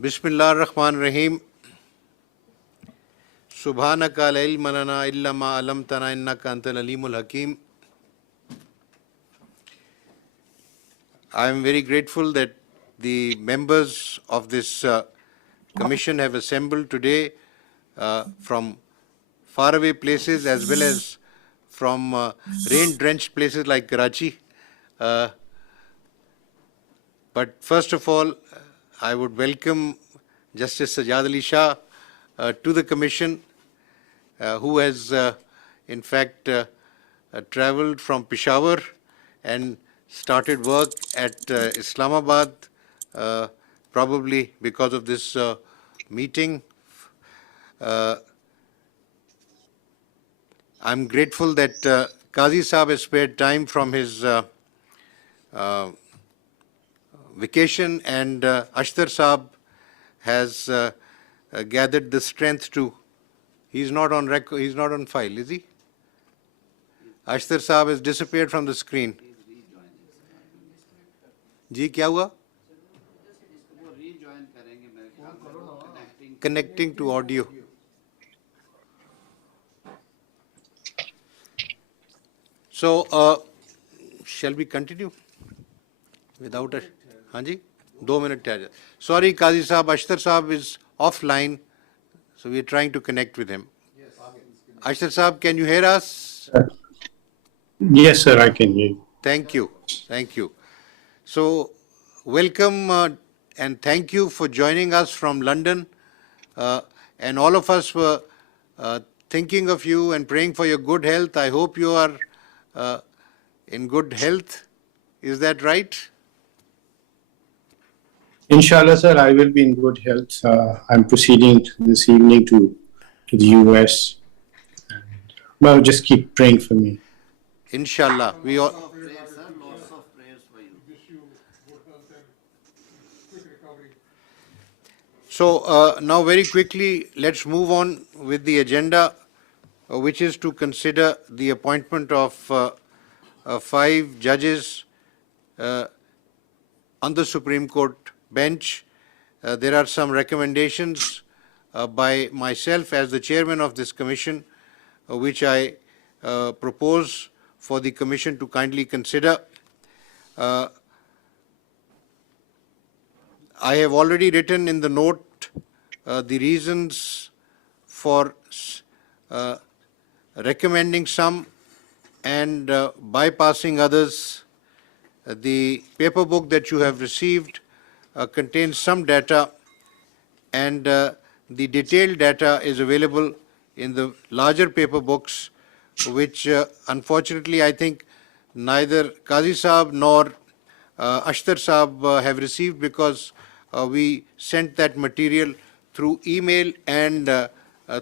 Bismillah ar-Rahman ar-Rahim. Subhanaka la ilma lana illa ma 'allamtana innaka antal alimul hakim. I am very grateful that the members of this commission have assembled today from faraway places as well as from rain-drenched places like Karachi. But first of all, I would welcome Justice Sajjad Ali Shah to the Commission, who has in fact travelled from Peshawar and started work at Islamabad, probably because of this meeting. I'm grateful that Qazi Saab has spared time from his vacation, and Ashtar Saab has gathered the strength to. He's not on record. He's not on file, is he? Ashtar Saab has disappeared from the screen. जी क्या हुआ? Connecting to audio. So, shall we continue without a? हाँ जी, 2 minute ठहर जाए. Sorry, Qazi Saab, Ashtar Saab is offline, so we are trying to connect with him. Ashtar Saab, can you hear us? Yes, sir, I can hear you. Thank you. Thank you. So, welcome and thank you for joining us from London. And all of us were thinking of you and praying for your good health. I hope you are in good health. Is that right? Inshallah, sir, I will be in good health. I'm proceeding this evening to the US. And, well, just keep praying for me. Inshallah. We all. Lots of prayers for you. Wish you good health and quick recovery. So now very quickly, let's move on with the agenda, which is to consider the appointment of 5 judges on the Supreme Court bench. There are some recommendations by myself as the chairman of this commission, which I propose for the commission to kindly consider. I have already written in the note the reasons for recommending some and bypassing others. The paper book that you have received contains some data, and the detailed data is available in the larger paper books, which unfortunately I think neither Qazi Saab nor Ashtar Saab have received, because we sent that material through email and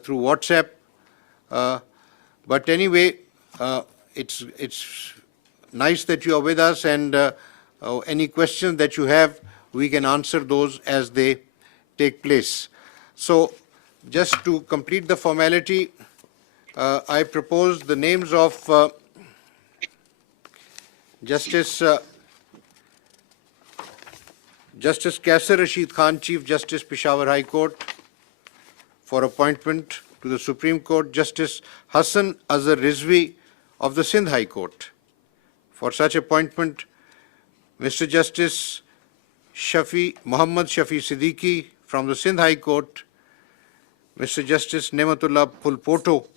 through WhatsApp. But anyway, it's nice that you are with us, and any questions that you have, we can answer those as they take place. So, just to complete the formality, I propose the names of Justice Kaisar Rashid Khan, Chief Justice, Peshawar High Court, for appointment to the Supreme Court. Justice Hassan Azhar Rizvi of the Sindh High Court. For such appointment, Mr. Justice Muhammad Shafi Siddiqui from the Sindh High Court, Mr. Justice Nematullah Pulpoto,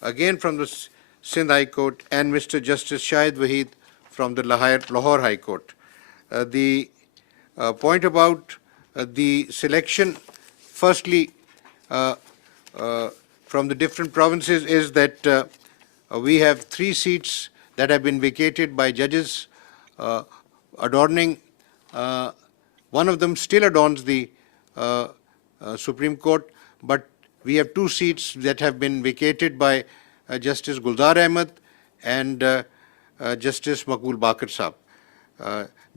again from the Sindh High Court, and Mr. Justice Shahid Waheed from the Lahore High Court. The point about the selection, firstly, from the different provinces, is that we have 3 seats that have been vacated by judges adorning. One of them still adorns the Supreme Court, but we have 2 seats that have been vacated by Justice Guldar Ahmed and Justice Maqbool Bakir Saab.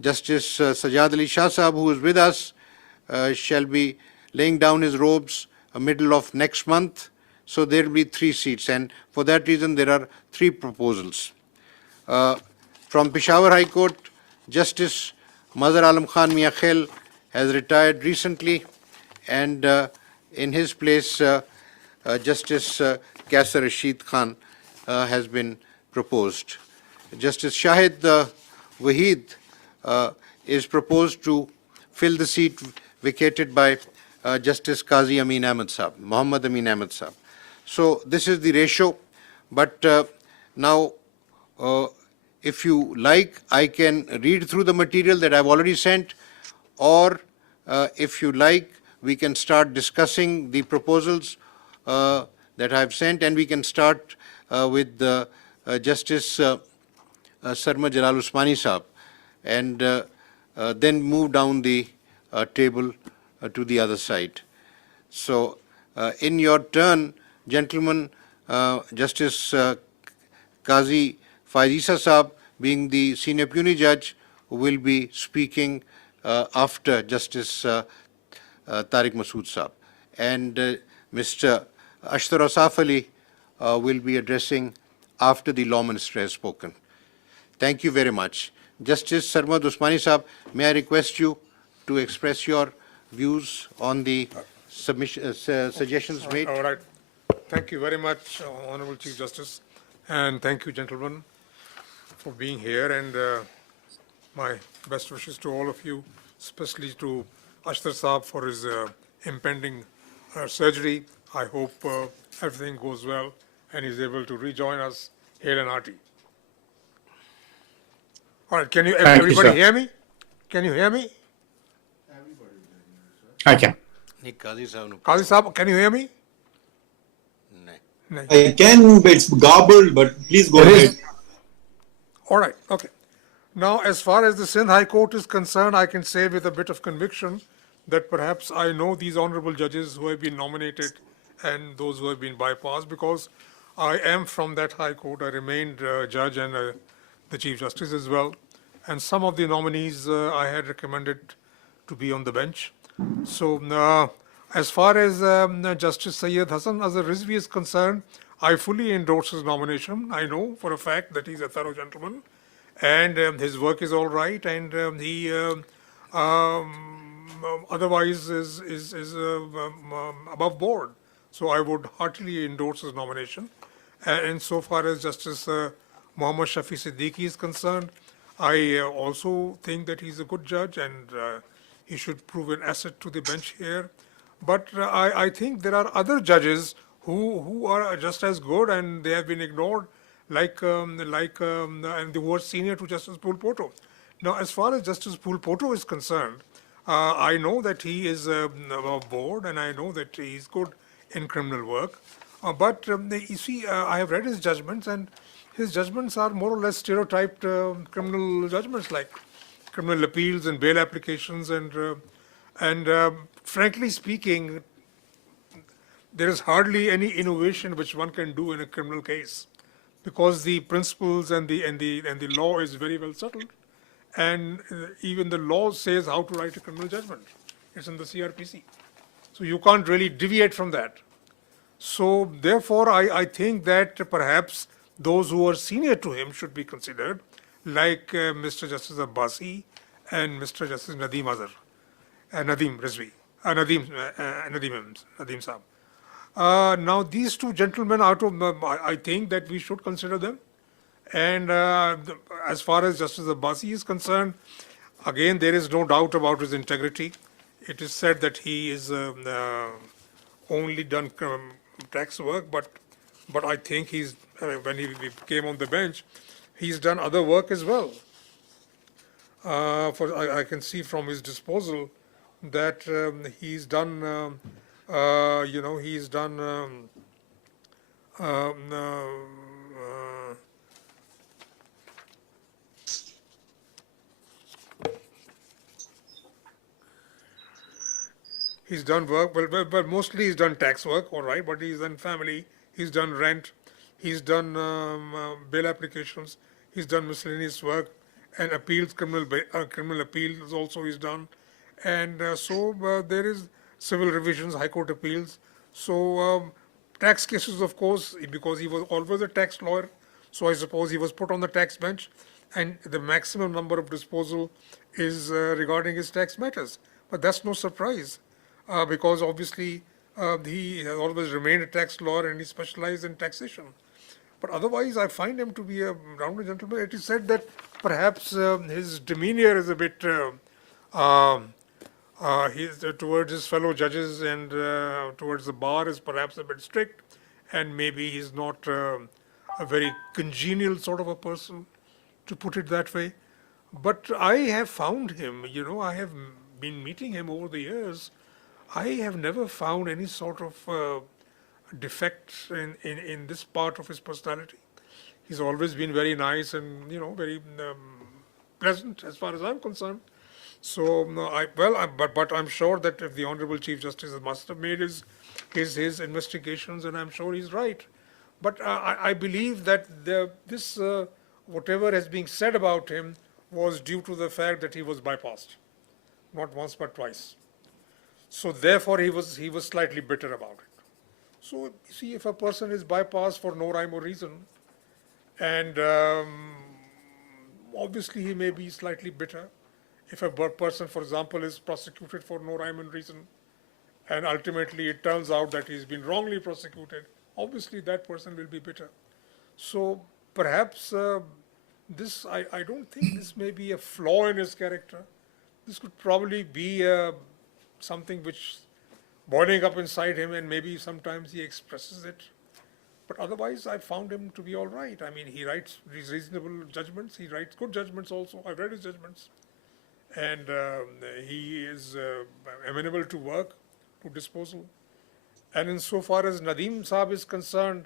Justice Sajjad Ali Shah Saab, who is with us, shall be laying down his robes middle of next month. So there will be 3 seats, and for that reason there are 3 proposals. From Peshawar High Court, Justice Mazhar Alam Khan Mia Khail has retired recently, and in his place, Justice Kaisar Rashid Khan has been proposed. Justice Shahid Waheed is proposed to fill the seat vacated by Justice Qazi Amin Ahmed Saab, Muhammad Amin Ahmed Saab. So this is the ratio, but now if you like, I can read through the material that I've already sent, or if you like, we can start discussing the proposals that I've sent, and we can start with Justice Sarma Jalal Usmani Saab, and then move down the table to the other side. So, in your turn, gentlemen, Justice Qazi Faizisa Saab, being the senior puisne judge, will be speaking after Justice Tariq Masood Saab. And Mr. Ashtar Asaf Ali will be addressing after the law minister has spoken. Thank you very much. Justice Sarmad Usmani Saab, may I request you to express your views on the suggestions made? All right. Thank you very much, Honorable Chief Justice, and thank you, gentlemen, for being here, and my best wishes to all of you, especially to Ashtar Saab for his impending surgery. I hope everything goes well and he's able to rejoin us hale and hearty. All right, can you, Thank you, everybody sir. hear me? Can you hear me? I can. Nahi, Qazi Saab nu- Qazi Saab, can you hear me? Nahi. I can, but it's garbled, but please go It ahead. is. All right, okay. Now, as far as the Sindh High Court is concerned, I can say with a bit of conviction that perhaps I know these honorable judges who have been nominated and those who have been bypassed, because I am from that High Court. I remained judge and the Chief Justice as well. And some of the nominees I had recommended to be on the bench. So, as far as Justice Syed Hassan Azhar Rizvi is concerned, I fully endorse his nomination. I know for a fact that he's a thorough gentleman, and his work is all right, and he otherwise is above board. So I would heartily endorse his nomination. And so far as Justice Muhammad Shafi Siddiqui is concerned, I also think that he's a good judge, and he should prove an asset to the bench here. But I think there are other judges who are just as good, and they have been ignored, and they were senior to Justice Pool Poto. Now, as far as Justice Pool Poto is concerned, I know that he is above board, and I know that he's good in criminal work. But you see, I have read his judgments, and his judgments are more or less stereotyped criminal judgments, like criminal appeals and bail applications, and frankly speaking, there is hardly any innovation which one can do in a criminal case, because the principles and the law is very well settled, and even the law says how to write a criminal judgment. It's in the CRPC, so you can't really deviate from that. So therefore, I think that perhaps those who are senior to him should be considered, like Mr. Justice Abbasi and Mr. Justice Nadeem Azhar, Nadeem Rizvi, Nadeem Saab. Now, these two gentlemen out of, I think that we should consider them. And as far as Justice Abbasi is concerned, again, there is no doubt about his integrity. It is said that he is only done tax work, but I think he's, when he came on the bench, he's done other work as well. I can see from his disposal that he's done, he's done he's done work, but mostly he's done tax work, all right, but he's done family, he's done rent, he's done bail applications, he's done miscellaneous work, and appeals, criminal appeals also he's done. And so there is civil revisions, high court appeals. So tax cases, of course, because he was always a tax lawyer, so I suppose he was put on the tax bench, and the maximum number of disposal is regarding his tax matters. But that's no surprise. because obviously he has always remained a tax lawyer and he specialized in taxation. But otherwise, I find him to be a rounded gentleman. It is said that perhaps his demeanor is a bit towards his fellow judges and towards the bar is perhaps a bit strict, and maybe he's not a very congenial sort of a person, to put it that way. But I have found him, I have been meeting him over the years. I have never found any sort of defect in this part of his personality. He's always been very nice and, very pleasant as far as I'm concerned. So, no, but I'm sure that if the Honorable Chief Justice must have made his investigations, and I'm sure he's right. But I believe that this whatever has been said about him was due to the fact that he was bypassed, not once but twice. So therefore, he was slightly bitter about it. So you see, if a person is bypassed for no rhyme or reason, and obviously he may be slightly bitter. If a person, for example, is prosecuted for no rhyme and reason, and ultimately it turns out that he's been wrongly prosecuted, obviously that person will be bitter. So perhaps I don't think this may be a flaw in his character. This could probably be something which boiling up inside him, and maybe sometimes he expresses it. But otherwise, I found him to be all right. I mean, he writes reasonable judgments. He writes good judgments also. I've read his judgments. And he is amenable to work, to disposal. And insofar as Nadeem Saab is concerned,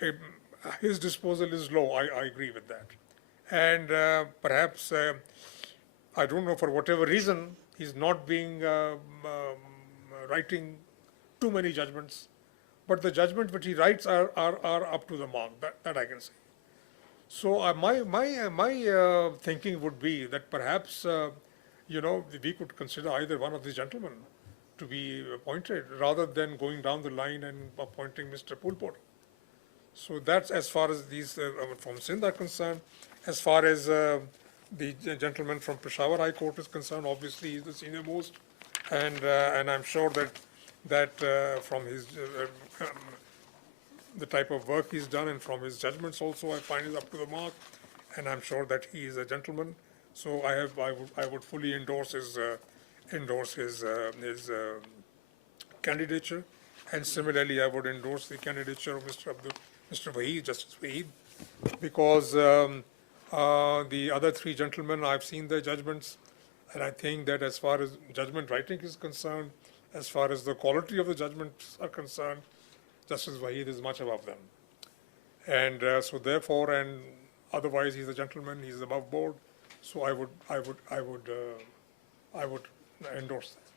eh, his disposal is low. I agree with that. And perhaps, I don't know, for whatever reason, he's not being writing too many judgments. But the judgments which he writes are up to the mark. That I can say. So my thinking would be that perhaps we could consider either one of these gentlemen to be appointed rather than going down the line and appointing Mr. Pulpot. So that's as far as these from Sindh are concerned. As far as the gentleman from Peshawar High Court is concerned, obviously he's the senior most, and I'm sure that from his the type of work he's done and from his judgments also, I find is up to the mark, and I'm sure that he is a gentleman. So I would fully endorse his candidature, and similarly I would endorse the candidature of Mr. Waheed, Justice Waheed, because the other three gentlemen, I've seen their judgments, and I think that as far as judgment writing is concerned, as far as the quality of the judgments are concerned, Justice Waheed is much above them. And so therefore, and otherwise he's a gentleman, he's above board, so I would endorse that.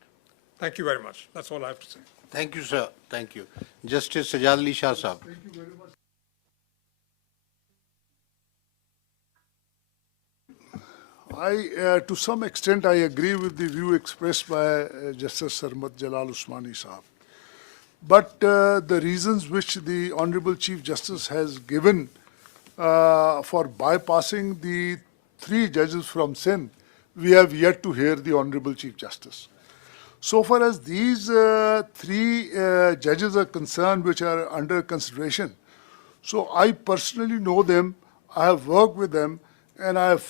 Thank you very much. That's all I have to say. Thank you, sir. Thank you. Justice Sajad Ali Shah Saab. To some extent, I agree with the view expressed by Justice Sarmat Jalal Usmani Saab. But the reasons which the Honorable Chief Justice has given for bypassing the three judges from Sindh, we have yet to hear the Honorable Chief Justice. So far as these three judges are concerned, which are under consideration, so I personally know them, I have worked with them, and I have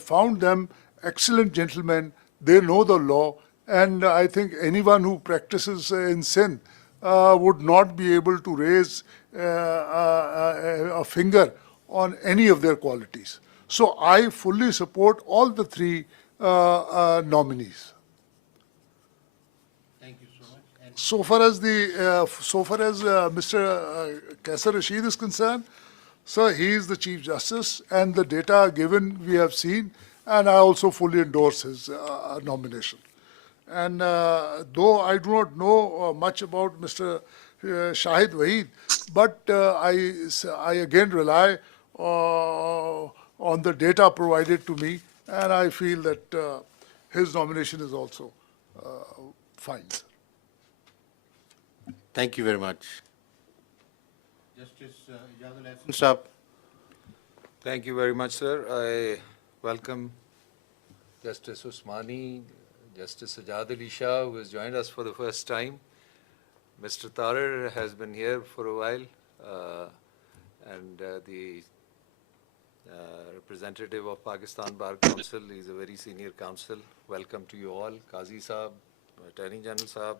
found them excellent gentlemen. They know the law, and I think anyone who practices in Sindh would not be able to raise a finger on any of their qualities. So I fully support all the three nominees. Thank you so much. And So far as Mr. Kaisar Rashid is concerned, sir, he is the Chief Justice, and the data given we have seen, and I also fully endorse his nomination. And though I do not know much about Mr. Shahid Waheed, but I again rely on the data provided to me, and I feel that his nomination is also fine. thank you very much. Justice Ijazul Ahsan Saab. Thank you very much, sir. I welcome Justice Usmani, Justice Sajad Ali Shah, who has joined us for the first time. Mr. Tarar has been here for a while, and the representative of Pakistan Bar Council. He's a very senior counsel. Welcome to you all. Qazi Saab, Attorney General Saab.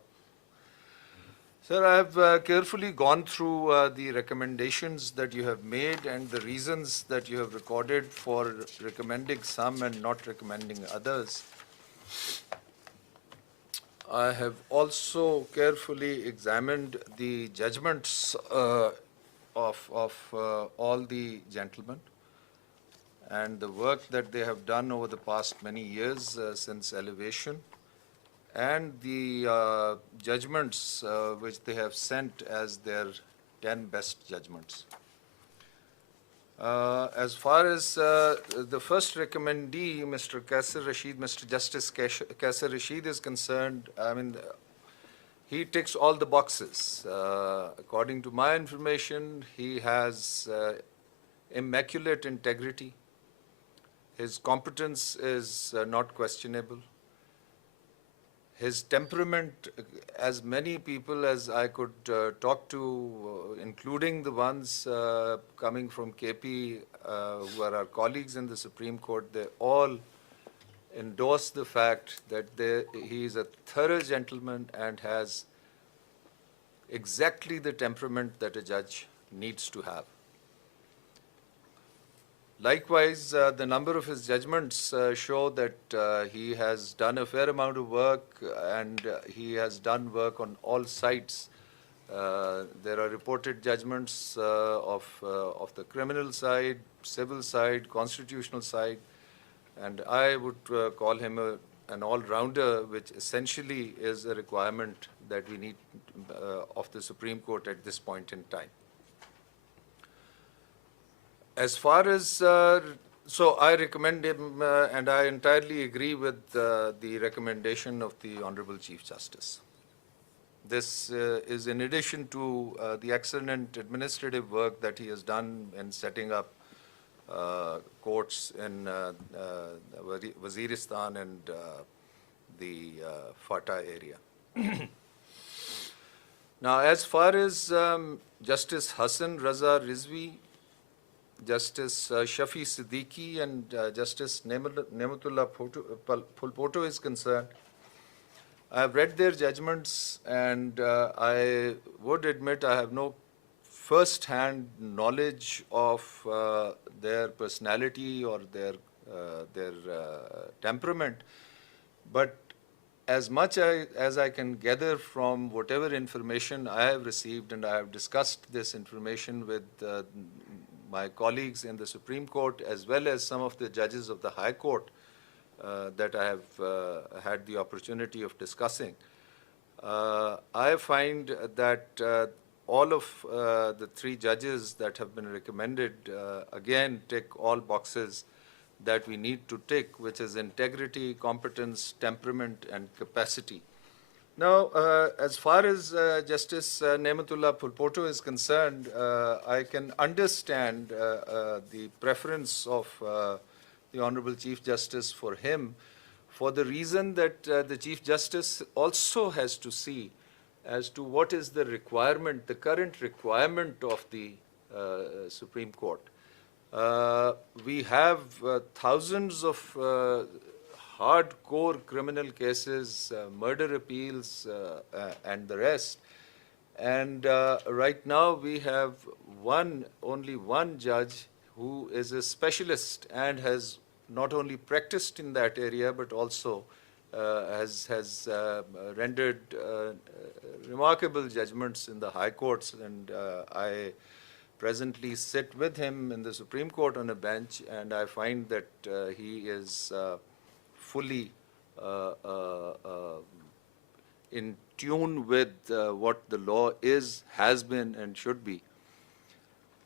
Sir, I have carefully gone through the recommendations that you have made and the reasons that you have recorded for recommending some and not recommending others. I have also carefully examined the judgments of all the gentlemen and the work that they have done over the past many years since elevation, and the judgments which they have sent as their 10 best judgments. As far as the first recommendee, Mr. Kaisar Rashid, Mr. Justice Kaisar Rashid is concerned, I mean, he ticks all the boxes. According to my information, he has immaculate integrity. His competence is not questionable. His temperament, as many people as I could talk to, including the ones coming from KP, who are our colleagues in the Supreme Court, they all endorse the fact that he is a thorough gentleman and has exactly the temperament that a judge needs to have. Likewise, the number of his judgments show that he has done a fair amount of work, and he has done work on all sides. There are reported judgments of the criminal side, civil side, constitutional side, and I would call him an all-rounder, which essentially is a requirement that we need of the Supreme Court at this point in time. As far as, so I recommend him, and I entirely agree with the recommendation of the Honorable Chief Justice. This is in addition to the excellent administrative work that he has done in setting up courts in Waziristan and the FATA area. Now, as far as Justice Hassan Raza Rizvi, Justice Shafi Siddiqui, and Justice Nematullah Phulpoto is concerned, I have read their judgments, and I would admit I have no first-hand knowledge of their personality or their temperament, but as much as I can gather from whatever information I have received, and I have discussed this information with my colleagues in the Supreme Court, as well as some of the judges of the High Court that I have had the opportunity of discussing, I find that all of the three judges that have been recommended, again, tick all boxes that we need to tick, which is integrity, competence, temperament, and capacity. Now, as far as Justice Nematullah Phulpoto is concerned, I can understand the preference of the Honorable Chief Justice for him, for the reason that the Chief Justice also has to see as to what is the requirement, the current requirement of the Supreme Court. We have thousands of hardcore criminal cases, murder appeals, and the rest. And right now we have only one judge who is a specialist and has not only practiced in that area, but also has rendered remarkable judgments in the high courts. And I presently sit with him in the Supreme Court on a bench, and I find that he is fully in tune with what the law is, has been, and should be.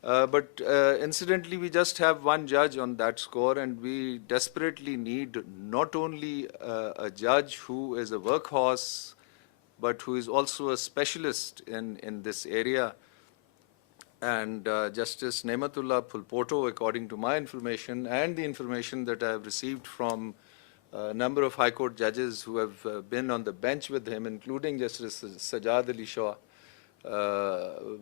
But incidentally, we just have one judge on that score, and we desperately need not only a judge who is a workhorse, but who is also a specialist in this area. And Justice Nematullah Phulpoto, according to my information and the information that I have received from a number of High Court judges who have been on the bench with him, including Justice Sajjad Ali Shah,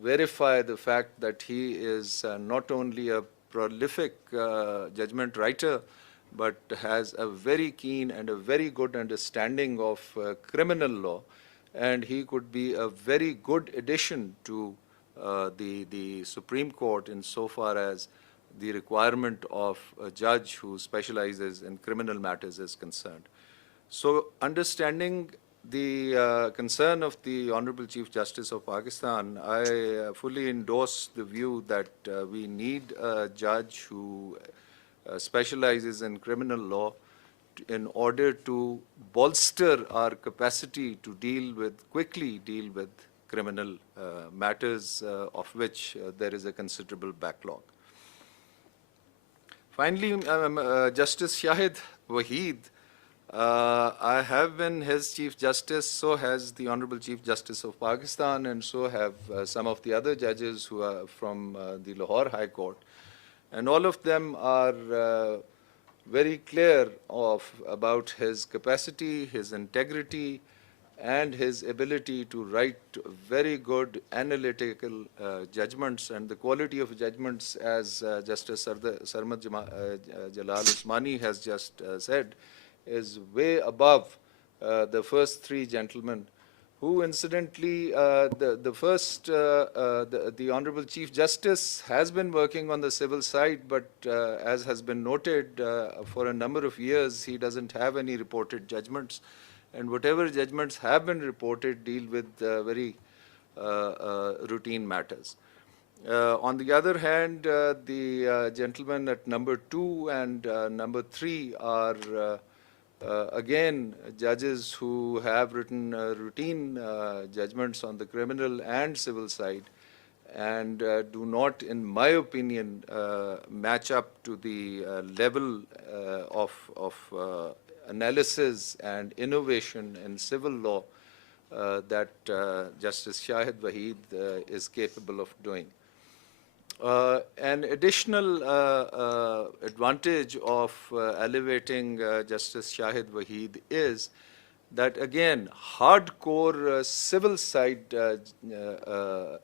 verify the fact that he is not only a prolific judgment writer, but has a very keen and a very good understanding of criminal law, and he could be a very good addition to the Supreme Court insofar as the requirement of a judge who specializes in criminal matters is concerned. So understanding the concern of the Honorable Chief Justice of Pakistan, I fully endorse the view that we need a judge who specializes in criminal law in order to bolster our capacity to quickly deal with criminal matters of which there is a considerable backlog. Finally, Justice Shahid Waheed, I have been his Chief Justice, so has the Honorable Chief Justice of Pakistan, and so have some of the other judges who are from the Lahore High Court. And all of them are very clear about his capacity, his integrity, and his ability to write very good analytical judgments, and the quality of judgments, as Justice Sarmat Jalal Usmani has just said, is way above the first three gentlemen, who incidentally, the Honorable Chief Justice has been working on the civil side, but as has been noted, for a number of years he doesn't have any reported judgments, and whatever judgments have been reported deal with very routine matters. On the other hand, the gentlemen at number 2 and number 3 are again judges who have written routine judgments on the criminal and civil side, and do not, in my opinion, match up to the level of analysis and innovation in civil law that Justice Shahid Waheed is capable of doing. An additional advantage of elevating Justice Shahid Waheed is that, again, hardcore civil side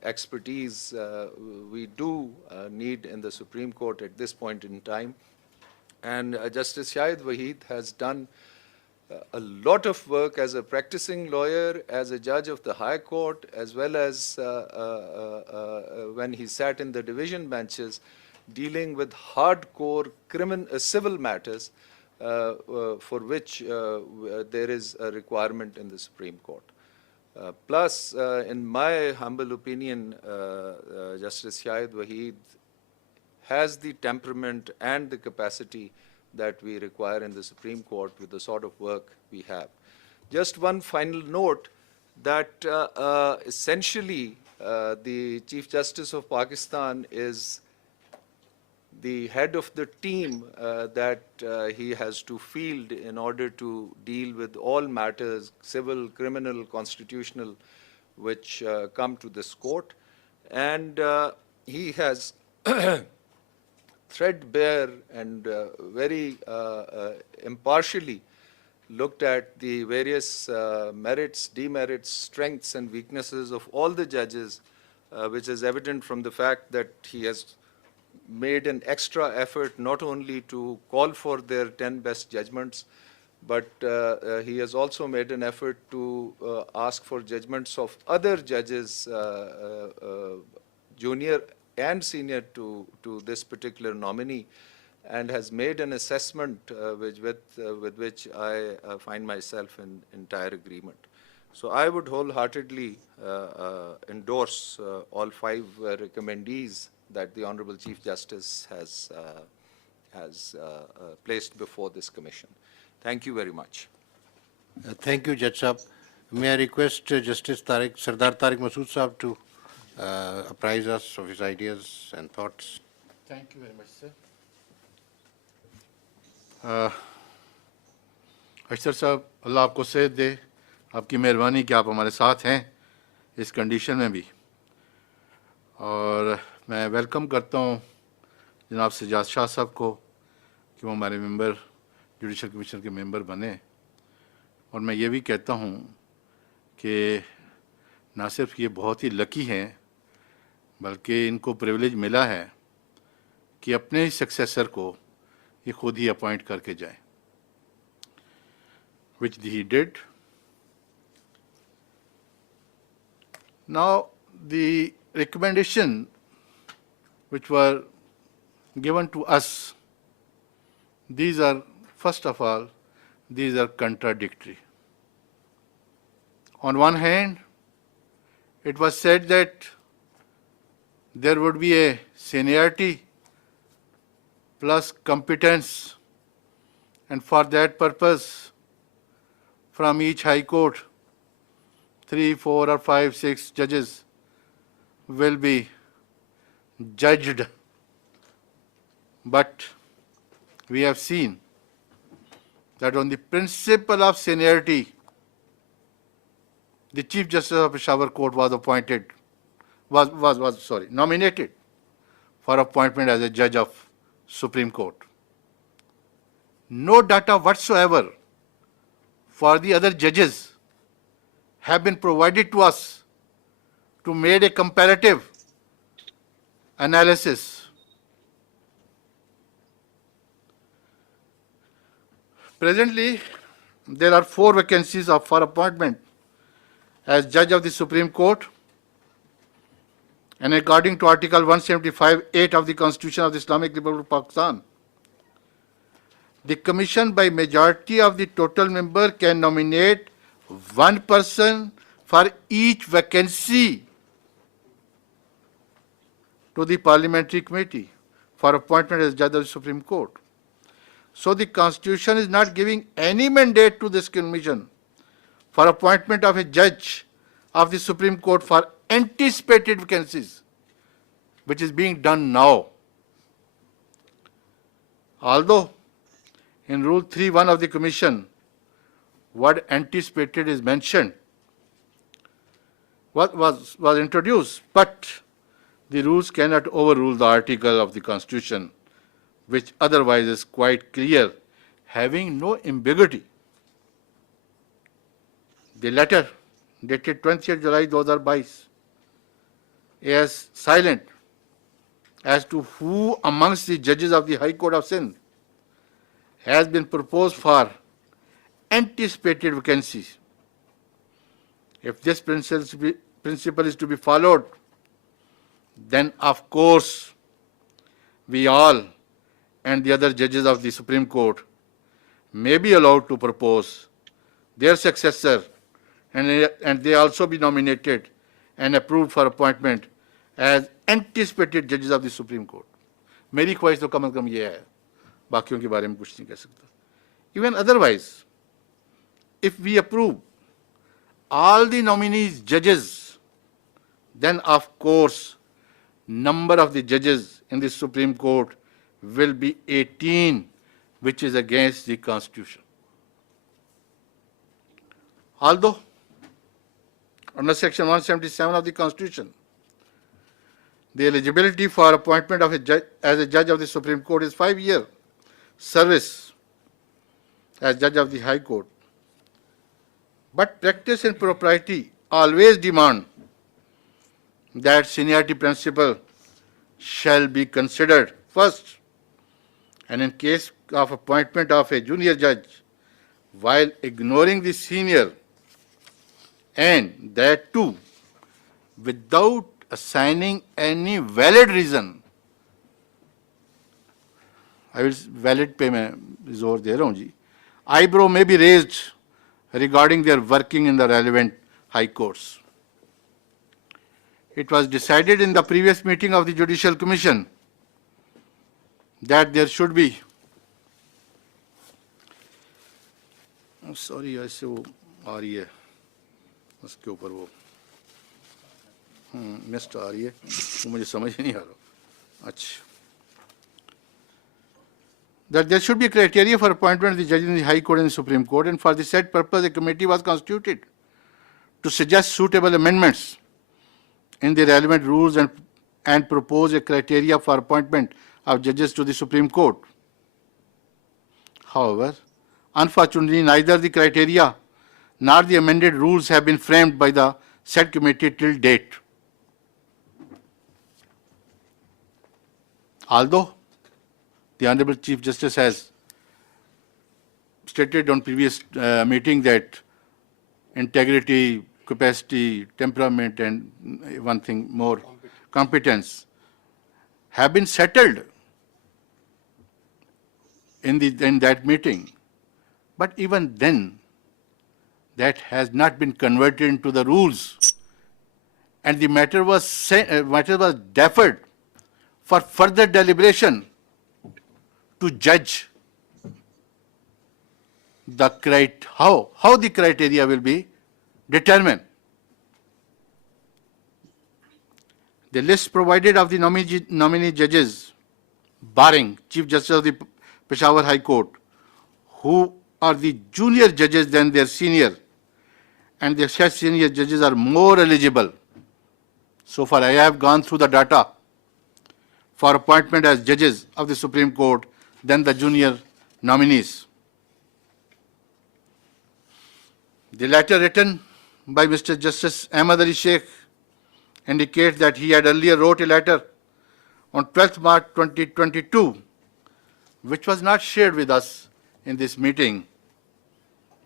expertise we do need in the Supreme Court at this point in time. And Justice Shahid Waheed has done a lot of work as a practicing lawyer, as a judge of the High Court, as well as when he sat in the division benches dealing with hardcore civil matters for which there is a requirement in the Supreme Court. Plus, in my humble opinion, Justice Shahid Waheed has the temperament and the capacity that we require in the Supreme Court with the sort of work we have. Just one final note that essentially the Chief Justice of Pakistan is the head of the team that he has to field in order to deal with all matters, civil, criminal, constitutional, which come to this court. And he has threadbare and very impartially looked at the various merits, demerits, strengths, and weaknesses of all the judges, which is evident from the fact that he has made an extra effort not only to call for their 10 best judgments, but he has also made an effort to ask for judgments of other judges, junior and senior to this particular nominee, and has made an assessment with which I find myself in entire agreement. So I would wholeheartedly endorse all 5 recommendees that the Honorable Chief Justice has placed before this commission. Thank you very much. Thank you, Judge Saab. May I request Justice Sardar Tariq Masood Saab to apprise us of his ideas and thoughts. Thank you very much, sir. अशर साहब, अल्लाह आपको सेहत दे, आपकी मेहरबानी कि आप हमारे साथ हैं इस कंडीशन में भी, और मैं वेलकम करता हूं जनाब सजाद शाह साहब को कि वो हमारे मेंबर जुडिशल कमीशन के मेंबर बने, और मैं ये भी कहता हूँ कि ना सिर्फ ये बहुत ही लकी हैं, बल्कि इनको प्रिविलेज मिला है कि अपने ही सक्सेसर को ये खुद ही अपॉइंट करके जाए, which he did. Now, the recommendation which were given to us, these are, first of all, these are contradictory. On one hand, it was said that there would be a seniority plus competence, and for that purpose, from each high court, 3, 4, or 5, 6 judges will be judged. But we have seen that on the principle of seniority, the Chief Justice of Peshawar Court was nominated for appointment as a judge of Supreme Court. No data whatsoever for the other judges have been provided to us to make a comparative analysis. Presently, there are 4 vacancies for appointment as judge of the Supreme Court, and according to Article 175(8) of the Constitution of the Islamic Republic of Pakistan, the Commission by majority of the total member can nominate 1 person for each vacancy to the Parliamentary Committee for appointment as judge of the Supreme Court. So the Constitution is not giving any mandate to this Commission for appointment of a judge of the Supreme Court for anticipated vacancies, which is being done now. Although in Rule 3.1 of the Commission, word anticipated is mentioned, was introduced, but the rules cannot overrule the article of the Constitution, which otherwise is quite clear, having no ambiguity. The letter dated 20th July 2022 is silent as to who amongst the judges of the High Court of Sindh has been proposed for anticipated vacancies. If this principle is to be followed, then of course we all and the other judges of the Supreme Court may be allowed to propose their successor, and they also be nominated and approved for appointment as anticipated judges of the Supreme Court. मेरी ख्वाहिश तो कम से कम ये है, बाकियों के बारे में कुछ नहीं कह सकता. Even otherwise, if we approve all the nominees judges, then of course number of the judges in the Supreme Court will be 18, which is against the Constitution. Although under Section 177 of the Constitution, the eligibility for appointment of a judge, as a judge of the Supreme Court is 5-year service as judge of the High Court. But practice and propriety always demand that seniority principle shall be considered first, and in case of appointment of a junior judge, while ignoring the senior, and that too without assigning any valid reason, I will valid पे मैं जोर दे रहा हूँ जी, eyebrow may be raised regarding their working in the relevant high courts. It was decided in the previous meeting of the Judicial Commission that there should be, sorry ऐसे वो आ रही है उसके ऊपर वो मिस्ट आ रही है, वो मुझे समझ नहीं आ रहा. अच्छा, that there should be criteria for appointment of the judges in the High Court and the Supreme Court, and for the said purpose a committee was constituted to suggest suitable amendments in the relevant rules and propose a criteria for appointment of judges to the Supreme Court. However, Unfortunately, neither the criteria nor the amended rules have been framed by the said committee till date. Although the Honorable Chief Justice has stated on previous meeting that integrity, capacity, temperament, and one thing more, competence, have been settled in that meeting. But even then, that has not been converted into the rules, and the matter was deferred for further deliberation to judge how the criteria will be determined. The list provided of the nominee judges, barring Chief Justice of the Peshawar High Court, who are the junior judges than their senior, and the said senior judges are more eligible. So far, I have gone through the data for appointment as judges of the Supreme Court than the junior nominees. The letter written by Mr. Justice Ahmad Ali Sheikh indicates that he had earlier wrote a letter on 12th March 2022, which was not shared with us in this meeting,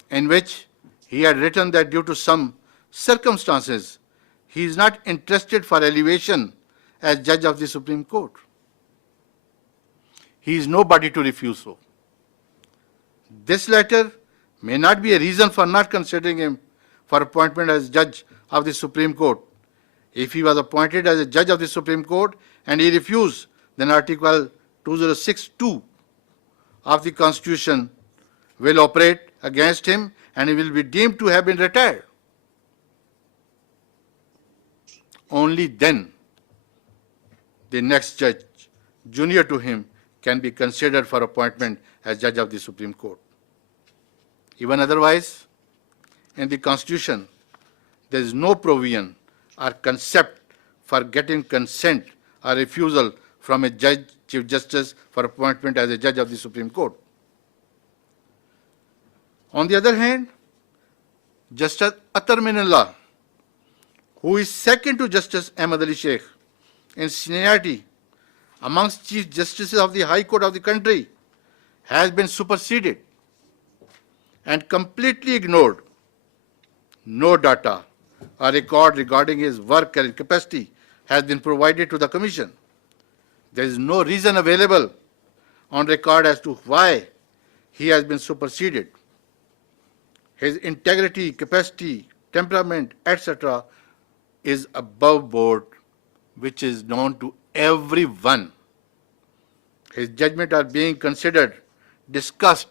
in which he had written that due to some circumstances, he is not interested for elevation as judge of the Supreme Court. He is nobody to refuse so. This letter may not be a reason for not considering him for appointment as judge of the Supreme Court. If he was appointed as a judge of the Supreme Court and he refused, then Article 206(2) of the Constitution will operate against him and he will be deemed to have been retired. Only then the next judge junior to him can be considered for appointment as judge of the Supreme Court. Even otherwise, in the Constitution, there is no provision or concept for getting consent or refusal from a judge, Chief Justice, for appointment as a judge of the Supreme Court. On the other hand, Justice Atar Minallah, who is second to Justice Ahmad Ali Sheikh in seniority amongst Chief Justices of the High Court of the country, has been superseded and completely ignored. No data or record regarding his work and capacity has been provided to the Commission. There is no reason available on record as to why he has been superseded. His integrity, capacity, temperament, etc. is above board, which is known to everyone. His judgments are being considered, discussed,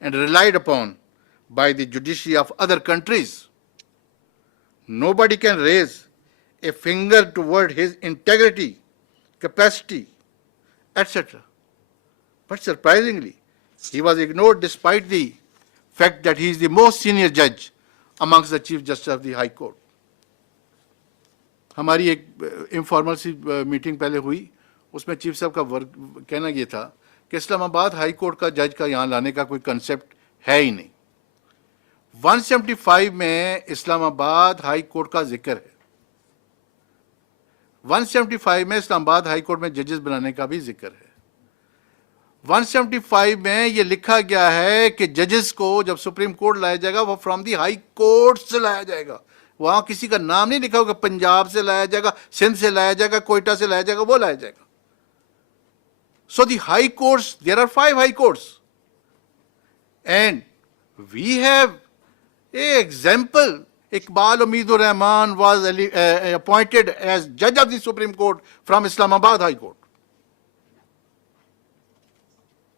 and relied upon by the judiciary of other countries. Nobody can raise a finger toward his integrity, capacity, etc. But surprisingly, he was ignored despite the fact that he is the most senior judge amongst the Chief Justice of the High Court. हमारी एक informal सी meeting पहले हुई, उसमें chief साहब का कहना ये था कि इस्लामाबाद हाई कोर्ट का जज का यहाँ लाने का कोई कंसेप्ट है ही नहीं. 175 में इस्लामाबाद हाई कोर्ट का जिक्र है. 175 में इस्लामाबाद हाई कोर्ट में जजेस बनाने का भी जिक्र है. 175 में ये लिखा गया है कि जजेस को जब सुप्रीम कोर्ट लाया जाएगा वो फ्रॉम दी हाई कोर्ट से लाया जाएगा. वहां किसी का नाम नहीं लिखा होगा, पंजाब से लाया जाएगा, सिंध से लाया जाएगा, कोयटा से लाया जाएगा, वो लाया जाएगा. So the high courts, there are 5 high courts. And we have an example. Iqbal Umeedur Rahman was appointed as judge of the Supreme Court from Islamabad High Court.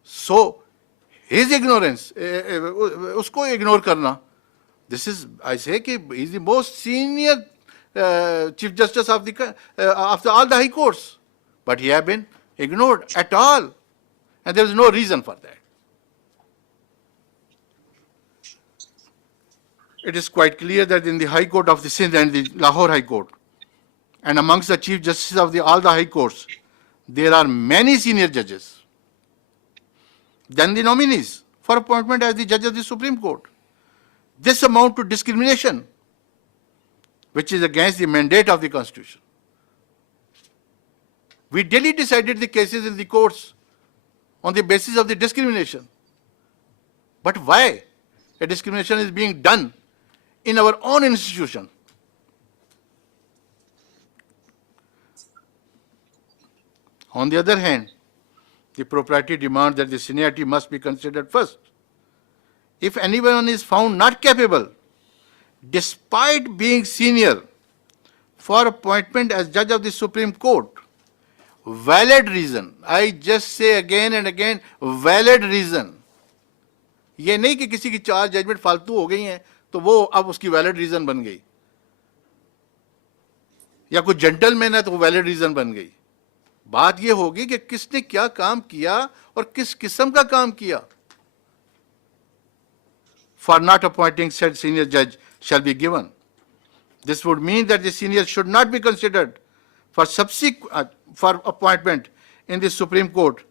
So his ignorance, usko ignore karna, this is, I say, he is the most senior Chief Justice of all the high courts. But he has been ignored at all. And there is no reason for that. It is quite clear that in the High Court of the Sindh and the Lahore High Court, and amongst the Chief Justices of all the High Courts, there are many senior judges than the nominees. for appointment as the judge of the Supreme Court. This amount to discrimination, which is against the mandate of the Constitution. We daily decided the cases in the courts on the basis of the discrimination. But why a discrimination is being done in our own institution? On the other hand, the propriety demands that the seniority must be considered first. If anyone is found not capable, despite being senior, for appointment as judge of the Supreme Court, valid reason, I just say again and again, valid reason. ये नहीं कि किसी की 4 judgement फालतू हो गई हैं तो वो अब उसकी वैलिड रीजन बन गई, या कोई जेंटलमैन है तो वो वैलिड रीजन बन गई. बात ये होगी कि किसने क्या काम किया और किस किस्म का काम किया. For not appointing said senior judge shall be given. This would mean that the senior should not be considered for for appointment in the Supreme Court,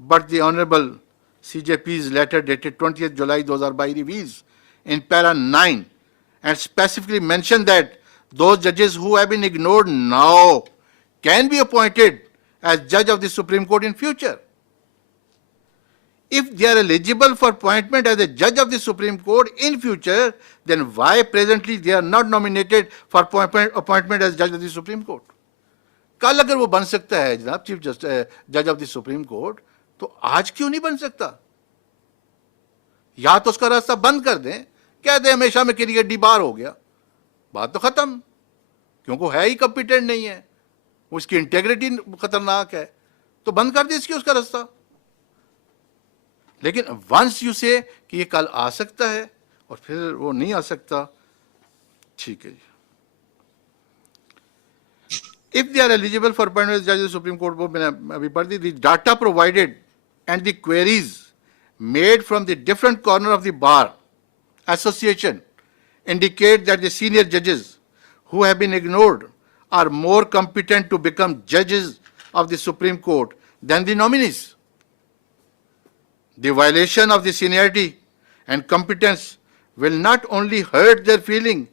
but the Honorable CJP's letter dated 20th July 2022 reveals in para 9 and specifically mentioned that those judges who have been ignored now can be appointed as judge of the Supreme Court in future. If they are eligible for appointment as a judge of the Supreme Court in future, then why presently they are not nominated for appointment as judge of the Supreme Court? कल अगर वो बन सकता है जनाब chief जज of the supreme court, तो आज क्यों नहीं बन सकता? या तो उसका रास्ता बंद कर दें, कह दें हमेशा में क्रिकेट डी बार हो गया, बात तो खत्म, क्योंकि है ही कॉम्पिटेंट नहीं है, उसकी इंटेग्रिटी खतरनाक है, तो बंद कर दे इसकी उसका रास्ता. लेकिन वंस यू से कि ये कल आ सकता है और फिर वो नहीं आ सकता, ठीक है जी. If they are eligible for appointment as judge of the Supreme Court, वो मैंने अभी पढ़ दी, the data provided and the queries made from the different corner of the bar association indicate that the senior judges who have been ignored are more competent to become judges of the Supreme Court than the nominees. The violation of the seniority and competence will not only hurt their feeling,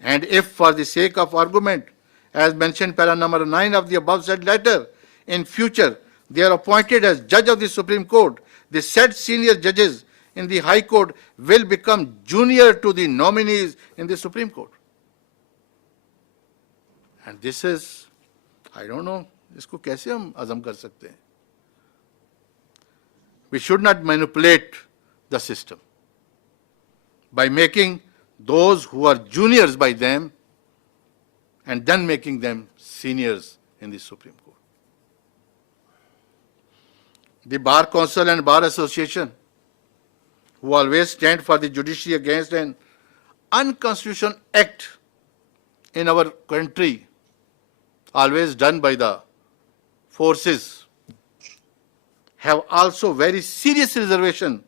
and if for the sake of argument, as mentioned para number 9 of the above said letter, in future they are appointed as judge of the Supreme Court, the said senior judges in the High Court will become junior to the nominees in the Supreme Court. And this is, I don't know, इसको कैसे हम अज़म कर सकते हैं? We should not manipulate the system by making those who are juniors by them and then making them seniors in the Supreme Court. The Bar Council and Bar Association, who always stand for the judiciary against an unconstitutional act in our country, always done by the forces, have also very serious reservation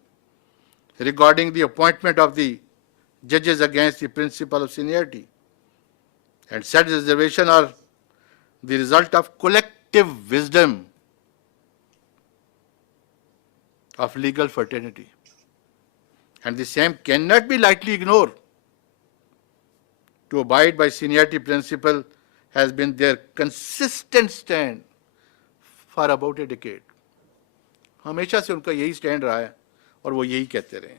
regarding the appointment of the judges against the principle of seniority. And said reservation are the result of collective wisdom of legal fraternity. And the same cannot be lightly ignored. To abide by seniority principle has been their consistent stand for about a decade. हमेशा से उनका यही stand रहा है और वो यही कहते रहे.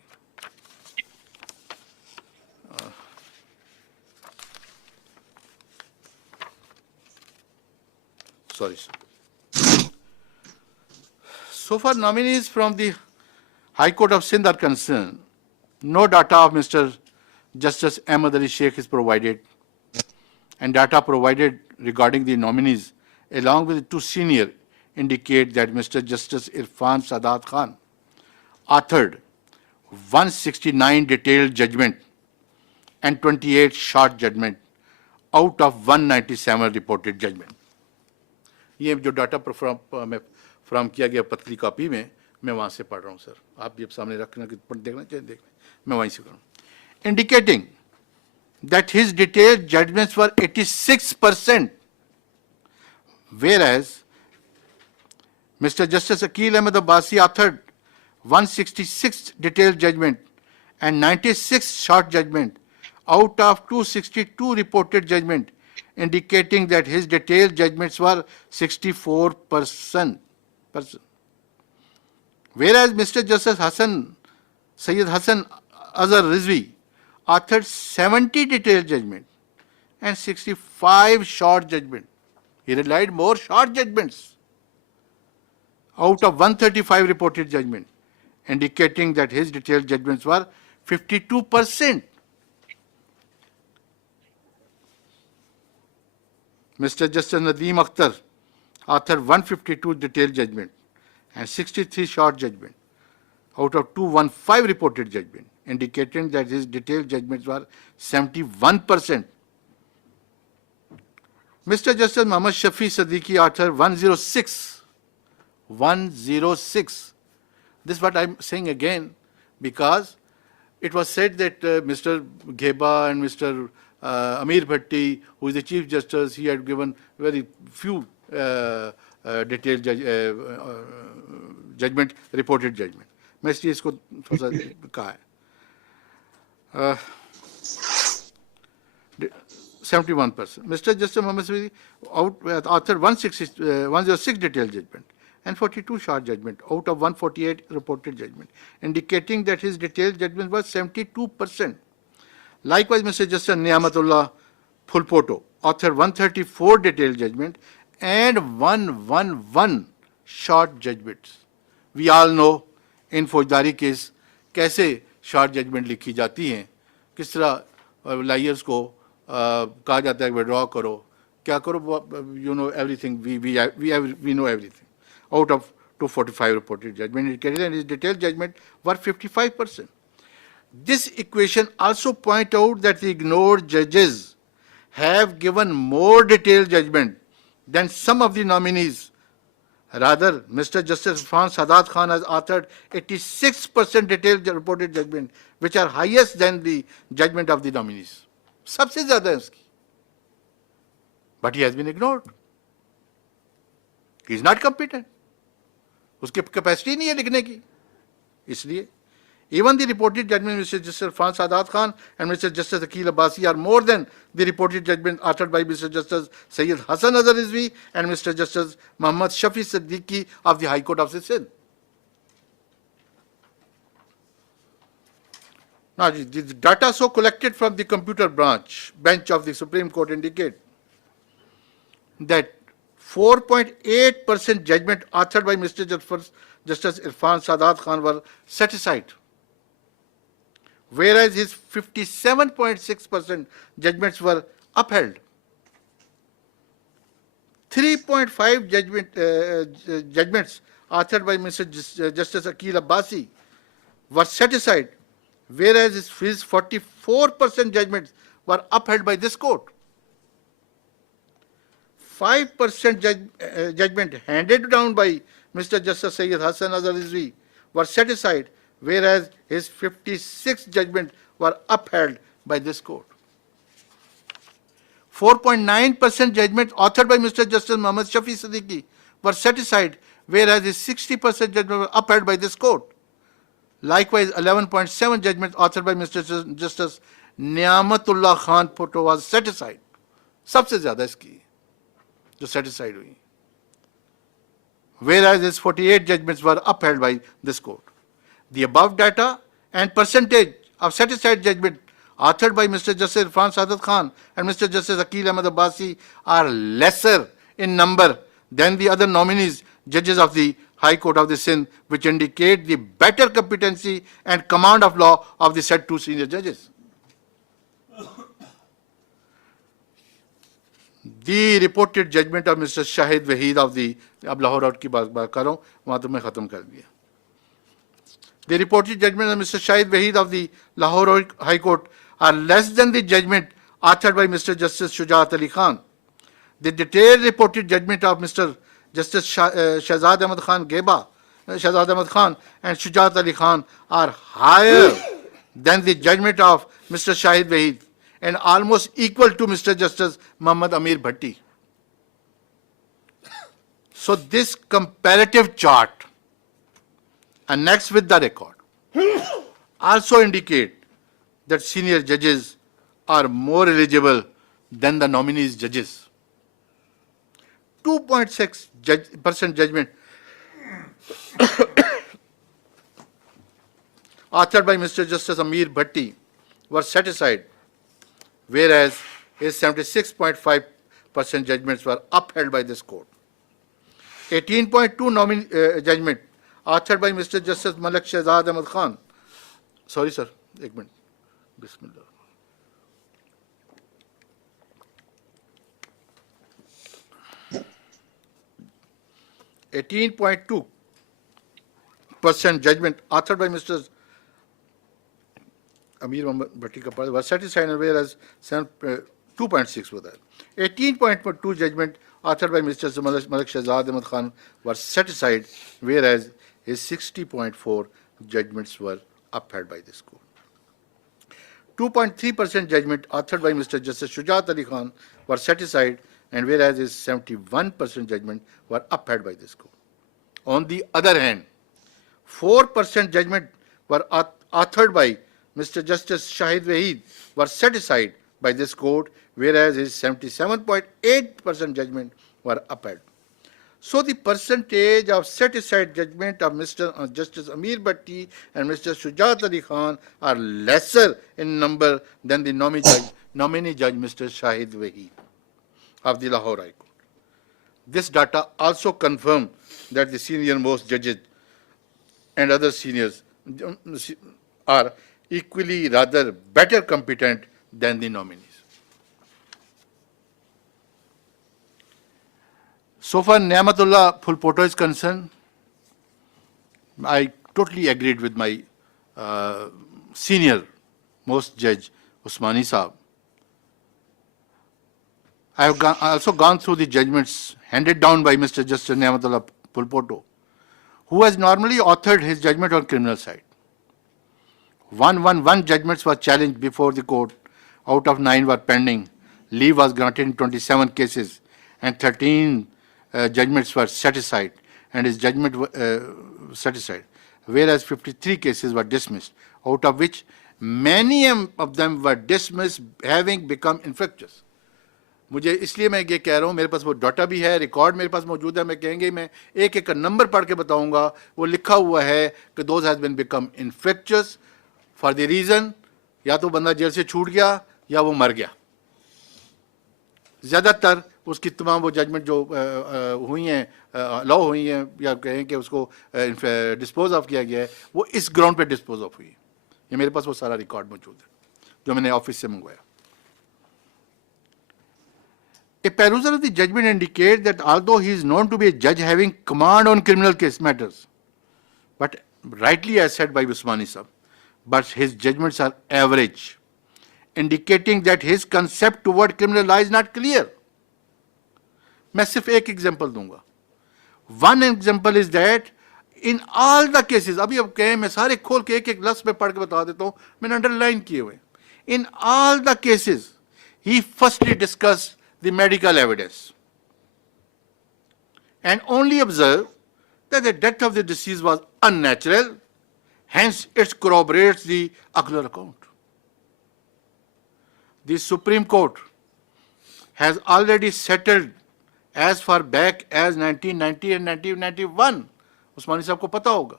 Sorry, sir. So far, nominees from the High Court of Sindh are concerned. No data of Mr. Justice Ahmad Ali Sheikh is provided, and data provided regarding the nominees, along with the 2 senior, indicate that Mr. Justice Irfan Sadat Khan authored 169 detailed judgment and 28 short judgment out of 197 reported judgment. ये जो data from किया गया पतली copy में, मैं वहाँ से पढ़ रहा हूँ सर, आप भी अब सामने रखना कि देखना चाहिए, देखना, मैं वहीं से करूँ. Indicating that his detailed judgments were 86%, whereas Mr. Justice Akil Ahmed Abbasi authored 166 detailed judgment and 96 short judgment out of 262 reported judgment, indicating that his detailed judgments were 64%. Whereas Mr. Justice Sayyid Hassan Azhar Rizvi authored 70 detailed judgment and 65 short judgment. He relied more short judgments out of 135 reported judgment, indicating that his detailed judgments were 52%. Mr. Justice Nadeem Akhtar authored 152 detailed judgment and 63 short judgment out of 215 reported judgment, indicating that his detailed judgments were 71%. Mr. Justice Muhammad Shafi Siddiqui authored 106. This is what I'm saying again, because it was said that Mr. Gheba and Mr. Amir Bhatti, who is the Chief Justice, he had given very few detailed judgment, reported judgment. मैं इसलिए इसको थोड़ा सा कहा है 71%. Mr. Justice Muhammad Shafi authored 106 detailed judgment and 42 short judgment out of 148 reported judgment, indicating that his detailed judgment was 72%. Likewise, Mr. Justice Niamatullah Phulpoto authored 134 detailed judgment and 111 short judgments. We all know in फौजदारी case कैसे short judgement लिखी जाती हैं, किस तरह lawyers को कहा जाता है विड्रॉ करो, क्या करो, you know everything, we know everything. Out of 245 reported judgment indicated, and his detailed judgment were 55%. This equation also point out that the ignored judges have given more detailed judgment than some of the nominees. Rather, Mr. Justice Irfan Sadat Khan has authored 86% detailed reported judgment, which are highest than the judgment of the nominees. सबसे ज़्यादा है उसकी. But he has been ignored. He is not competent. उसकी capacity नहीं है लिखने की. इसलिए even the reported judgment of Mr. Justice Irfan Sadat Khan and Mr. Justice Akil Abbasi are more than the reported judgment authored by Mr. Justice Sayyid Hassan Azhar Rizvi and Mr. Justice Muhammad Shafi Siddiqui of the High Court of Sindh. Now, the data so collected from the computer bench of the Supreme Court indicate that 4.8% judgment authored by Mr. Justice Irfan Sadat Khan were set aside, whereas his 57.6% judgments were upheld. 3.5 judgments authored by Mr. Justice Akil Abbasi were set aside, whereas his 44% judgments were upheld by this court. 5% judgment handed down by Mr. Justice Sayyid Hassan Azhar Rizvi were set aside, whereas his 56 judgments were upheld by this court. 4.9% judgment authored by Mr. Justice Muhammad Shafi Siddiqui were set aside, whereas his 60% judgment were upheld by this court. Likewise, 11.7 judgment authored by Mr. Justice Niamatullah Khan Phulpoto was set aside. सबसे ज़्यादा इसकी जो set aside हुई. Whereas his 48 judgments were upheld by this court. The above data and percentage of set aside judgment authored by Mr. Justice Irfan Sadat Khan and Mr. Justice Akil Ahmad Abbasi are lesser in number than the other nominees, judges of the High Court of the Sindh, which indicate the better competency and command of law of the said two senior judges. The reported judgment of Mr. Shahid Wahid of the, अब Lahore out की बात कर रहा हूँ, वहाँ तो मैं ख़त्म कर दिया. The reported judgment of Mr. Shahid Wahid of the Lahore High Court are less than the judgment authored by Mr. Justice Shujaat Ali Khan. The detailed reported judgment of Mr. Justice Shahzad Ahmad Khan Gheba, Shahzad Ahmad Khan and Shujaat Ali Khan are higher than the judgment of Mr. Shahid Wahid and almost equal to Mr. Justice Muhammad Amir Bhatti. So this comparative chart annexed with the record also indicate that senior judges are more eligible than the nominees judges. 2.6% judgment authored by Mr. Justice Amir Bhatti were set aside, whereas his 76.5% judgments were upheld by this court. 18.2 judgment authored by Mr. Justice Malik Shehzad Ahmad Khan. Sorry, sir. Ek minute. Bismillah. %% judgment authored by Mr. Amir Bhatti Kapal was satisfied, whereas 2.6 were there. 18.2 judgment authored by Mr. Malik Shehzad Ahmad Khan were satisfied, whereas his 60.4 judgments were upheld by this court. 2.3% judgment authored by Mr. Justice Shujat Ali Khan were satisfied, and whereas his 71% judgment were upheld by this court. On the other hand, 4% judgment were authored by Mr. Justice Shahid Wahid were set aside by this court, whereas his 77.8% judgment were upheld. So the percentage of set aside judgment of Mr. Justice Amir Bhatti and Mr. Shujat Ali Khan are lesser in number than the nominee judge Mr. Shahid Wahid of the Lahore High Court. This data also confirms that the senior most judges and other seniors are equally rather better competent than the nominees. So far, Niamatullah Phulpoto is concerned, I totally agreed with my senior most judge, Usmani Saab. I have also gone through the judgments handed down by Mr. Justice Niamatullah Phulpoto, who has normally authored his judgment on criminal side. 111 judgments were challenged before the court. Out of 9 were pending. Leave was granted in 27 cases, and 13 judgments were set aside, and his judgment set aside, whereas 53 cases were dismissed, out of which many of them were dismissed having become infectious. मुझे इसलिए मैं ये कह रहा हूँ, मेरे पास वो data भी है, रिकॉर्ड मेरे पास मौजूद है, मैं कहेंगे मैं एक एक नंबर पढ़ के बताऊंगा, वो लिखा हुआ है कि those has been become infectious for the reason या तो बंदा जेल से छूट गया या वो मर गया. ज़्यादातर उसकी तमाम वो जजमेंट जो हुई हैं, लॉ हुई हैं, या कहें कि उसको डिस्पोज ऑफ किया गया है, वो इस ग्राउंड पे डिस्पोज ऑफ हुई है. ये मेरे पास वो सारा रिकॉर्ड मौजूद है जो मैंने ऑफिस से मंगवाया. A perusal of the judgment indicates that although he is known to be a judge having command on criminal case matters, but rightly as said by Usmani Sahab, but his judgments are average, indicating that his concept toward criminal law is not clear. मैं सिर्फ एक example दूंगा. One example is that in all the cases, अभी अब कहें मैं सारे खोल के एक एक लफ्ज पे पढ़ के बता देता हूं, मैंने अंडरलाइन किए हुए. In all the cases, he firstly discussed the medical evidence and only observed that the death of the deceased was unnatural, hence it corroborates the ocular account. The Supreme Court has already settled as far back as 1990 and 1991, Usmani Sahab ko pata hoga,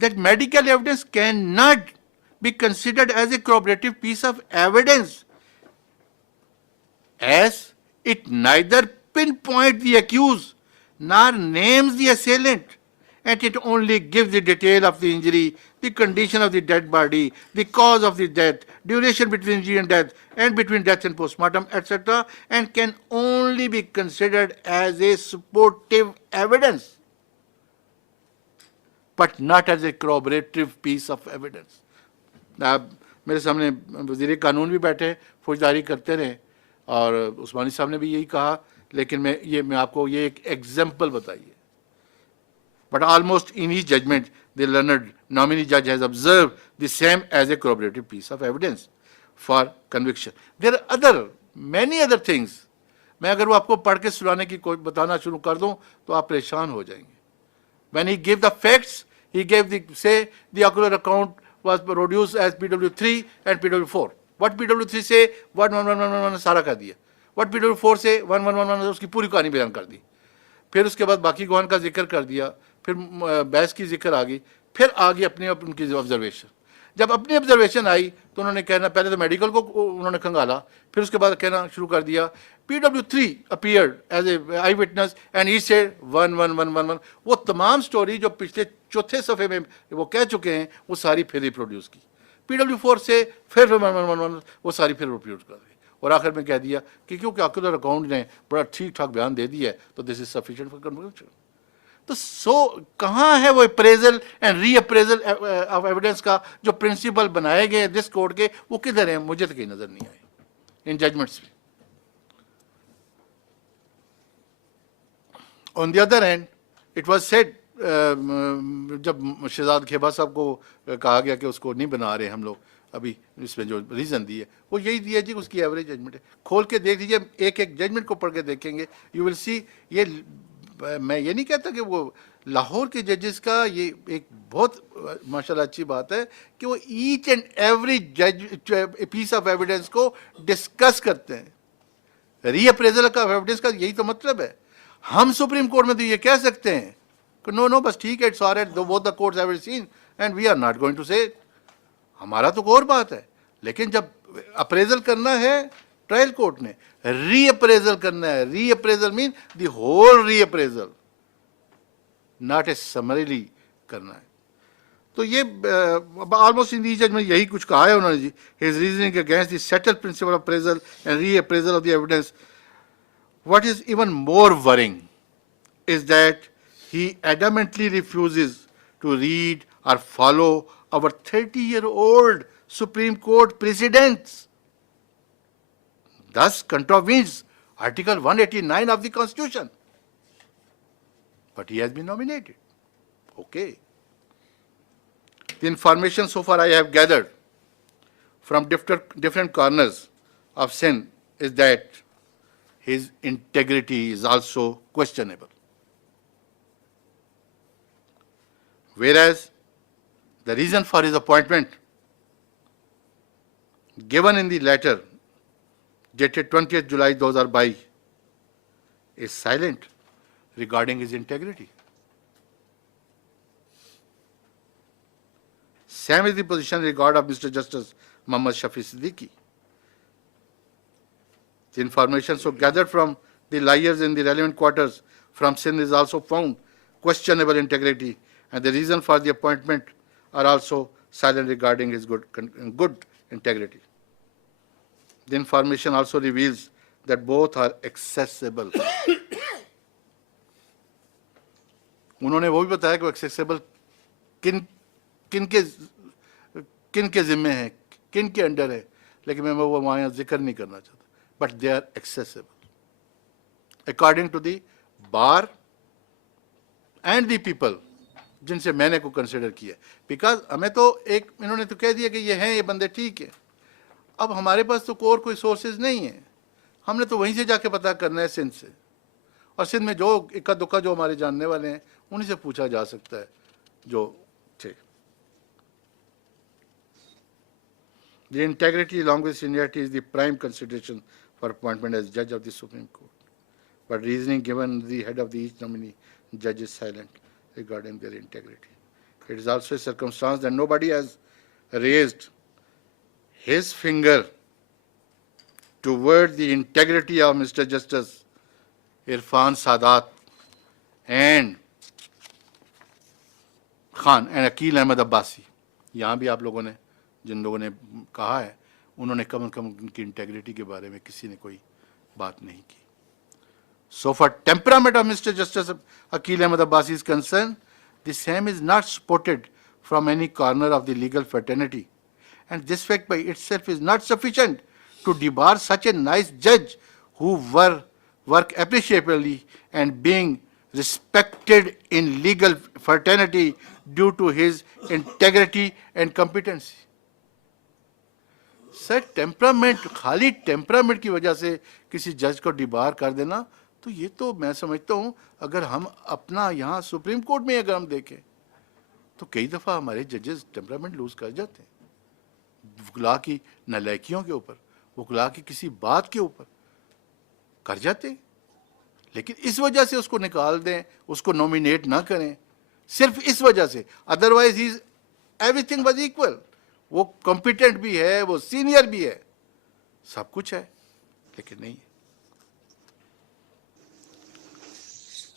that medical evidence cannot be considered as a corroborative piece of evidence, as it neither pinpoints the accused nor names the assailant, and it only gives the detail of the injury, the condition of the dead body, the cause of the death, duration between injury and death, and between death and postmortem, etc., and can only be considered as a supportive evidence, but not as a corroborative piece of evidence. अब मेरे सामने वज़ीर कानून भी बैठे, फौजदारी करते रहे, और उस्मानी साहब ने भी यही कहा, लेकिन मैं आपको ये एक एग्जाम्पल बताइए. But almost in each judgment, the learned nominee judge has observed the same as a corroborative piece of evidence for conviction. There are many other things. मैं अगर वो आपको पढ़ के सुनाने की कोई बताना शुरू कर दूं, तो आप परेशान हो जाएंगे. When he gave the facts, He gave the ocular account was produced as PW3 and PW4. What PW3 say 11111 सारा कर दिया, what PW4 से 1111 उसकी पूरी कहानी बयान कर दी, फिर उसके बाद बाकी गवान का जिक्र कर दिया, फिर बहस की जिक्र आ गई, फिर आ गई अपनी उनकी ऑब्जर्वेशन. जब अपनी ऑब्जर्वेशन आई तो उन्होंने कहना, पहले तो मेडिकल को उन्होंने खंगाला, फिर उसके बाद कहना शुरू कर दिया PW3 appeared as a I witness and he said 11111. वो तमाम स्टोरी जो पिछले चौथे सफ़े में वो कह चुके हैं वो सारी फिर रिप्रोड्यूस की. PW4 से फिर 1111 वो सारी फिर रिप्रोड्यूस कर दी, और आखिर में कह दिया कि क्योंकि ऑक्यूलर अकाउंट ने बड़ा ठीक ठाक बयान दे दिया है तो this is sufficient for conviction. तो कहाँ है वो appraisal and re appraisal of evidence का जो प्रिंसिपल बनाए गए दिस कोर्ट के, वो किधर हैं? मुझे तो कहीं नजर नहीं आए इन जजमेंट्स में. On the other hand it was said, जब शहजाद खेबा साहब को कहा गया कि उसको नहीं बना रहे हम लोग, अभी इसमें जो रीज़न दिए वो यही दिया जी, उसकी एवरेज जजमेंट है. खोल के देख लीजिए, एक एक जजमेंट को पढ़ के देखेंगे, यू विल सी. ये मैं ये नहीं कहता कि वो लाहौर के जजेस का ये एक बहुत माशाल्लाह अच्छी बात है कि वो each and every piece of evidence को डिस्कस करते हैं. रीअप्रेजल का एविडेंस का यही तो मतलब है. हम सुप्रीम कोर्ट में तो ये कह सकते हैं कि नो बस ठीक है, it's alright, both the courts have seen and we are not going to say. हमारा तो और बात है, लेकिन जब अप्रेजल करना है ट्रायल कोर्ट ने, रीअप्रेजल करना है. Reappraisal mean the whole reappraisal, not a summarily करना है. तो ये ऑलमोस्ट इन दी जजमेंट यही कुछ कहा है उन्होंने जी. His reasoning against the settled principle of appraisal and reappraisal of the evidence. What is even more worrying is that he adamantly refuses to read or follow our 30-year-old Supreme Court precedents, thus contravenes Article 189 of the Constitution. But he has been nominated. Okay. The information so far I have gathered from different corners of Sindh is that his integrity is also questionable. Whereas the reason for his appointment given in the letter dated 20th July 2022 is silent regarding his integrity. Same is the position in regard of Mr. Justice Muhammad Shafi Siddiqui. The information so gathered from the liars in the relevant quarters from Sindh is also found questionable integrity, and the reason for the appointment are also silent regarding his good integrity. The information also reveals that both are accessible. उन्होंने वो भी बताया कि accessible किन के जिम्मे है, किन के अंडर है, लेकिन मैं वो वहाँ जिक्र नहीं करना चाहता. But they are accessible according to the bar and the people जिनसे मैंने को कंसिडर किया. बिकॉज हमें तो एक इन्होंने तो कह दिया कि ये हैं, ये बंदे ठीक है. अब हमारे पास तो और कोई सोर्सेज नहीं है, हमने तो वहीं से जाके पता करना है सिंध से, और सिंध में जो इक्का दुक्का जो हमारे जानने वाले हैं उन्हीं से पूछा जा सकता है जो थे. The integrity along with seniority is the prime consideration for appointment as judge of the Supreme Court. But reasoning given the head of the each nominee judge is silent regarding their integrity. It is also a circumstance that nobody has raised his finger toward the integrity of Mr. Justice Irfan Sadat and Khan and Akil Ahmed Abbasi. यहाँ भी आप लोगों ने जिन लोगों ने कहा है उन्होंने कम उनकी इंटेग्रिटी के बारे में किसी ने कोई बात नहीं की. So for temperament of Mr. Justice Akil Ahmed Abbasi is concerned, the same is not supported from any corner of the legal fraternity, and this fact by itself is not sufficient to debar such a nice judge who work appreciably and being respected in legal fraternity due to his integrity and competency. Sir temperament, खाली temperament की वजह से किसी जज को debar कर देना, तो ये तो मैं समझता हूँ अगर हम अपना यहाँ सुप्रीम कोर्ट में अगर हम देखें تو کئی دفعہ ہمارے ججز ٹیمپرامنٹ لوز کر جاتے ہیں وکلا کی نالائکیوں کے اوپر, وکلا کی کسی بات کے اوپر کر جاتے ہیں, لیکن اس وجہ سے اس کو نکال دیں, اس کو نومینیٹ نہ کریں, صرف اس وجہ سے. Otherwise he every thing was equal, وہ کمپیٹنٹ بھی ہے, وہ سینئر بھی ہے, سب کچھ ہے, لیکن نہیں.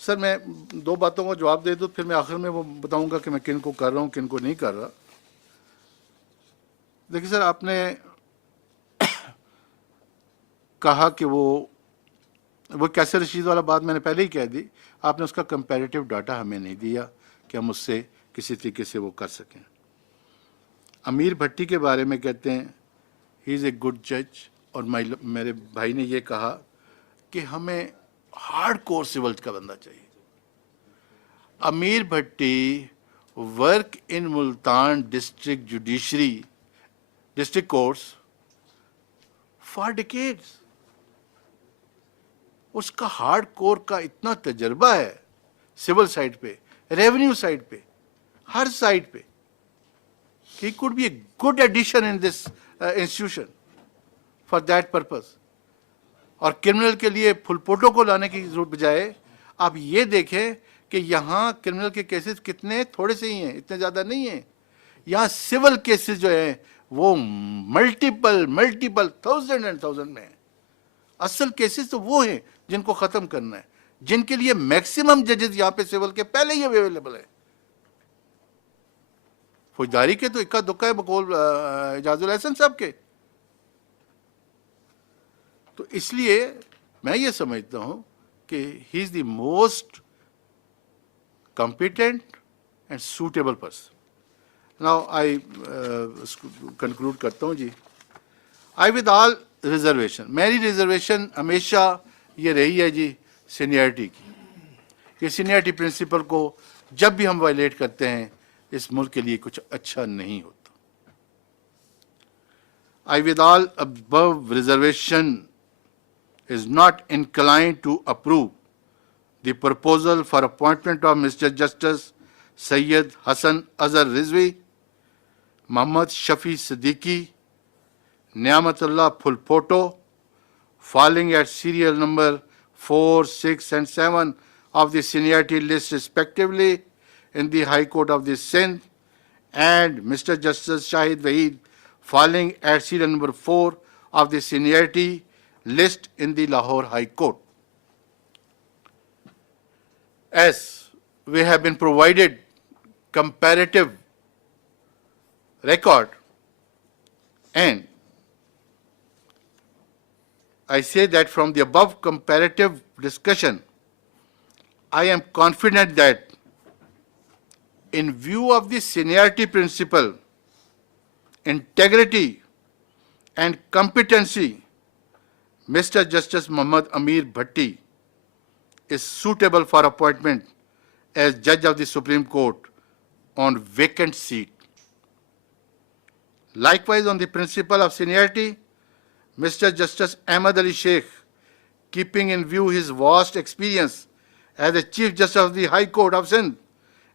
سر میں 2 باتوں کا جواب دے دوں, پھر میں آخر میں وہ بتاؤں گا کہ میں کن کو کر رہا ہوں کن کو نہیں کر رہا. دیکھیے سر, آپ نے کہا کہ وہ کیسر رشید والا بات میں نے پہلے ہی کہہ دی, آپ نے اس کا کمپیریٹیو ڈاٹا ہمیں نہیں دیا کہ ہم اس سے کسی طریقے سے وہ کر سکیں. امیر بھٹی کے بارے میں کہتے ہیں ہی از اے گڈ جج, اور میرے بھائی نے یہ کہا کہ ہمیں ہارڈ کور سول کا بندہ چاہیے. Amir Bhatti work in Multan district judiciary district courts for decades. اس کا ہارڈ کور کا اتنا تجربہ ہے سول سائڈ پہ, ریونیو سائڈ پہ, ہر سائڈ پہ, کہ could be a good addition in this institution for that purpose. اور کرمنل کے لیے پھل پوٹوں کو لانے کی ضرورت بجائے آپ یہ دیکھیں کہ یہاں کرمنل کے کیسز کتنے تھوڑے سے ہی ہیں, اتنے زیادہ نہیں ہیں. یہاں سول کیسز جو ہیں وہ ملٹیپل تھاؤزینڈ اینڈ تھاؤزینڈ میں ہیں. اصل کیسز تو وہ ہیں جن کو ختم کرنا ہے, جن کے لیے میکسیمم ججز یہاں پہ سول کے پہلے ہی اویلیبل ہیں. فوجداری کے تو اکا دکا ہے بقول اعجاز الحسن صاحب کے. تو اس لیے میں یہ سمجھتا ہوں کہ he is the most competent and suitable person. Now I conclude کرتا ہوں جی. آئی ود آل ریزرویشن, میری ریزرویشن ہمیشہ یہ رہی ہے جی سینئرٹی کی. یہ سینئرٹی پرنسپل کو جب بھی ہم وائلیٹ کرتے ہیں اس ملک کے لیے کچھ اچھا نہیں ہوتا. I with all above reservation is not inclined to approve the proposal for appointment of Mr. Justice Sayyid Hassan Azhar Rizvi, Muhammad Shafi Siddiqui, Niamatullah Phulpoto, falling at serial number 4, 6 and 7 of the seniority list respectively in the High Court of the Sindh, and Mr. Justice Shahid Waheed falling at serial number 4 of the seniority list in the Lahore High Court. As we have been provided comparative record, and I say that from the above comparative discussion, I am confident that in view of the seniority principle, integrity and competency, Mr. Justice Muhammad Amir Bhatti is suitable for appointment as Judge of the Supreme Court on vacant seat. Likewise, on the principle of seniority, Mr. Justice Ahmad Ali Sheikh, keeping in view his vast experience as the Chief Justice of the High Court of Sindh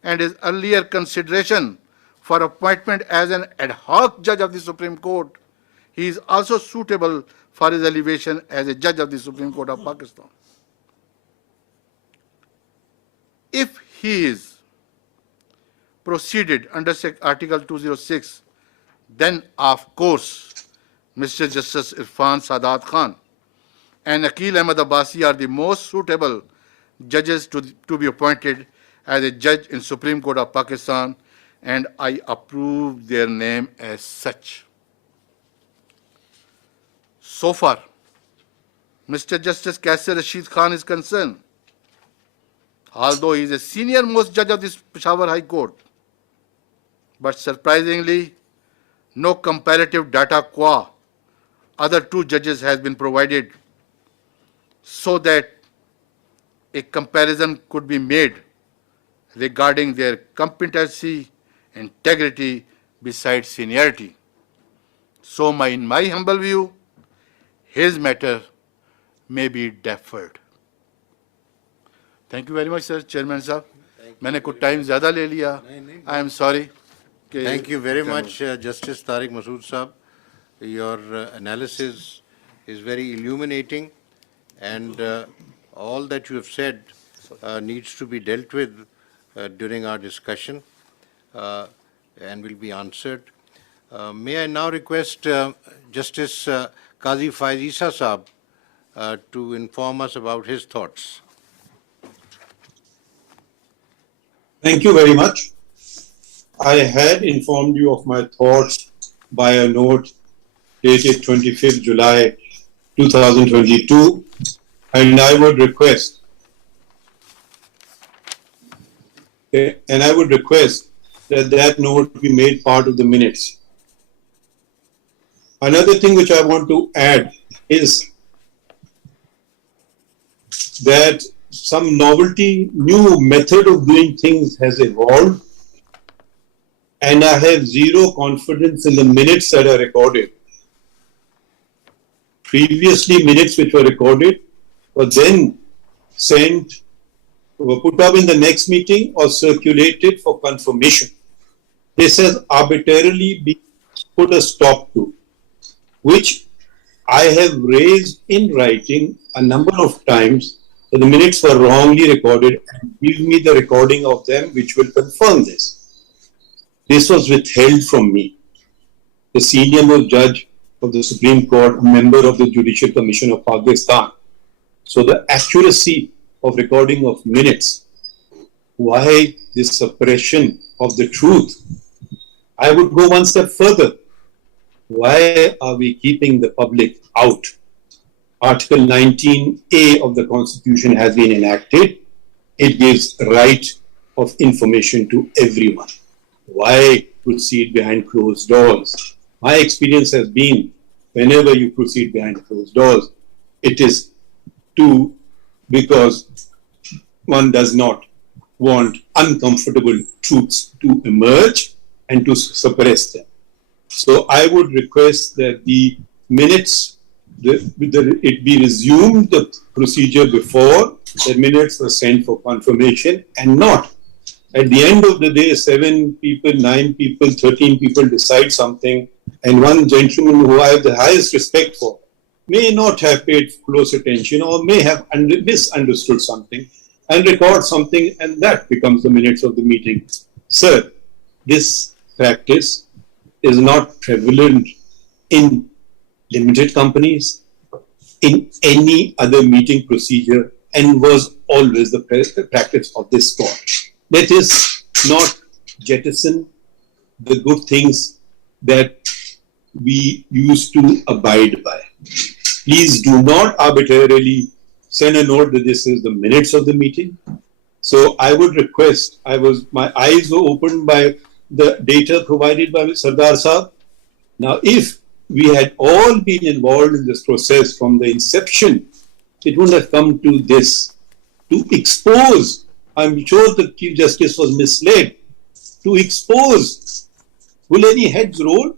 and his earlier consideration for appointment as an ad hoc Judge of the Supreme Court, he is also suitable for his elevation as a Judge of the Supreme Court of Pakistan. If he is proceeded under Article 206, then of course Mr. Justice Irfan Sadat Khan and Aqil Ahmad Abbasi are the most suitable judges to be appointed as a judge in Supreme Court of Pakistan, and I approve their name as such. So far, Mr. Justice Kaisar Rashid Khan is concerned, although he is a senior most judge of this Peshawar High Court, but surprisingly, no comparative data qua other 2 judges has been provided so that a comparison could be made regarding their competency, integrity, besides seniority. So in my humble view, his matter may be deferred. Thank you very much, sir. Chairman Sahab. मैंने कुछ time ज़्यादा ले लिया. I am sorry. Thank you very much, Justice Tariq Masood Saab. Your analysis is very illuminating, and all that you have said needs to be dealt with during our discussion and will be answered. May I now request Justice Qazi Faiz Isa Saab to inform us about his thoughts. Thank you very much. I had informed you of my thoughts by a note dated 25th July 2022, and I would request that that note be made part of the minutes. Another thing which I want to add is that some novelty, new method of doing things has evolved, and I have zero confidence in the minutes that are recorded. Previously, minutes which were recorded were then sent, were put up in the next meeting or circulated for confirmation. This has arbitrarily been put a stop to, which I have raised in writing a number of times. So the minutes were wrongly recorded, and give me the recording of them which will confirm this. This was withheld from me. The senior most judge of the Supreme Court, a member of the Judicial Commission of Pakistan. So the accuracy of recording of minutes, why this suppression of the truth? I would go one step further. Why are we keeping the public out? Article 19A of the Constitution has been enacted. It gives right of information to everyone. Why proceed behind closed doors? My experience has been, whenever you proceed behind closed doors, it is because one does not want uncomfortable truths to emerge and to suppress them. So I would request that the minutes, it be resumed the procedure before the minutes were sent for confirmation, and not at the end of the day 7 people, 9 people, 13 people decide something, and one gentleman who I have the highest respect for may not have paid close attention or may have misunderstood something and record something, and that becomes the minutes of the meeting. Sir, this practice is not prevalent in limited companies, in any other meeting procedure, and was always the practice of this court. Let us not jettison the good things that we used to abide by. Please do not arbitrarily send a note that this is the minutes of the meeting. So I would request, my eyes were opened by the data provided by Sardar Saab. Now, if we had all been involved in this process from the inception, it wouldn't have come to this. To expose, I'm sure the Chief Justice was misled. To expose, will any heads roll?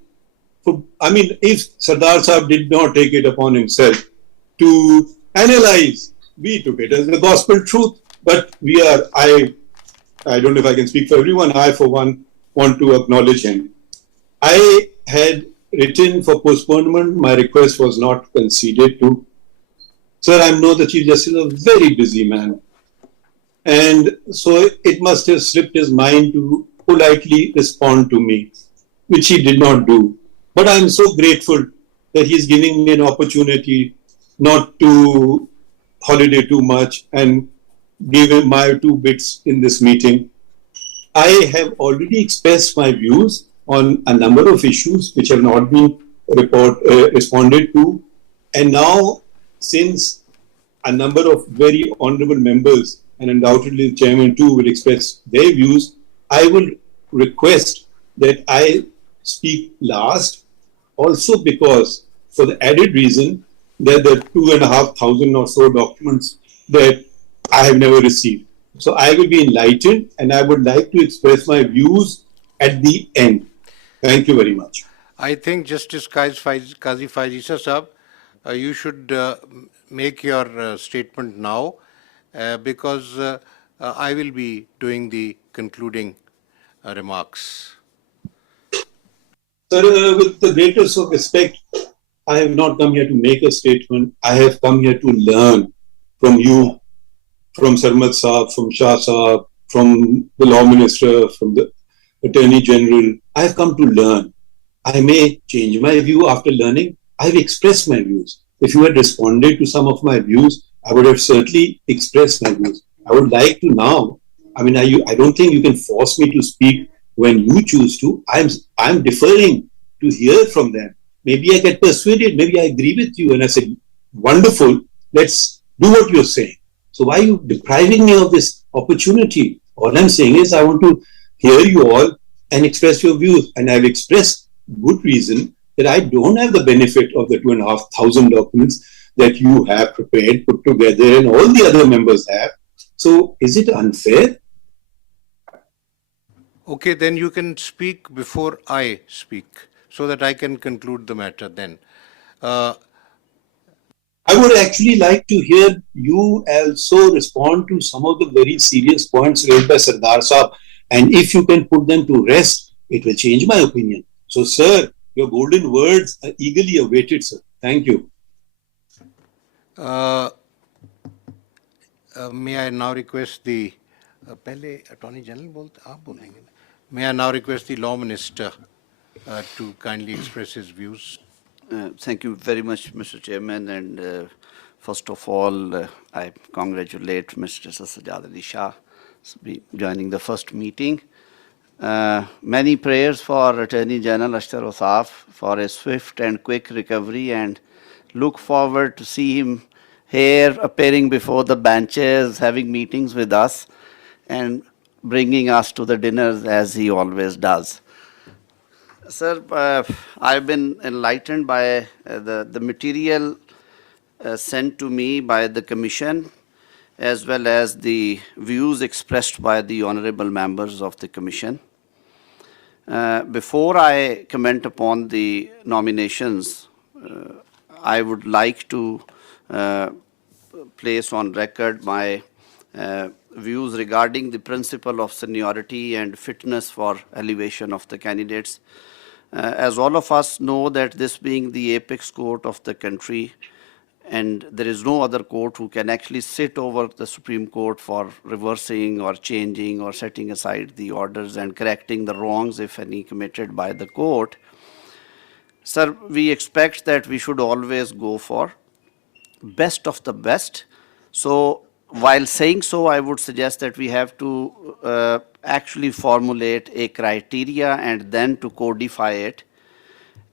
If Sardar Saab did not take it upon himself to analyze, we took it as the gospel truth. But I don't know if I can speak for everyone, I for one want to acknowledge him. I had written for postponement, my request was not conceded to. Sir, I know the Chief Justice is a very busy man. And so it must have slipped his mind to politely respond to me, which he did not do. But I'm so grateful that he's giving me an opportunity not to holiday too much and give him my 2 bits in this meeting. I have already expressed my views on a number of issues which have not been responded to. And now, since a number of very honorable members, and undoubtedly the chairman too, will express their views, I will request that I speak last, also because, for the added reason that the 2,500 or so documents that I have never received. So I will be enlightened, and I would like to express my views at the end. Thank you very much. I think Justice Qazi Faiz Isa Saab, you should make your statement now, because I will be doing the concluding remarks. Sir, with the greatest of respect, I have not come here to make a statement. I have come here to learn from you, from Sarmat Saab, from Shah Saab, from the Law Minister, from the Attorney General. I have come to learn. I may change my view after learning. I have expressed my views. If you had responded to some of my views, I would have certainly expressed my views. I would like to now, I don't think you can force me to speak when you choose to. I'm deferring to hear from them. Maybe I get persuaded, maybe I agree with you, and I said, wonderful, let's do what you're saying. So why are you depriving me of this opportunity? All I'm saying is I want to hear you all and express your views. And I've expressed good reason that I don't have the benefit of the 2,500 documents that you have prepared, put together, and all the other members have. So is it unfair? Okay, then you can speak before I speak, so that I can conclude the matter then. I would actually like to hear you also respond to some of the very serious points raised by Sardar Saab. And if you can put them to rest, it will change my opinion. So, sir, your golden words are eagerly awaited, sir. Thank you. May I now request the पहले Attorney General बोलते आप बोलेंगे ना? May I now request the Law Minister to kindly express his views? Thank you very much, Mr. Chairman. And first of all, I congratulate Mr. Sajjad Ali Shah joining the first meeting. Many prayers for Attorney General Ashtar Osaf for a swift and quick recovery, and look forward to see him here appearing before the benches, having meetings with us, and bringing us to the dinners as he always does. Sir, I've been enlightened by the material sent to me by the Commission, as well as the views expressed by the honorable members of the Commission. Before I comment upon the nominations, I would like to place on record my views regarding the principle of seniority and fitness for elevation of the candidates. As all of us know that this being the apex court of the country, and there is no other court who can actually sit over the Supreme Court for reversing or changing or setting aside the orders and correcting the wrongs, if any, committed by the court. Sir, we expect that we should always go for best of the best. So while saying so, I would suggest that we have to actually formulate a criteria and then to codify it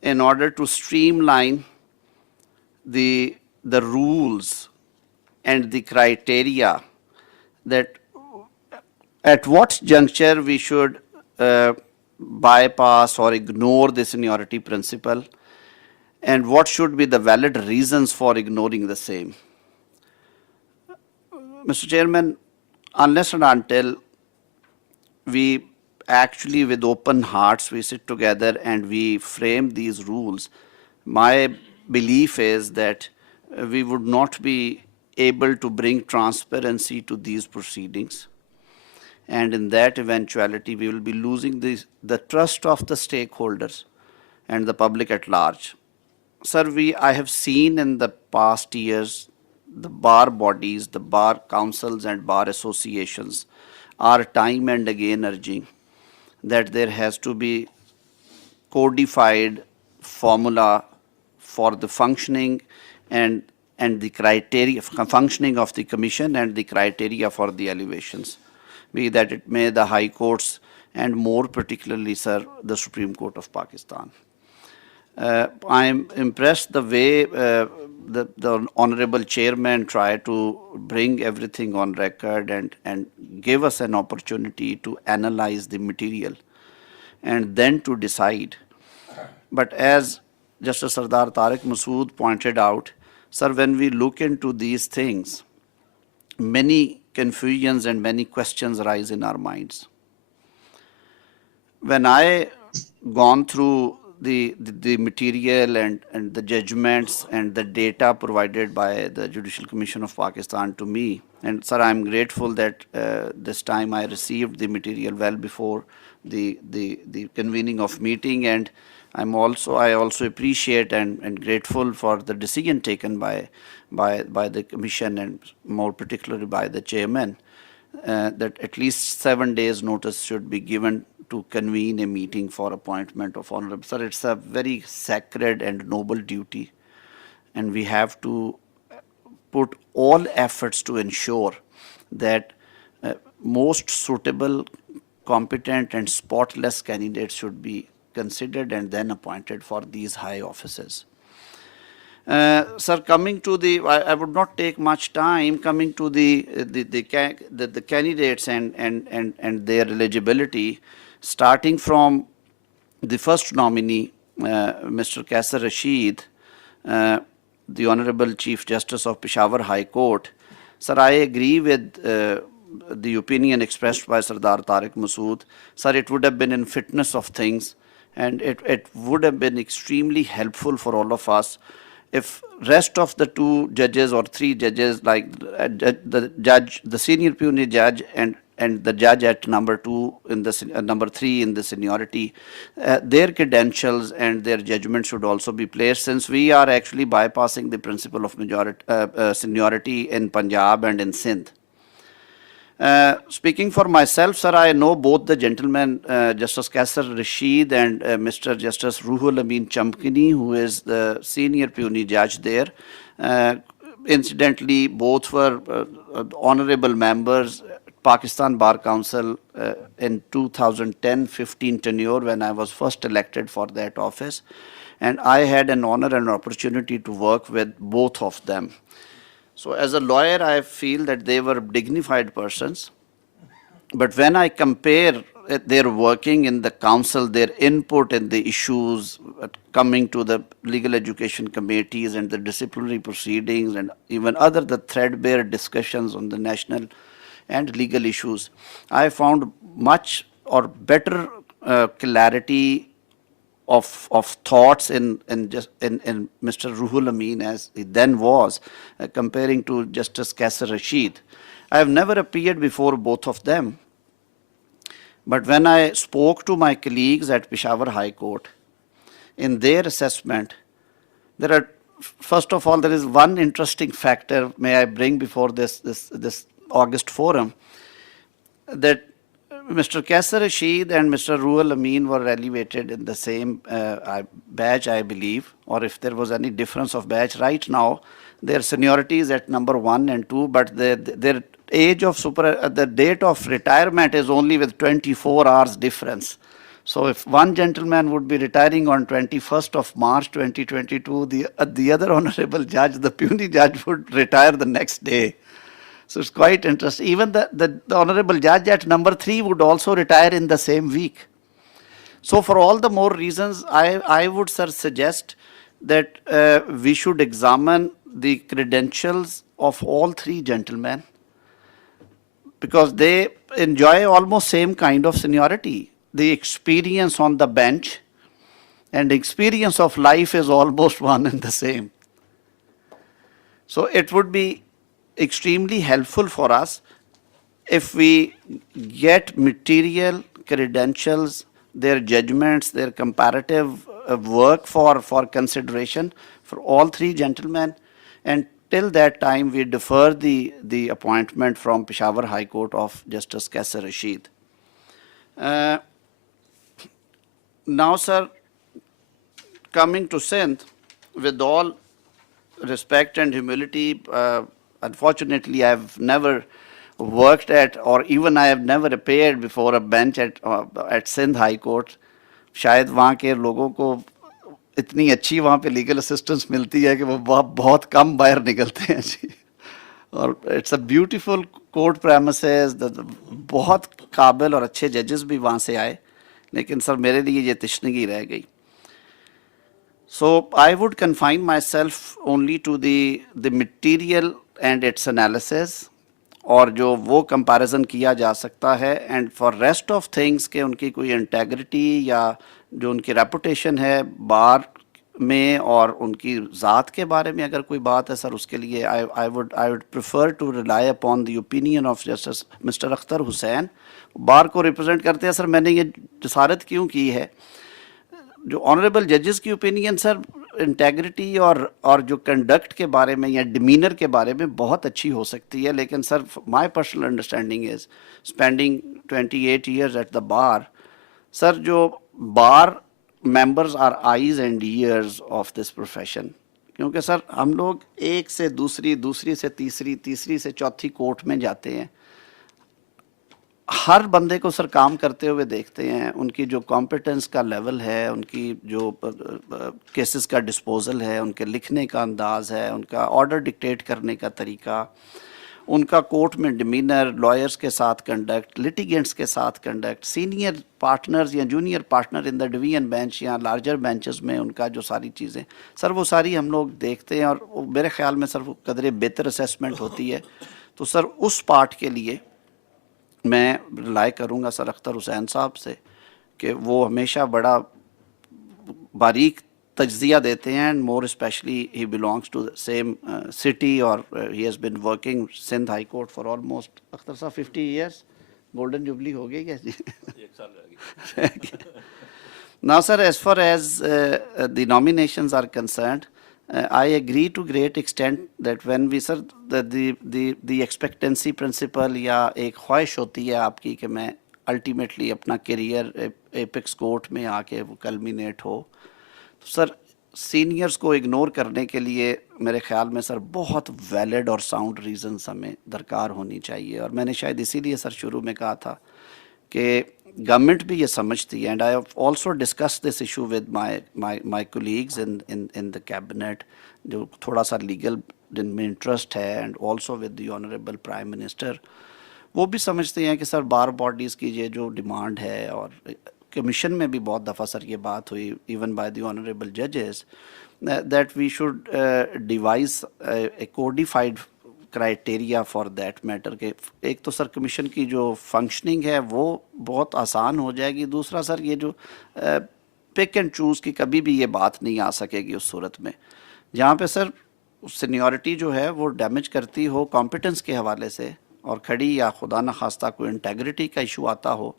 in order to streamline the rules and the criteria, that at what juncture we should bypass or ignore the seniority principle, and what should be the valid reasons for ignoring the same. Mr. Chairman, unless and until we actually with open hearts we sit together and we frame these rules, my belief is that we would not be able to bring transparency to these proceedings. And in that eventuality, we will be losing the trust of the stakeholders and the public at large. Sir, I have seen in the past years, the bar bodies, the bar councils and bar associations are time and again urging that there has to be codified formula for the functioning and the criteria, functioning of the commission and the criteria for the elevations, be that it may the high courts and more particularly, sir, the Supreme Court of Pakistan. I am impressed the way the honorable chairman tried to bring everything on record and give us an opportunity to analyze the material and then to decide. But as Justice Sardar Tariq Masood pointed out, sir, when we look into these things, many confusions and many questions arise in our minds. When I gone through the material and the judgments and the data provided by the Judicial Commission of Pakistan to me. And sir, I'm grateful that this time I received the material well before the convening of meeting, and I also appreciate and grateful for the decision taken by the Commission, and more particularly by the chairman, that at least 7 days notice should be given to convene a meeting for appointment of honorable. Sir, it's a very sacred and noble duty, and we have to put all efforts to ensure that most suitable, competent and spotless candidates should be considered and then appointed for these high offices. Sir, coming to I would not take much time coming to the candidates and their eligibility, starting from the first nominee, Mr. Kaisar Rashid, the Honorable Chief Justice of Peshawar High Court. Sir, I agree with the opinion expressed by Sardar Tariq Masood. Sir, it would have been in fitness of things, and it would have been extremely helpful for all of us if rest of the 2 judges or 3 judges, like the judge, the senior puisne judge, and the judge at number 2 in the number 3 in the seniority, their credentials and their judgment should also be placed, since we are actually bypassing the principle of seniority in Punjab and in Sindh. Speaking for myself, sir, I know both the gentlemen, Justice Kaisar Rashid and Mr. Justice Ruhul Amin Chamkini, who is the senior puisne judge there. Incidentally, both were honorable members, Pakistan Bar Council in 2010-15 tenure when I was first elected for that office. And I had an honor and opportunity to work with both of them. So as a lawyer, I feel that they were dignified persons. But when I compare their working in the council, their input in the issues coming to the legal education committees and the disciplinary proceedings and even the threadbare discussions on the national and legal issues, I found much or better clarity of thoughts in Mr. Ruhul Amin as he then was, comparing to Justice Kaisar Rashid. I have never appeared before both of them. But when I spoke to my colleagues at Peshawar High Court, in their assessment, first of all, there is one interesting factor may I bring before this August forum, that Mr. Kaisar Rashid and Mr. Ruhul Amin were elevated in the same badge, I believe, or if there was any difference of badge. Right now, their seniority is at number 1 and 2, but their age of the date of retirement is only with 24 hours difference. So if one gentleman would be retiring on 21st of March 2022, the other honorable judge, the puisne judge, would retire the next day. So it's quite interesting. Even the honorable judge at number 3 would also retire in the same week. So for all the more reasons, I would, sir, suggest that we should examine the credentials of all 3 gentlemen, because they enjoy almost same kind of seniority. The experience on the bench and experience of life is almost one and the same. So it would be extremely helpful for us if we get material, credentials, their judgments, their comparative work for consideration for all 3 gentlemen, and till that time we defer the appointment from Peshawar High Court of Justice Kaisar Rashid. Now, sir, coming to Sindh, with all respect and humility, unfortunately, I have never worked at, or even I have never appeared before a bench at Sindh High Court. शायद वहाँ के लोगों को इतनी अच्छी वहाँ पे legal assistance मिलती है कि वो बहुत कम बाहर निकलते हैं जी. और it's a beautiful court premises, बहुत काबिल और अच्छे जजेस भी वहाँ से आए, लेकिन सर मेरे लिए ये तशनगी रह गई. So I would confine myself only to the material and its analysis, और जो वो comparison किया जा सकता है, and for rest of things के उनकी कोई integrity या جو ان کی ریپوٹیشن ہے بار میں اور ان کی ذات کے بارے میں اگر کوئی بات ہے سر, اس کے لیے I would prefer to rely upon the opinion of Justice Mr. Akhtar Hussain. بار کو ریپرزینٹ کرتے ہیں سر. میں نے یہ جسارت کیوں کی ہے, جو آنریبل ججز کی اوپینین سر انٹیگریٹی اور جو کنڈکٹ کے بارے میں یا ڈیمینر کے بارے میں بہت اچھی ہو سکتی ہے, لیکن sir my personal understanding is spending 28 years at the bar, sir جو bar members are eyes and ears of this profession. کیونکہ سر ہم لوگ ایک سے دوسری, دوسری سے تیسری, تیسری سے چوتھی کورٹ میں جاتے ہیں, ہر بندے کو سر کام کرتے ہوئے دیکھتے ہیں, ان کی جو کمپیٹنس کا لیول ہے, ان کی جو کیسز کا ڈسپوزل ہے, ان کے لکھنے کا انداز ہے, ان کا آرڈر ڈکٹیٹ کرنے کا طریقہ, ان کا کورٹ میں ڈیمینر, لائرز کے ساتھ کنڈکٹ, لٹیگنٹس کے ساتھ کنڈکٹ, سینئر پارٹنرز یا junior partner in the division bench یا لارجر بینچز میں ان کا جو ساری چیزیں سر وہ ساری ہم لوگ دیکھتے ہیں, اور میرے خیال میں سر وہ قدرے بہتر اسیسمنٹ ہوتی ہے. تو سر اس پارٹ کے لیے میں رائے کروں گا سر اختر حسین صاحب سے کہ وہ ہمیشہ بڑا باریک تجزیہ دیتے ہیں, and more specially he belongs to same city, اور he has been working Sindh high court for almost Akhtar sahab 50 years. Golden jubilee ہو گئی کیا جی؟ Now sir, as far as the nominations are concerned, I agree to great extent that when we sir the expectancy principle یا ایک خواہش ہوتی ہے آپ کی کہ میں الٹیمیٹلی اپنا کیریئر ایپکس کورٹ میں آ کے وہ کلمینیٹ ہو, تو سر سینئرز کو اگنور کرنے کے لیے میرے خیال میں سر بہت ویلڈ اور ساؤنڈ ریزنس ہمیں درکار ہونی چاہیے. اور میں نے شاید اسی لیے سر شروع میں کہا تھا کہ گورنمنٹ بھی یہ سمجھتی ہے, and I have also discuss this issue with my colleagues in the cabinet, جو تھوڑا سا لیگل جن میں انٹرسٹ ہے, and also with the honourable prime minister. وہ بھی سمجھتے ہیں کہ سر بار باڈیز کی یہ جو ڈیمانڈ ہے, اور کمیشن میں بھی بہت دفعہ سر یہ بات ہوئی ایون بائی دی آنریبل ججز, that we should devise a codified criteria for that matter. کہ ایک تو سر کمیشن کی جو فنکشننگ ہے وہ بہت آسان ہو جائے گی, دوسرا سر یہ جو پک اینڈ چوز کی کبھی بھی یہ بات نہیں آ سکے گی اس صورت میں جہاں پہ سر سینیورٹی جو ہے وہ ڈیمیج کرتی ہو کمپیٹنس کے حوالے سے, اور کھڑی یا خدا نخواستہ کوئی انٹیگریٹی کا ایشو آتا ہو,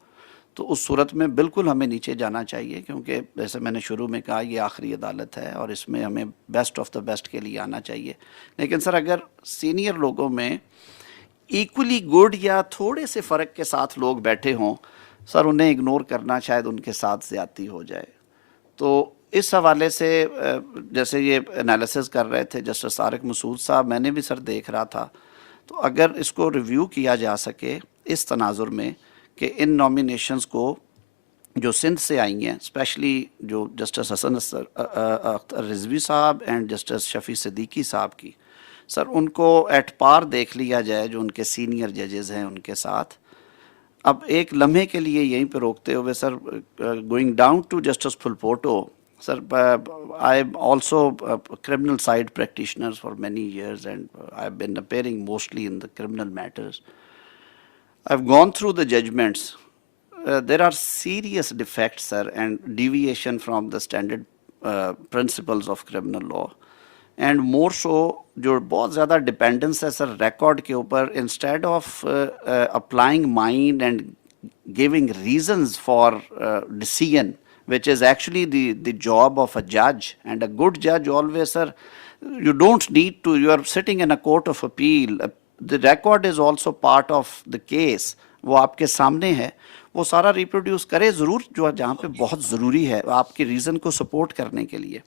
تو اس صورت میں بالکل ہمیں نیچے جانا چاہیے. کیونکہ جیسے میں نے شروع میں کہا یہ آخری عدالت ہے, اور اس میں ہمیں بیسٹ آف دا بیسٹ کے لیے آنا چاہیے. لیکن سر اگر سینئر لوگوں میں ایکولی گڈ یا تھوڑے سے فرق کے ساتھ لوگ بیٹھے ہوں, سر انہیں اگنور کرنا شاید ان کے ساتھ زیادتی ہو جائے. تو اس حوالے سے جیسے یہ انالیسز کر رہے تھے جسٹس طارق مسعود صاحب, میں نے بھی سر دیکھ رہا تھا, تو اگر اس کو ریویو کیا جا سکے اس تناظر میں کہ ان نامینیشنز کو جو سندھ سے آئی ہیں, اسپیشلی جو جسٹس حسن اختر رضوی صاحب اینڈ جسٹس شفیع صدیقی صاحب کی, سر ان کو ایٹ پار دیکھ لیا جائے جو ان کے سینئر ججز ہیں ان کے ساتھ. اب ایک لمحے کے لیے یہیں پہ روکتے ہوئے sir going down to justice Phulpoto, sir, I am also a criminal side practitioner for many years, and I have been appearing mostly in the criminal matters. I have gone through the judgments. There are serious defects, sir, and deviation from the standard principles of criminal law. And more so, جو بہت زیادہ dependence ہے سر record کے اوپر, instead of applying mind and giving reasons for decision, which is actually the job of a judge. And a good judge always, sir, you don't need to, you are sitting in a court of appeal, the record is also part of the case, وہ آپ کے سامنے ہے, وہ سارا reproduce کرے ضرور جو جہاں پہ بہت ضروری ہے آپ کے ریزن کو سپورٹ کرنے کے لیے.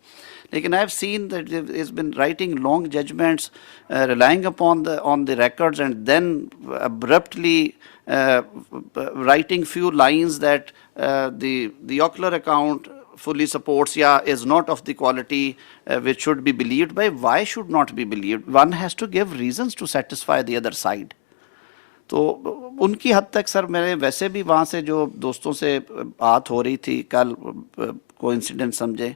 لیکن I have seen that he has been writing long judgments, relying upon on the records, and then abruptly writing few lines that the ocular account fully supports, is not of the quality which should be believed by. Why should not be believed? One has to give reasons to satisfy the other side. تو ان کی حد تک سر میں ویسے بھی وہاں سے جو دوستوں سے بات ہو رہی تھی کل, کوئنسیڈنس سمجھے,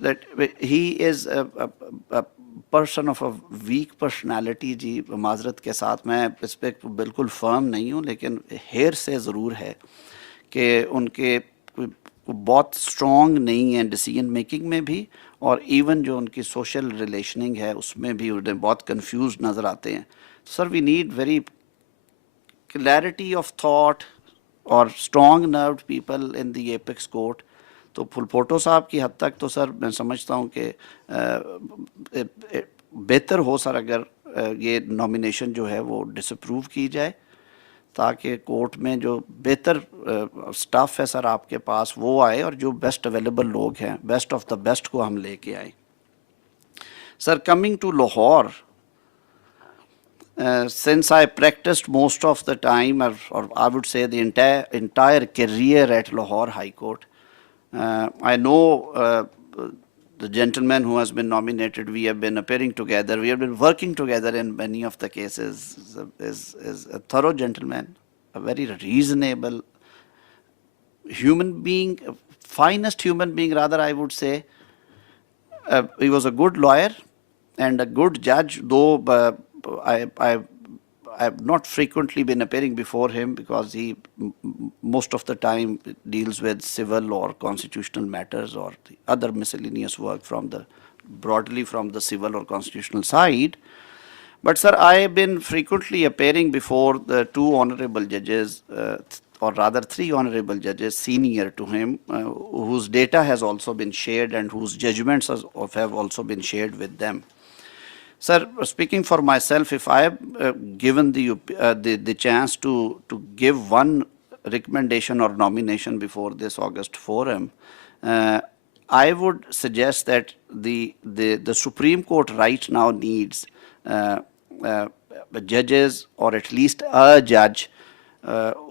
that he is a person of a weak personality. جی معذرت کے ساتھ میں اس پہ بالکل فرم نہیں ہوں, لیکن ہیر سے ضرور ہے کہ ان کے बहुत स्ट्रॉन्ग नहीं है डिसीजन मेकिंग में भी, और इवन जो उनकी सोशल रिलेशनिंग है उसमें भी उन्हें बहुत कंफ्यूज नज़र आते हैं. Sir we need very clarity of thought और strong nerved people in the apex court. तो फुलपोटो साहब की हद तक तो सर मैं समझता हूँ कि बेहतर हो सर अगर ये नॉमिनेशन जो है वो डिसअप्रूव की जाए, ताकि कोर्ट में जो बेहतर स्टाफ है सर आपके पास वो आए और जो बेस्ट अवेलेबल लोग हैं, बेस्ट ऑफ द बेस्ट को हम लेके आए. Sir coming to Lahore, since I practiced most of the time, or I would say the entire career at Lahore High Court, I know the gentleman who has been nominated. We have been appearing together. We have been working together in many of the cases. Is a thorough gentleman, a very reasonable human being, finest human being rather, I would say. He was a good lawyer and a good judge, though I have not frequently been appearing before him because he most of the time deals with civil or constitutional matters or the other miscellaneous work broadly from the civil or constitutional side. But sir, I have been frequently appearing before the two honorable judges, or rather three honorable judges senior to him, whose data has also been shared and whose judgments have also been shared with them. Sir, speaking for myself, if I have given the chance to give one recommendation or nomination before this August forum, I would suggest that the Supreme Court right now needs judges, or at least a judge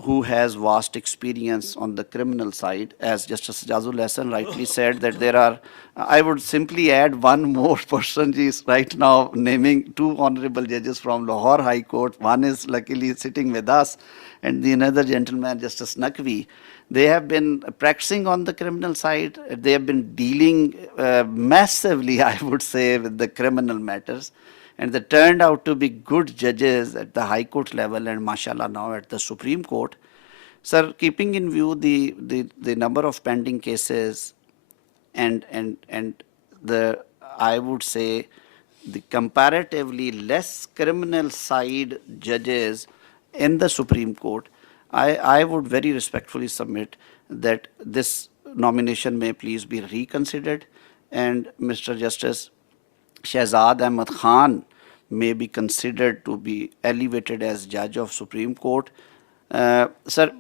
who has vast experience on the criminal side. As Justice Jazul Hassan rightly said, that there are, I would simply add one more person. He is right now naming two honorable judges from Lahore High Court. One is luckily sitting with us, and the another gentleman, Justice Naqvi. They have been practicing on the criminal side. They have been dealing massively, I would say, with the criminal matters. And they turned out to be good judges at the High Court level and mashallah now at the Supreme Court. Sir, keeping in view the number of pending cases and the, I would say, the comparatively less criminal side judges in the Supreme Court, I would very respectfully submit that this nomination may please be reconsidered, and Mr. Justice Shahzad Ahmad Khan may be considered to be elevated as judge of Supreme Court. Sir,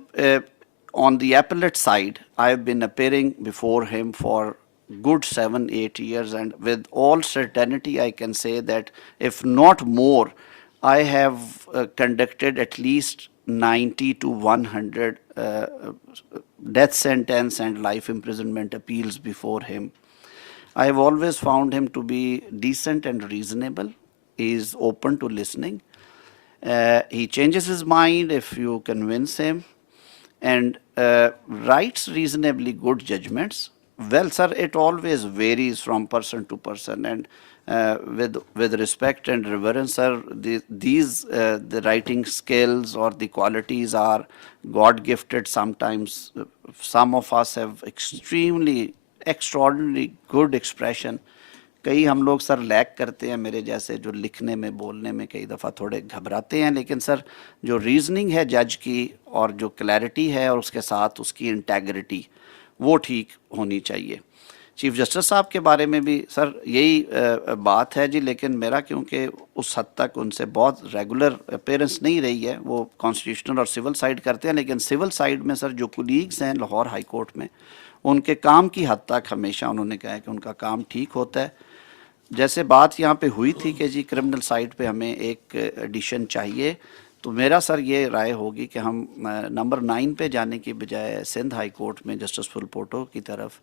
on the appellate side, I have been appearing before him for good 7-8 years, and with all certainty I can say that if not more, I have conducted at least 90 to 100 death sentence and life imprisonment appeals before him. I have always found him to be decent and reasonable. He is open to listening. He changes his mind if you convince him, and writes reasonably good judgments. Well, sir, it always varies from person to person, and with respect and reverence, sir, the writing skills or the qualities are God gifted. Sometimes some of us have extraordinarily good expression. कई हम लोग sir lack करते हैं, मेरे जैसे जो लिखने में बोलने में कई दफ़ा थोड़े घबराते हैं, लेकिन सर जो रीजनिंग है जज की और जो क्लैरिटी है और उसके साथ उसकी इंटेग्रिटी वो ठीक होनी चाहिए. चीफ जस्टिस साहब के बारे में भी सर यही बात है जी, लेकिन मेरा क्योंकि उस हद तक उनसे बहुत रेगुलर अपीयरेंस नहीं रही है, वो कॉन्स्टिट्यूशनल और सिविल साइड करते हैं, लेकिन सिविल साइड में सर जो कुलीग्स हैं लाहौर हाई कोर्ट में, उनके काम की हद तक हमेशा उन्होंने कहा है कि उनका काम ठीक होता है. जैसे बात यहाँ पे हुई थी कि जी क्रिमिनल साइड पे हमें एक एडिशन चाहिए, तो मेरा सर ये राय होगी कि हम नंबर 9 पे जाने की बजाय सिंध हाई कोर्ट में जस्टिस फुलपोटो की तरफ,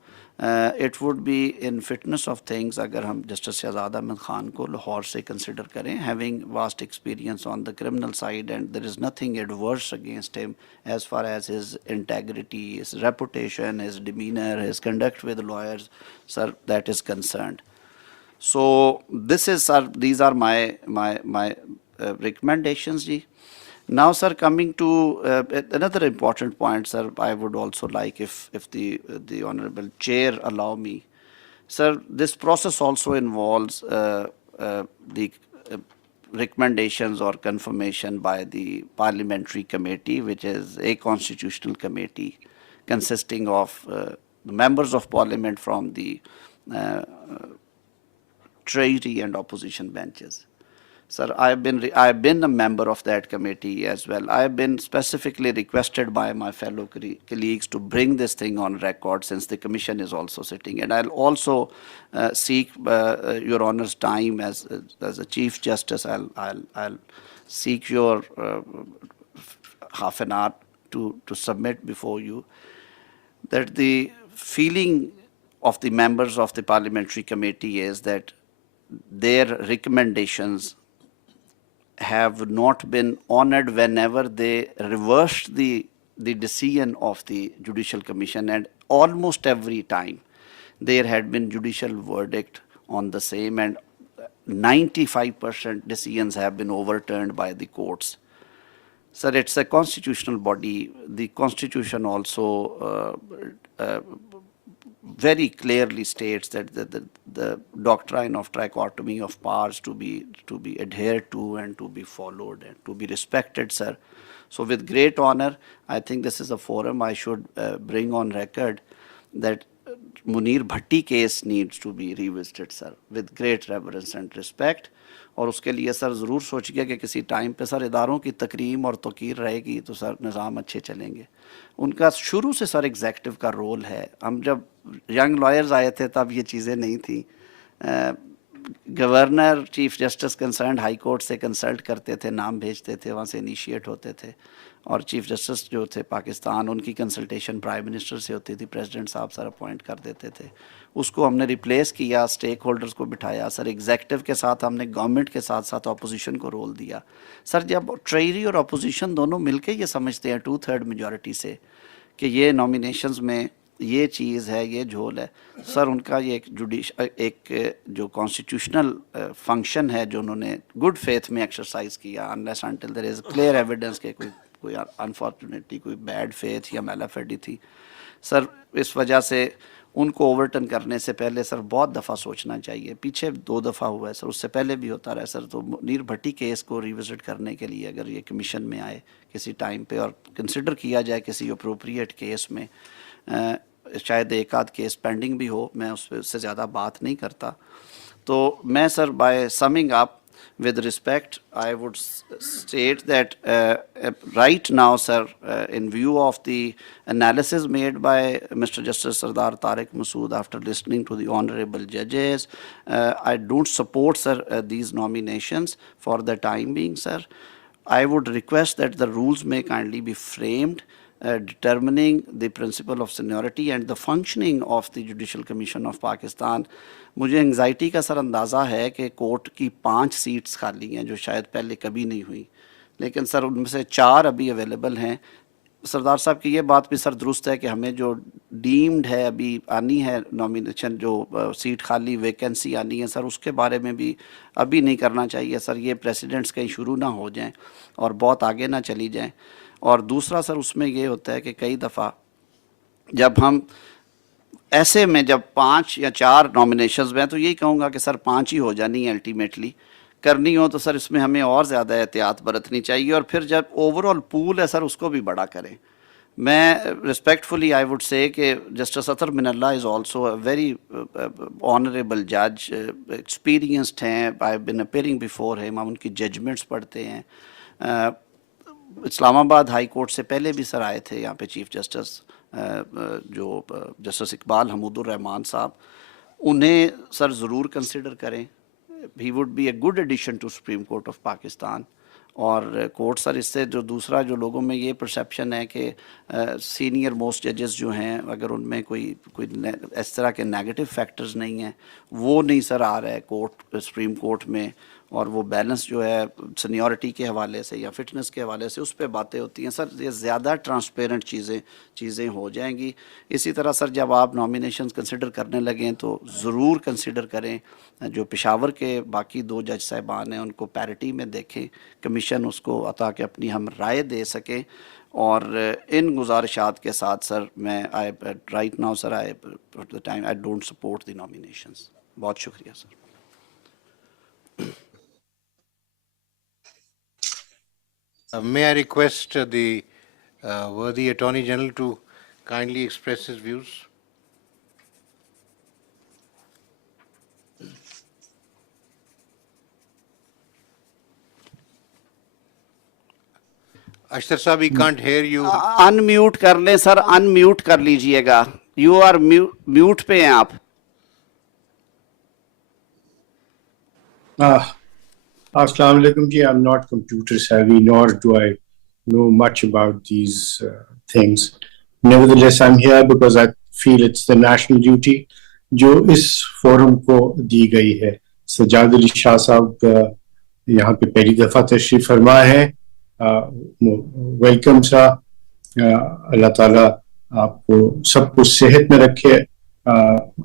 it would be in fitness of things अगर हम जस्टिस शहजाद अहमद खान को लाहौर से कंसिडर करें, having vast experience on the criminal side, and there is nothing adverse against him as far as his integrity, his reputation, his demeanour, his conduct with lawyers, sir, that is concerned. So this is, sir, these are my recommendations, ji. Now, sir, coming to another important point, sir, I would also like, if the honorable chair allow me, sir, this process also involves the recommendations or confirmation by the parliamentary committee, which is a constitutional committee consisting of the members of parliament from the uh, treasury and opposition benches. Sir, I've been a member of that committee as well. I've been specifically requested by my fellow colleagues to bring this thing on record, since the commission is also sitting. And I'll also seek your honor's time as a chief justice. I'll seek your half an hour to submit before you that the feeling of the members of the parliamentary committee is that their recommendations have not been honored whenever they reversed the decision of the Judicial Commission, and almost every time there had been judicial verdict on the same, and 95% decisions have been overturned by the courts. Sir, it's a constitutional body. The Constitution also very clearly states that the doctrine of trichotomy of powers to be adhered to and to be followed and to be respected, sir. So with great honor, I think this is a forum I should bring on record that Munir Bhatti case needs to be revisited, sir, with great reverence and respect. اور اس کے لیے سر ضرور سوچیے کہ کسی time پہ سر اداروں کی تکریم اور توقیر رہے گی تو سر نظام اچھے چلیں گے. ان کا شروع سے سر ایگزیکٹو کا رول ہے. ہم جب ینگ لائرز آئے تھے تب یہ چیزیں نہیں تھیں. Governor chief justice concerned high court سے کنسلٹ کرتے تھے, نام بھیجتے تھے, وہاں سے انیشیٹ ہوتے تھے, اور چیف جسٹس جو تھے پاکستان ان کی کنسلٹیشن پرائم منسٹر سے ہوتی تھی, پریزیڈنٹ صاحب سر اپوائنٹ کر دیتے تھے. اس کو ہم نے ریپلیس کیا, اسٹیک ہولڈرز کو بٹھایا سر, ایگزیکٹو کے ساتھ ہم نے گورنمنٹ کے ساتھ ساتھ اپوزیشن کو رول دیا. سر جب ٹریری اور اپوزیشن دونوں مل کے یہ سمجھتے ہیں 2/3 میجورٹی سے کہ یہ نامینیشنز میں یہ چیز ہے, یہ جھول ہے, سر ان کا یہ ایک جو کانسٹیٹیوشنل فنکشن ہے جو انہوں نے گڈ فیتھ میں ایکسرسائز کیا, unless until there is clear evidence کہ کوئی انفارچونیٹلی کوئی بیڈ فیتھ یا میلافیڈی تھی. سر اس وجہ سے ان کو اوورٹرن کرنے سے پہلے سر بہت دفعہ سوچنا چاہیے. پیچھے 2 دفعہ ہوا ہے سر, اس سے پہلے بھی ہوتا رہا ہے سر. تو منیر بھٹی کیس کو ریوزٹ کرنے کے لیے اگر یہ کمیشن میں آئے کسی ٹائم پہ اور کنسیڈر کیا جائے کسی اپروپریٹ کیس میں, شاید ایک آدھ کیس پینڈنگ بھی ہو, میں اس سے زیادہ بات نہیں کرتا. تو میں sir by summing up with respect, I would state that right now, sir, in view of the analysis made by Mr. Justice Sardar Tariq Masood after listening to the honorable judges, I don't support, sir, these nominations for the time being, sir. I would request that the rules may kindly be framed determining the principle of seniority and the functioning of the Judicial Commission of Pakistan. مجھے anxiety کا سر اندازہ ہے کہ court کی 5 seats خالی ہیں جو شاید پہلے کبھی نہیں ہوئی, لیکن سر ان میں سے 4 ابھی اویلیبل ہیں. سردار صاحب کی یہ بات بھی سر درست ہے کہ ہمیں جو ڈیمڈ ہے ابھی آنی ہے نامینیشن, جو سیٹ خالی ویکینسی آنی ہے سر, اس کے بارے میں بھی ابھی نہیں کرنا چاہیے سر. یہ پریسیڈنٹس کہیں شروع نہ ہو جائیں اور بہت آگے نہ چلی جائیں. اور دوسرا سر اس میں یہ ہوتا ہے کہ کئی دفعہ جب ہم ایسے میں جب 5 یا 4 نامینیشنز میں, تو یہی کہوں گا کہ سر 5 ہی ہو جانی ہے الٹیمیٹلی کرنی ہو, تو سر اس میں ہمیں اور زیادہ احتیاط برتنی چاہیے. اور پھر جب اوور آل پول ہے سر اس کو بھی بڑا کریں. میں ریسپیکٹفلی آئی وڈ سے کہ justice Athar Minallah is also a very honourable جج, ایکسپیرینسڈ ہیں, I have been appearing before ہم, ہم ان کی ججمنٹس پڑھتے ہیں. اسلام آباد ہائی کورٹ سے پہلے بھی سر آئے تھے یہاں پہ چیف جسٹس, جو جسٹس اقبال حمود الرحمان صاحب, انہیں سر ضرور کنسیڈر کریں. He would be a good addition to supreme court of Pakistan. اور کورٹ سر اس سے جو دوسرا جو لوگوں میں یہ پرسیپشن ہے کہ سینئر موسٹ ججز جو ہیں اگر ان میں کوئی اس طرح کے نیگیٹو فیکٹرز نہیں ہیں, وہ نہیں سر آ رہا ہے کورٹ سپریم کورٹ میں, اور وہ بیلنس جو ہے سینیورٹی کے حوالے سے یا فٹنس کے حوالے سے اس پہ باتیں ہوتی ہیں سر. یہ زیادہ ٹرانسپیرنٹ چیزیں ہو جائیں گی. اسی طرح سر جب آپ نامینیشنز کنسیڈر کرنے لگیں تو ضرور کنسیڈر کریں جو پشاور کے باقی 2 جج صاحبان ہیں ان کو پیرٹی میں دیکھیں, کمیشن اس کو تاکہ اپنی ہم رائے دے سکیں. اور ان گزارشات کے ساتھ سر میں right now sir I don't support the nominations. بہت شکریہ sir. May I request the worthy Attorney General to kindly express his views? Ashtar Saab, we can't hear you. In mute کر لیں سر, ان میوٹ کر لیجئے گا. You are mute پہ ہیں آپ. Assalamu alaikum ji. I'm not computer savvy, nor do I know much about these things. Nevertheless, I'm here because I feel it's the national duty جو اس forum کو دی گئی ہے. سجاد علی شاہ صاحب یہاں پہ پہلی دفعہ تشریف فرما ہے. ویلکم سا. اللہ تعالیٰ آپ کو سب کچھ صحت میں رکھے.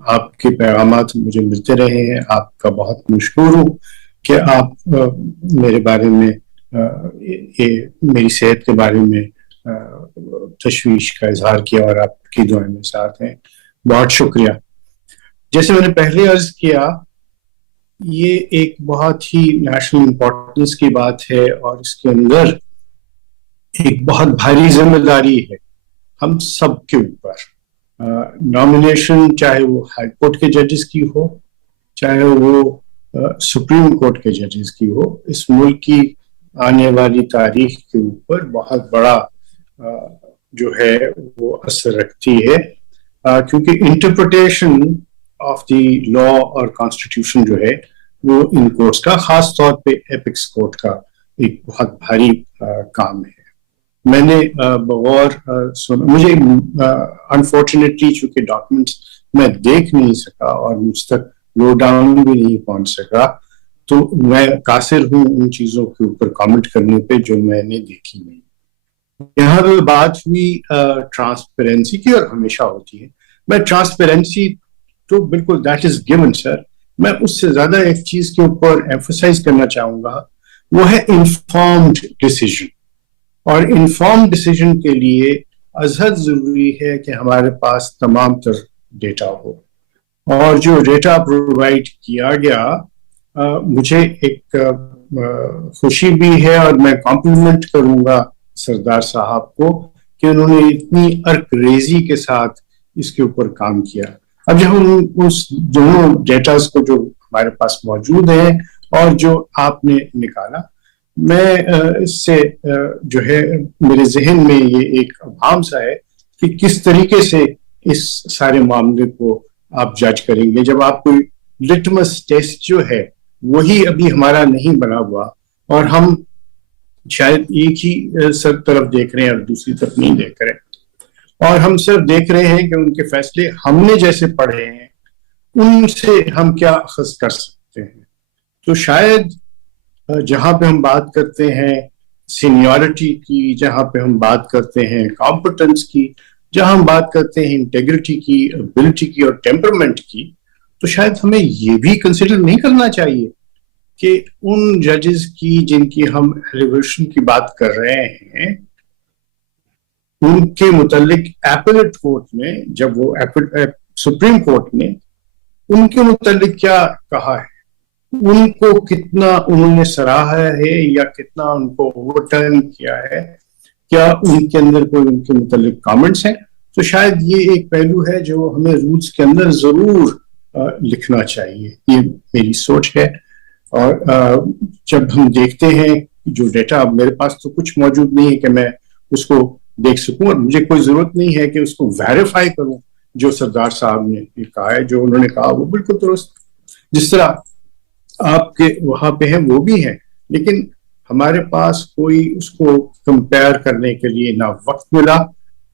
آپ کے پیغامات مجھے ملتے رہے ہیں. آپ کا بہت مشکور ہوں کہ آپ میرے بارے میں میری صحت کے بارے میں تشویش کا اظہار کیا اور آپ کی دعائیں میں ساتھ ہیں. بہت شکریہ. جیسے میں نے پہلے عرض کیا, یہ ایک بہت ہی نیشنل امپورٹنس کی بات ہے اور اس کے اندر ایک بہت بھاری ذمہ داری ہے ہم سب کے اوپر. نامینیشن چاہے وہ ہائی کورٹ کے ججز کی ہو, چاہے وہ سپریم کورٹ کے ججز کی ہو, اس ملک کی آنے والی تاریخ کے اوپر بہت بڑا جو ہے وہ اثر رکھتی ہے, کیونکہ انٹرپریٹیشن آف دی لا اور کانسٹیٹیوشن جو ہے وہ ان کورٹس کا, خاص طور پہ ایپکس کورٹ کا ایک بہت بھاری کام ہے. میں نے بغور سنا, مجھے انفارچونیٹلی چونکہ ڈاکومنٹس میں دیکھ نہیں سکا اور مجھ تک لو ڈاؤن بھی نہیں پہنچ سکا, تو میں قاصر ہوں ان چیزوں کے اوپر کامنٹ کرنے پہ جو میں نے دیکھی نہیں. یہاں پہ بات ہوئی ٹرانسپیرنسی کی, اور ہمیشہ ہوتی ہے. میں ٹرانسپیرنسی تو بالکل دیٹ از گیون سر. میں اس سے زیادہ ایک چیز کے اوپر ایمفسائز کرنا چاہوں گا, وہ ہے انفارمڈ ڈیسیژن. اور انفارمڈ ڈیسیژن کے لیے ازحد ضروری ہے کہ ہمارے پاس تمام تر ڈیٹا ہو. اور جو ڈیٹا پرووائڈ کیا گیا, مجھے ایک خوشی بھی ہے اور میں کمپلیمنٹ کروں گا سردار صاحب کو کہ انہوں نے اتنی عرق ریزی کے ساتھ اس کے اوپر کام کیا. اب جب ہم اس دونوں ڈیٹاز کو جو ہمارے پاس موجود ہیں اور جو آپ نے نکالا, میں اس سے جو ہے میرے ذہن میں یہ ایک ابہام سا ہے کہ کس طریقے سے اس سارے معاملے کو آپ جج کریں گے جب آپ کوئی لٹمس ٹیسٹ جو ہے وہی ابھی ہمارا نہیں بنا ہوا اور ہم شاید ایک ہی سر طرف دیکھ رہے ہیں اور دوسری طرف نہیں دیکھ رہے, اور ہم صرف دیکھ رہے ہیں کہ ان کے فیصلے ہم نے جیسے پڑھے ہیں ان سے ہم کیا اخذ کر سکتے ہیں. تو شاید جہاں پہ ہم بات کرتے ہیں سینیورٹی کی, جہاں پہ ہم بات کرتے ہیں کمپٹنس کی, جہاں ہم بات کرتے ہیں انٹیگریٹی کی, ابلٹی کی اور ٹیمپرمنٹ کی, تو شاید ہمیں یہ بھی کنسیڈر نہیں کرنا چاہیے کہ ان ججز کی جن کی ہم ایلیویشن کی بات کر رہے ہیں, ان کے متعلق ایپلیٹ کورٹ نے, جب وہ سپریم کورٹ نے ان کے متعلق کیا کہا ہے, ان کو کتنا انہوں نے سراہا ہے یا کتنا ان کو اوور ٹرن کیا ہے, کیا ان کے اندر کوئی ان کے متعلق کامنٹس ہیں. تو شاید یہ ایک پہلو ہے جو ہمیں رولز کے اندر ضرور لکھنا چاہیے, یہ میری سوچ ہے. اور جب ہم دیکھتے ہیں جو ڈیٹا, اب میرے پاس تو کچھ موجود نہیں ہے کہ میں اس کو دیکھ سکوں, اور مجھے کوئی ضرورت نہیں ہے کہ اس کو ویریفائی کروں. جو سردار صاحب نے کہا ہے, جو انہوں نے کہا وہ بالکل درست, جس طرح آپ کے وہاں پہ ہیں وہ بھی ہیں, لیکن ہمارے پاس کوئی اس کو کمپیئر کرنے کے لیے نہ وقت ملا,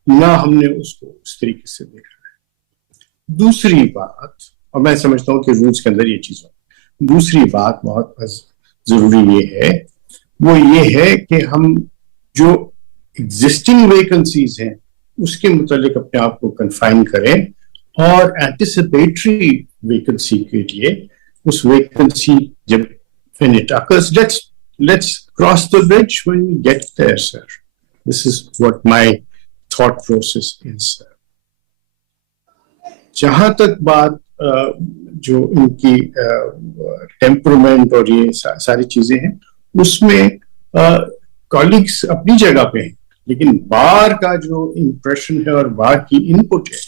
نہ ہم نے اس کو اس طریقے سے دیکھا ہے. دوسری بات, اور میں سمجھتا ہوں کہ رولز کے اندر یہ چیز ہو, دوسری بات بہت ضروری یہ ہے وہ یہ ہے کہ ہم جو ایگزسٹنگ ویکنسیز ہیں اس کے متعلق اپنے آپ کو کنفائن کریں اور اینٹیسپیٹری ویکنسی کے لیے اس ویکنسی جب when it occurs, let's cross the bridge when we get there, sir. This is what my thought process is, sir. جہاں تک بات جو ان کی ٹیمپرمنٹ اور یہ ساری چیزیں ہیں اس میں کالیگس اپنی جگہ پہ ہیں، لیکن بار کا جو امپریشن ہے اور بار کی ان پٹ ہے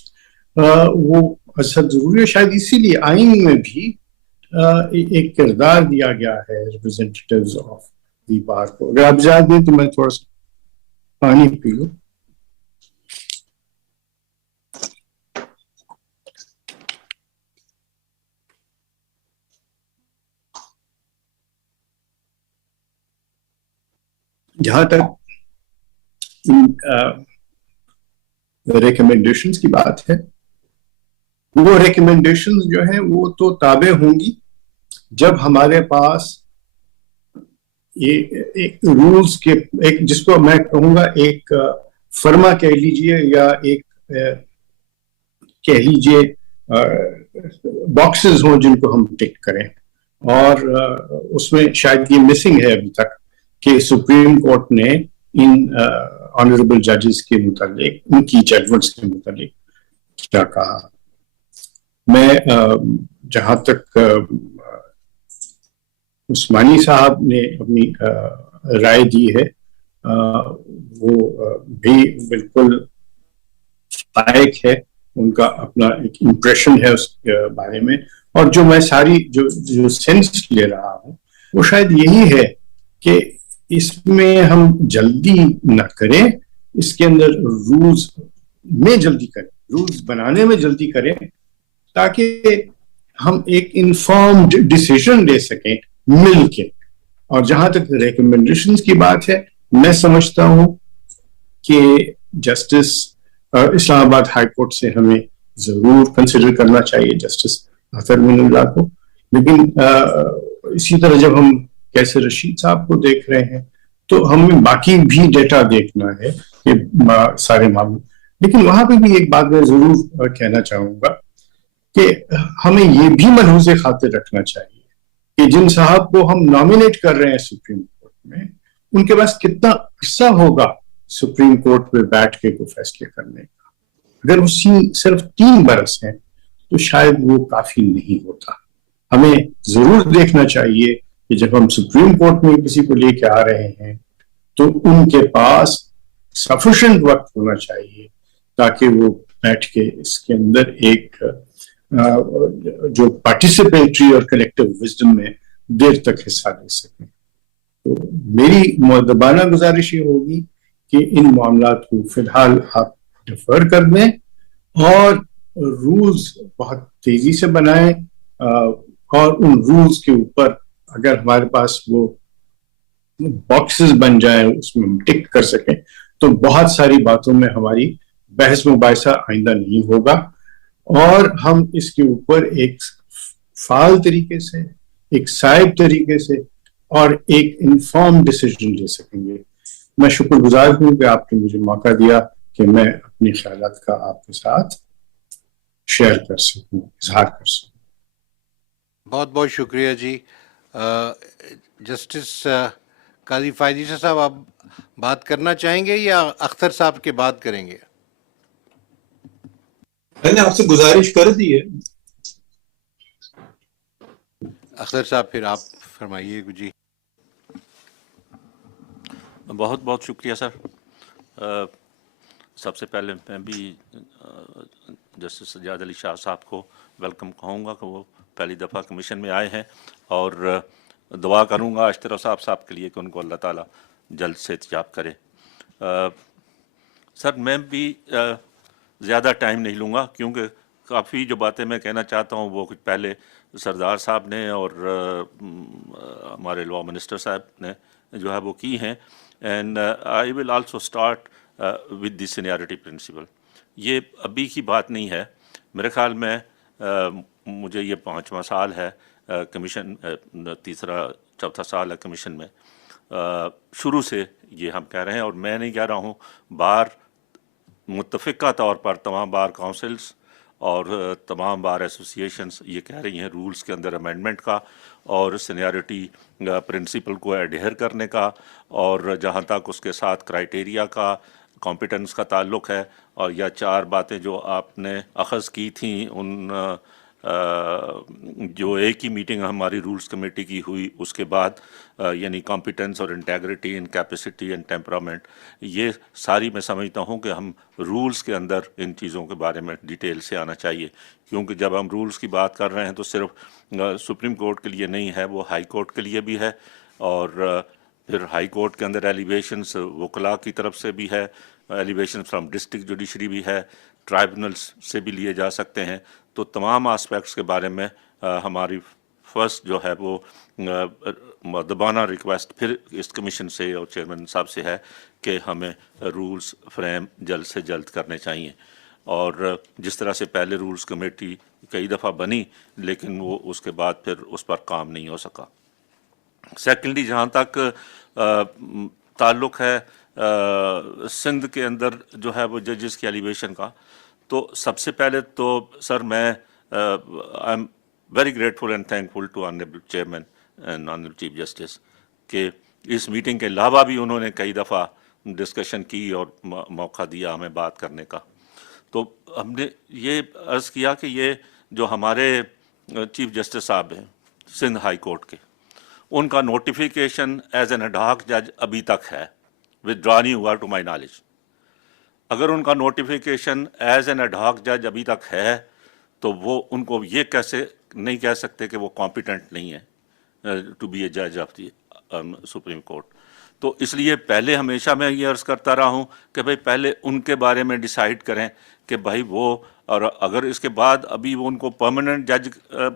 وہ اصل ضروری ہے. شاید اسی لیے آئین میں بھی ایک کردار دیا گیا ہے ریپرزینٹیٹیوز آف دی بار کو. اگر آپ اجازت دیں تو میں تھوڑا سا پانی پی لوں. جہاں تک ریکمینڈیشنز کی بات ہے، وہ ریکمینڈیشنز جو ہیں وہ تو تابع ہوں گی جب ہمارے پاس ایک رولز کے ایک جس کو میں کہوں گا ایک فرما کہہ لیجئے یا ایک کہہ لیجئے باکسز ہوں جن کو ہم ٹک کریں. اور اس میں شاید یہ مسنگ ہے ابھی تک کہ سپریم کورٹ نے ان آنریبل ججز کے متعلق ان کی ججمنٹس کے متعلق کیا کہا. میں جہاں تک عثمانی صاحب نے اپنی رائے دی ہے وہ بھی بالکل لائق ہے، ان کا اپنا ایک امپریشن ہے اس کے بارے میں. اور جو میں ساری جو سینس لے رہا ہوں وہ شاید یہی ہے کہ اس میں ہم جلدی نہ کریں، اس کے اندر رولز میں جلدی کریں، رولز بنانے میں جلدی کریں تاکہ ہم ایک انفارمڈ ڈیسیژن لے سکیں مل کے. اور جہاں تک ریکمنڈیشنز کی بات ہے، میں سمجھتا ہوں کہ جسٹس اسلام آباد ہائی کورٹ سے ہمیں ضرور کنسیڈر کرنا چاہیے جسٹس اختر مین اللہ کو. لیکن اسی طرح جب ہم کیسے رشید صاحب کو دیکھ رہے ہیں تو ہمیں باقی بھی ڈیٹا دیکھنا ہے کہ سارے معاملے. لیکن وہاں پہ بھی ایک بات میں ضرور کہنا چاہوں گا کہ ہمیں یہ بھی ملحوظ خاطر رکھنا چاہیے کہ جن صاحب کو ہم نامینیٹ کر رہے ہیں سپریم کورٹ میں، ان کے پاس کتنا عرصہ ہوگا سپریم کورٹ میں بیٹھ کے کوئی فیصلے کرنے کا. اگر وہ صرف 3 برس ہیں تو شاید وہ کافی نہیں ہوتا. ہمیں ضرور دیکھنا چاہیے کہ جب ہم سپریم کورٹ میں کسی کو لے کے آ رہے ہیں تو ان کے پاس سفیشینٹ وقت ہونا چاہیے تاکہ وہ بیٹھ کے اس کے اندر ایک جو پارٹیسپیٹری اور کلیکٹیو وزڈم میں دیر تک حصہ لے سکیں. تو میری مؤدبانہ گزارش یہ ہوگی کہ ان معاملات کو فی الحال آپ ڈیفر کر دیں اور رولز بہت تیزی سے بنائیں، اور ان رولز کے اوپر اگر ہمارے پاس وہ باکسز بن جائیں اس میں ہم ٹک کر سکیں تو بہت ساری باتوں میں ہماری بحث مباحثہ آئندہ نہیں ہوگا اور ہم اس کے اوپر ایک فعال طریقے سے، ایک صائب طریقے سے اور ایک انفارم ڈیسیژن لے سکیں گے. میں شکر گزار ہوں کہ آپ نے مجھے موقع دیا کہ میں اپنی خیالات کا آپ کے ساتھ شیئر کر سکوں، اظہار کر سکوں. بہت بہت شکریہ جی. جسٹس قاضی فائزی صاحب، آپ بات کرنا چاہیں گے یا اختر صاحب کے بات کریں گے؟ میں نے آپ سے گزارش کر دی ہے. اختر صاحب پھر آپ فرمائیے جی. بہت بہت شکریہ سر. سب سے پہلے میں بھی جسٹس سجاد علی شاہ صاحب کو ویلکم کہوں گا کہ وہ پہلی دفعہ کمیشن میں آئے ہیں، اور دعا کروں گا اشتراف صاحب کے لیے کہ ان کو اللہ تعالیٰ جلد سے احتجاب کرے. سر میں بھی زیادہ ٹائم نہیں لوں گا کیونکہ کافی جو باتیں میں کہنا چاہتا ہوں وہ کچھ پہلے سردار صاحب نے اور ہمارے لا منسٹر صاحب نے جو ہے وہ کی ہیں. And I will also start with the seniority principle. یہ ابھی کی بات نہیں ہے، میرے خیال میں مجھے یہ 5واں سال ہے کمیشن، تیسرا चौथा साल है कमीशन में, शुरू से ये हम कह रहे हैं, और मैं नहीं कह रहा हूँ, बार मुत्तफ़िक़ा तौर पर तमाम बार काउंसिल्स और तमाम बार एसोसिएशंस ये कह रही हैं रूल्स के अंदर अमेंडमेंट का और सीनियरिटी प्रिंसिपल को एडहेयर करने का, और जहाँ तक उसके साथ क्राइटेरिया का, कॉम्पिटेंस का ताल्लुक़ है, और या 4 बातें जो आपने अख़ज़ की थी उन जो एक ही मीटिंग हमारी रूल्स कमेटी की हुई उसके बाद, यानी कॉम्पिटेंस और integrity in capacity and temperament, ये सारी मैं समझता हूँ कि हम रूल्स के अंदर इन चीज़ों के बारे में डिटेल से आना चाहिए, क्योंकि जब हम रूल्स की बात कर रहे हैं तो सिर्फ सुप्रीम कोर्ट के लिए नहीं है, वो हाई कोर्ट के लिए भी है, और फिर हाई कोर्ट के अंदर एलिवेशंस वकला की तरफ से भी है, एलिवेशन फ्रॉम डिस्ट्रिक्ट जुडिशरी भी है, ट्राइब्यूनल्स से भी लिए जा सकते हैं। तो तमाम आस्पेक्ट्स के बारे में हमारी फर्स्ट जो है वो मदबाना रिक्वेस्ट फिर इस कमीशन से और चेयरमैन साहब से है कि हमें रूल्स फ्रेम जल्द से जल्द करने चाहिए। और जिस तरह से पहले रूल्स कमेटी कई दफ़ा बनी लेकिन वो उसके बाद फिर उस पर काम नहीं हो सका। सेकेंडली, जहाँ तक ताल्लुक़ है सिंध के अंदर जो है वो जजेस की एलिवेशन का, तो सबसे पहले तो सर मैं I am very grateful and thankful to honourable chairman and honourable chief justice कि इस मीटिंग के अलावा भी उन्होंने कई दफ़ा डिस्कशन की और मौका दिया हमें बात करने का। तो हमने ये अर्ज़ किया कि ये जो हमारे चीफ जस्टिस साहब हैं सिंध हाई कोर्ट के, उनका नोटिफिकेशन एज एन एडहॉक जज अभी तक है, विथड्रॉ नहीं हुआ टू माई नॉलेज। अगर उनका नोटिफिकेशन एज एन एडहॉक जज अभी तक है तो वो उनको ये कैसे नहीं कह सकते कि वो कॉम्पिटेंट नहीं है टू बी ए जज ऑफ दी सुप्रीम कोर्ट। तो इसलिए पहले हमेशा मैं ये अर्ज़ करता रहा हूँ कि भाई पहले उनके बारे में डिसाइड करें कि भाई वो, और अगर इसके बाद अभी वो उनको परमानेंट जज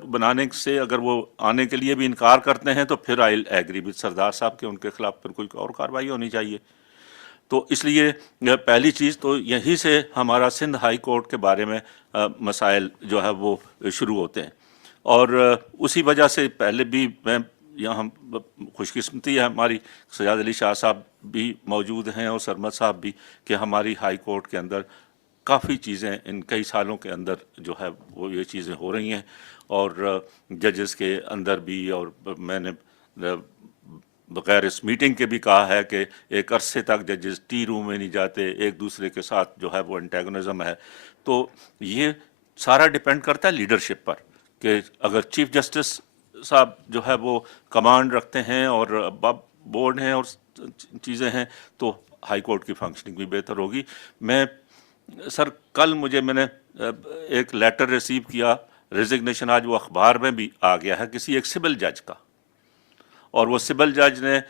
बनाने से अगर वो आने के लिए भी इनकार करते हैं तो फिर आई एग्री विद सरदार साहब के उनके खिलाफ फिर कोई और कार्रवाई होनी चाहिए। तो इसलिए पहली चीज़ तो यहीं से हमारा सिंध हाई कोर्ट के बारे में मसाइल जो है वो शुरू होते हैं, और उसी वजह से पहले भी मैं यहाँ खुशकिस्मती है हमारी सजाद अली शाह साहब भी मौजूद हैं और सरमद साहब भी कि हमारी हाई कोर्ट के अंदर काफ़ी चीज़ें इन कई सालों के अंदर जो है वो ये चीज़ें हो रही हैं, और जजेस के अंदर भी, और मैंने बगैर इस मीटिंग के भी कहा है कि एक अरसे तक जजेस टी रूम में नहीं जाते, एक दूसरे के साथ जो है वो एंटेगोनिज्म है। तो ये सारा डिपेंड करता है लीडरशिप पर कि अगर चीफ जस्टिस साहब जो है वो कमांड रखते हैं और बोर्ड हैं और चीज़ें हैं तो हाई कोर्ट की फंक्शनिंग भी बेहतर होगी। मैं सर मैंने एक लेटर रिसीव किया, रेजिग्नेशन आज वो अखबार में भी आ गया है किसी एक सिविल जज का, और वो सिविल जज ने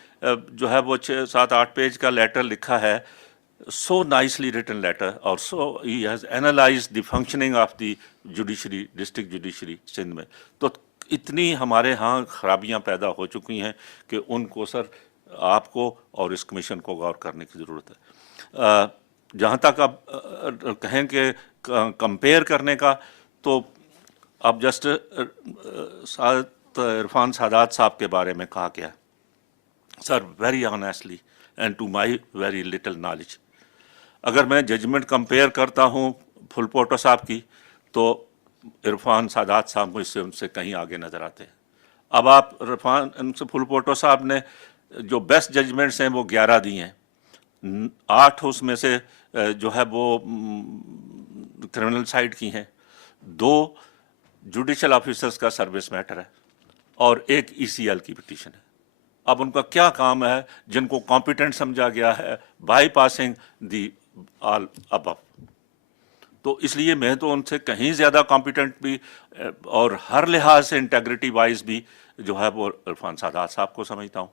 जो है वो 6-7-8 पेज का लेटर लिखा है, सो नाइसली रिटन लेटर, और so he has analysed the functioning of the judiciary, district judiciary Sindh में। तो इतनी हमारे यहाँ खराबियाँ पैदा हो चुकी हैं कि उनको सर आपको और इस कमीशन को गौर करने की ज़रूरत है। जहाँ तक आप कहें कि कंपेयर करने का, तो अब जस्ट इरफान सादात साहब के बारे में कहा गया sir, very honestly and to my very little knowledge, अगर मैं जजमेंट कंपेयर करता हूँ फुलपोटो साहब की तो इरफान सादात साहब मुझसे उनसे कहीं आगे नज़र आते हैं। अब आप इरफान फुलपोटो साहब ने जो बेस्ट जजमेंट्स हैं वो 11 दी हैं, 8 उसमें से जो है वो क्रिमिनल साइड की हैं, 2 जुडिशल ऑफिसर्स का सर्विस मैटर है और 1 ECL की पिटीशन है। अब उनका क्या काम है जिनको कॉम्पिटेंट समझा गया है by passing the all above. तो इसलिए मैं तो उनसे कहीं ज़्यादा कॉम्पिटेंट भी और हर लिहाज से इंटेग्रिटी वाइज भी जो है वो इरफान सादात साहब को समझता हूँ।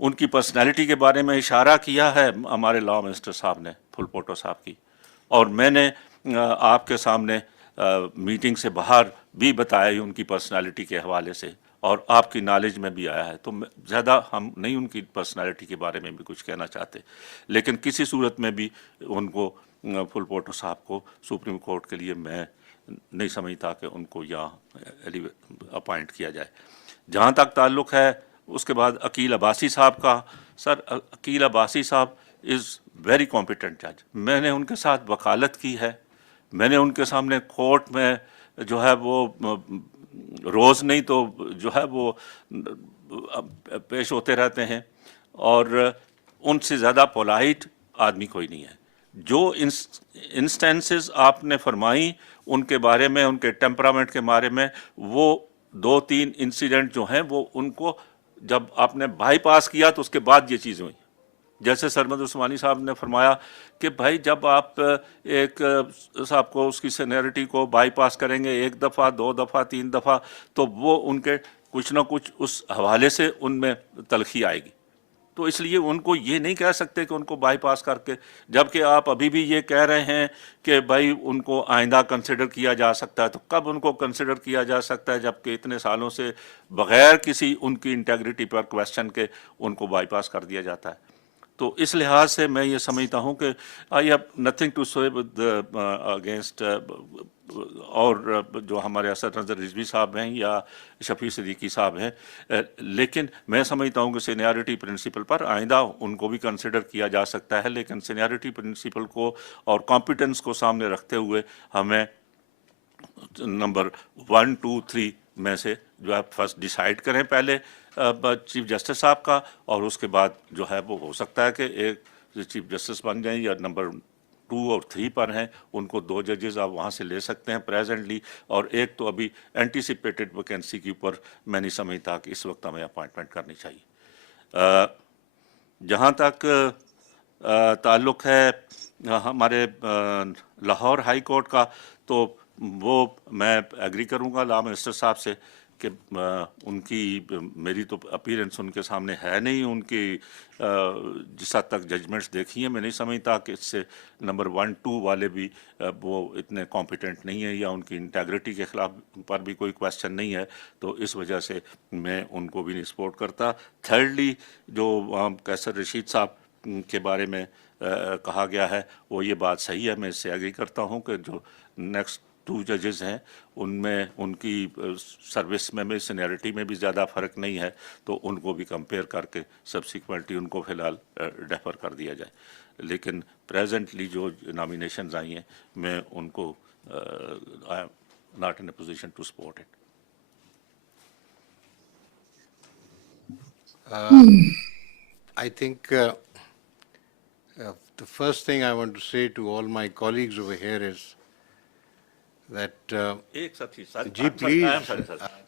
उनकी पर्सनैलिटी के बारे में इशारा किया है हमारे लॉ मिनिस्टर साहब ने, फुलपोटो साहब की, और मैंने आपके सामने मीटिंग से बाहर भी बताया उनकी पर्सनैलिटी के हवाले से, और आपकी नॉलेज में भी आया है। तो ज़्यादा हम नहीं उनकी पर्सनैलिटी के बारे में भी कुछ कहना चाहते, लेकिन किसी सूरत में भी उनको फुलपोटो साहब को सुप्रीम कोर्ट के लिए मैं नहीं समझता कि उनको यहाँ अपॉइंट किया जाए। जहाँ तक ताल्लुक़ है اس کے بعد عقیل عباسی صاحب کا. سر عقیل عباسی صاحب از ویری کمپیٹنٹ جج. میں نے ان کے ساتھ وکالت کی ہے, میں نے ان کے سامنے کورٹ میں جو ہے وہ روز نہیں تو جو ہے وہ پیش ہوتے رہتے ہیں, اور ان سے زیادہ پولائٹ آدمی کوئی نہیں ہے. جو انسٹینسز آپ نے فرمائی ان کے بارے میں, ان کے ٹیمپرامنٹ کے بارے میں, وہ 2-3 انسیڈنٹ جو ہیں وہ ان کو جب آپ نے بائی پاس کیا تو اس کے بعد یہ چیزیں ہوئیں. جیسے سرمد عثمانی صاحب نے فرمایا کہ بھائی جب آپ ایک صاحب کو اس کی سینیرٹی کو بائی پاس کریں گے 1 دفعہ 2 دفعہ 3 دفعہ, تو وہ ان کے کچھ نہ کچھ اس حوالے سے ان میں تلخی آئے گی. تو اس لیے ان کو یہ نہیں کہہ سکتے کہ ان کو بائی پاس کر کے, جبکہ آپ ابھی بھی یہ کہہ رہے ہیں کہ بھائی ان کو آئندہ کنسیڈر کیا جا سکتا ہے. تو کب ان کو کنسیڈر کیا جا سکتا ہے جبکہ اتنے سالوں سے بغیر کسی ان کی انٹیگریٹی پر کویسچن کے ان کو بائی پاس کر دیا جاتا ہے. تو اس لحاظ سے میں یہ سمجھتا ہوں کہ آئی ہیو نتھنگ ٹو سے اگینسٹ اور جو ہمارے اسد نظر رضوی صاحب ہیں یا شفیع صدیقی صاحب ہیں, لیکن میں سمجھتا ہوں کہ سینیارٹی پرنسپل پر آئندہ ان کو بھی کنسیڈر کیا جا سکتا ہے, لیکن سینیارٹی پرنسپل کو اور کمپیٹنس کو سامنے رکھتے ہوئے ہمیں نمبر 1, 2, 3 میں سے جو ہے فرسٹ ڈیسائیڈ کریں پہلے چیف جسٹس صاحب کا, اور اس کے بعد جو ہے وہ ہو سکتا ہے کہ ایک چیف جسٹس بن جائیں یا نمبر 2 اور 3 پر ہیں ان کو 2 ججز آپ وہاں سے لے سکتے ہیں پریزنٹلی, اور ایک تو ابھی اینٹیسپیٹڈ ویکینسی کے اوپر میں نہیں سمجھتا کہ اس وقت ہمیں اپوائنٹمنٹ کرنی چاہیے. جہاں تک تعلق ہے ہمارے لاہور ہائی کورٹ کا, تو وہ میں ایگری کروں گا لا منسٹر صاحب سے کہ ان کی میری تو اپیرنس ان کے سامنے ہے نہیں, ان کی جس حد تک ججمنٹس دیکھی ہیں میں نہیں سمجھتا کہ اس سے نمبر 1, 2 والے بھی وہ اتنے کمپیٹنٹ نہیں ہیں یا ان کی انٹیگریٹی کے خلاف پر بھی کوئی کویسچن نہیں ہے, تو اس وجہ سے میں ان کو بھی نہیں سپورٹ کرتا. تھرڈلی جو قیصر رشید صاحب کے بارے میں کہا گیا ہے وہ یہ بات صحیح ہے, میں اس سے ایگری کرتا ہوں کہ جو نیکسٹ 2 ججز ہیں ان میں ان کی سروس میں بھی سینیرٹی میں بھی زیادہ فرق نہیں ہے, تو ان کو بھی کمپیئر کر کے سبسیکوینٹلی ان کو فی الحال ڈیفر کر دیا جائے. لیکن پریزنٹلی جو نامینیشنز آئی ہیں میں ان کو I am not in a position to support it. I think the first thing I want to say to all my colleagues over here is that ایک ساتھی سر جی پلیز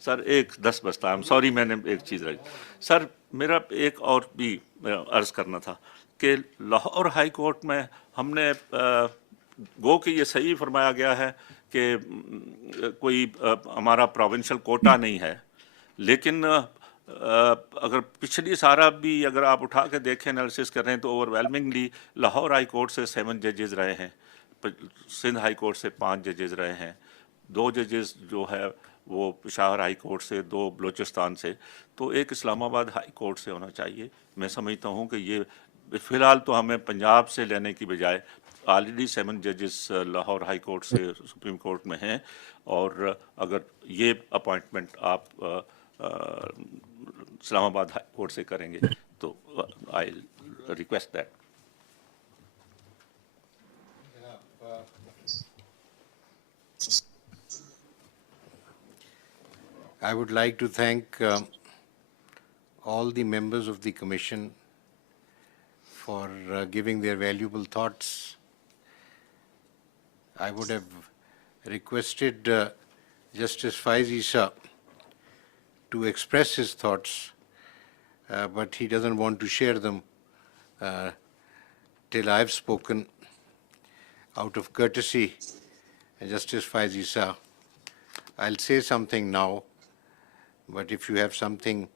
سر ایک 10 بستا ہے, سوری میں نے ایک چیز رہی سر, میرا ایک اور بھی عرض کرنا تھا کہ لاہور ہائی کورٹ میں ہم نے گو کہ یہ صحیح فرمایا گیا ہے کہ کوئی ہمارا پروونشل کوٹا نہیں ہے, لیکن اگر پچھلی سارا بھی اگر آپ اٹھا کے دیکھیں انالیسس کر رہے ہیں تو اوور ویلمنگلی لاہور ہائی کورٹ سے 7 ججز رہے ہیں, سندھ ہائی کورٹ سے 5 ججز رہے ہیں, 2 ججز جو ہے وہ پشاور ہائی کورٹ سے, 2 بلوچستان سے, تو ایک اسلام آباد ہائی کورٹ سے ہونا چاہیے. میں سمجھتا ہوں کہ یہ فی الحال تو ہمیں پنجاب سے لینے کی بجائے آلریڈی 7 ججز لاہور ہائی کورٹ سے سپریم کورٹ میں ہیں, اور اگر یہ اپوائنٹمنٹ آپ اسلام آباد ہائی کورٹ سے کریں گے تو I request that. I would like to thank all the members of the commission for giving their valuable thoughts. I would have requested Justice Faiz Isa to express his thoughts, but he doesn't want to share them till I've spoken. Out of courtesy, Justice Faiz Isa, I'll say something now, but if you have something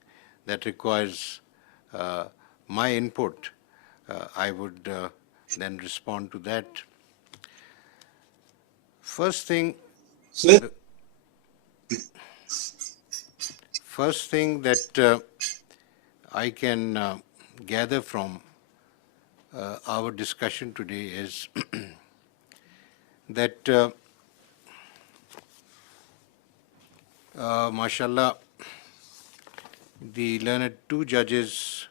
that requires my input, I would then respond to that. First thing that I can gather from our discussion today is that mashallah, the learned two judges,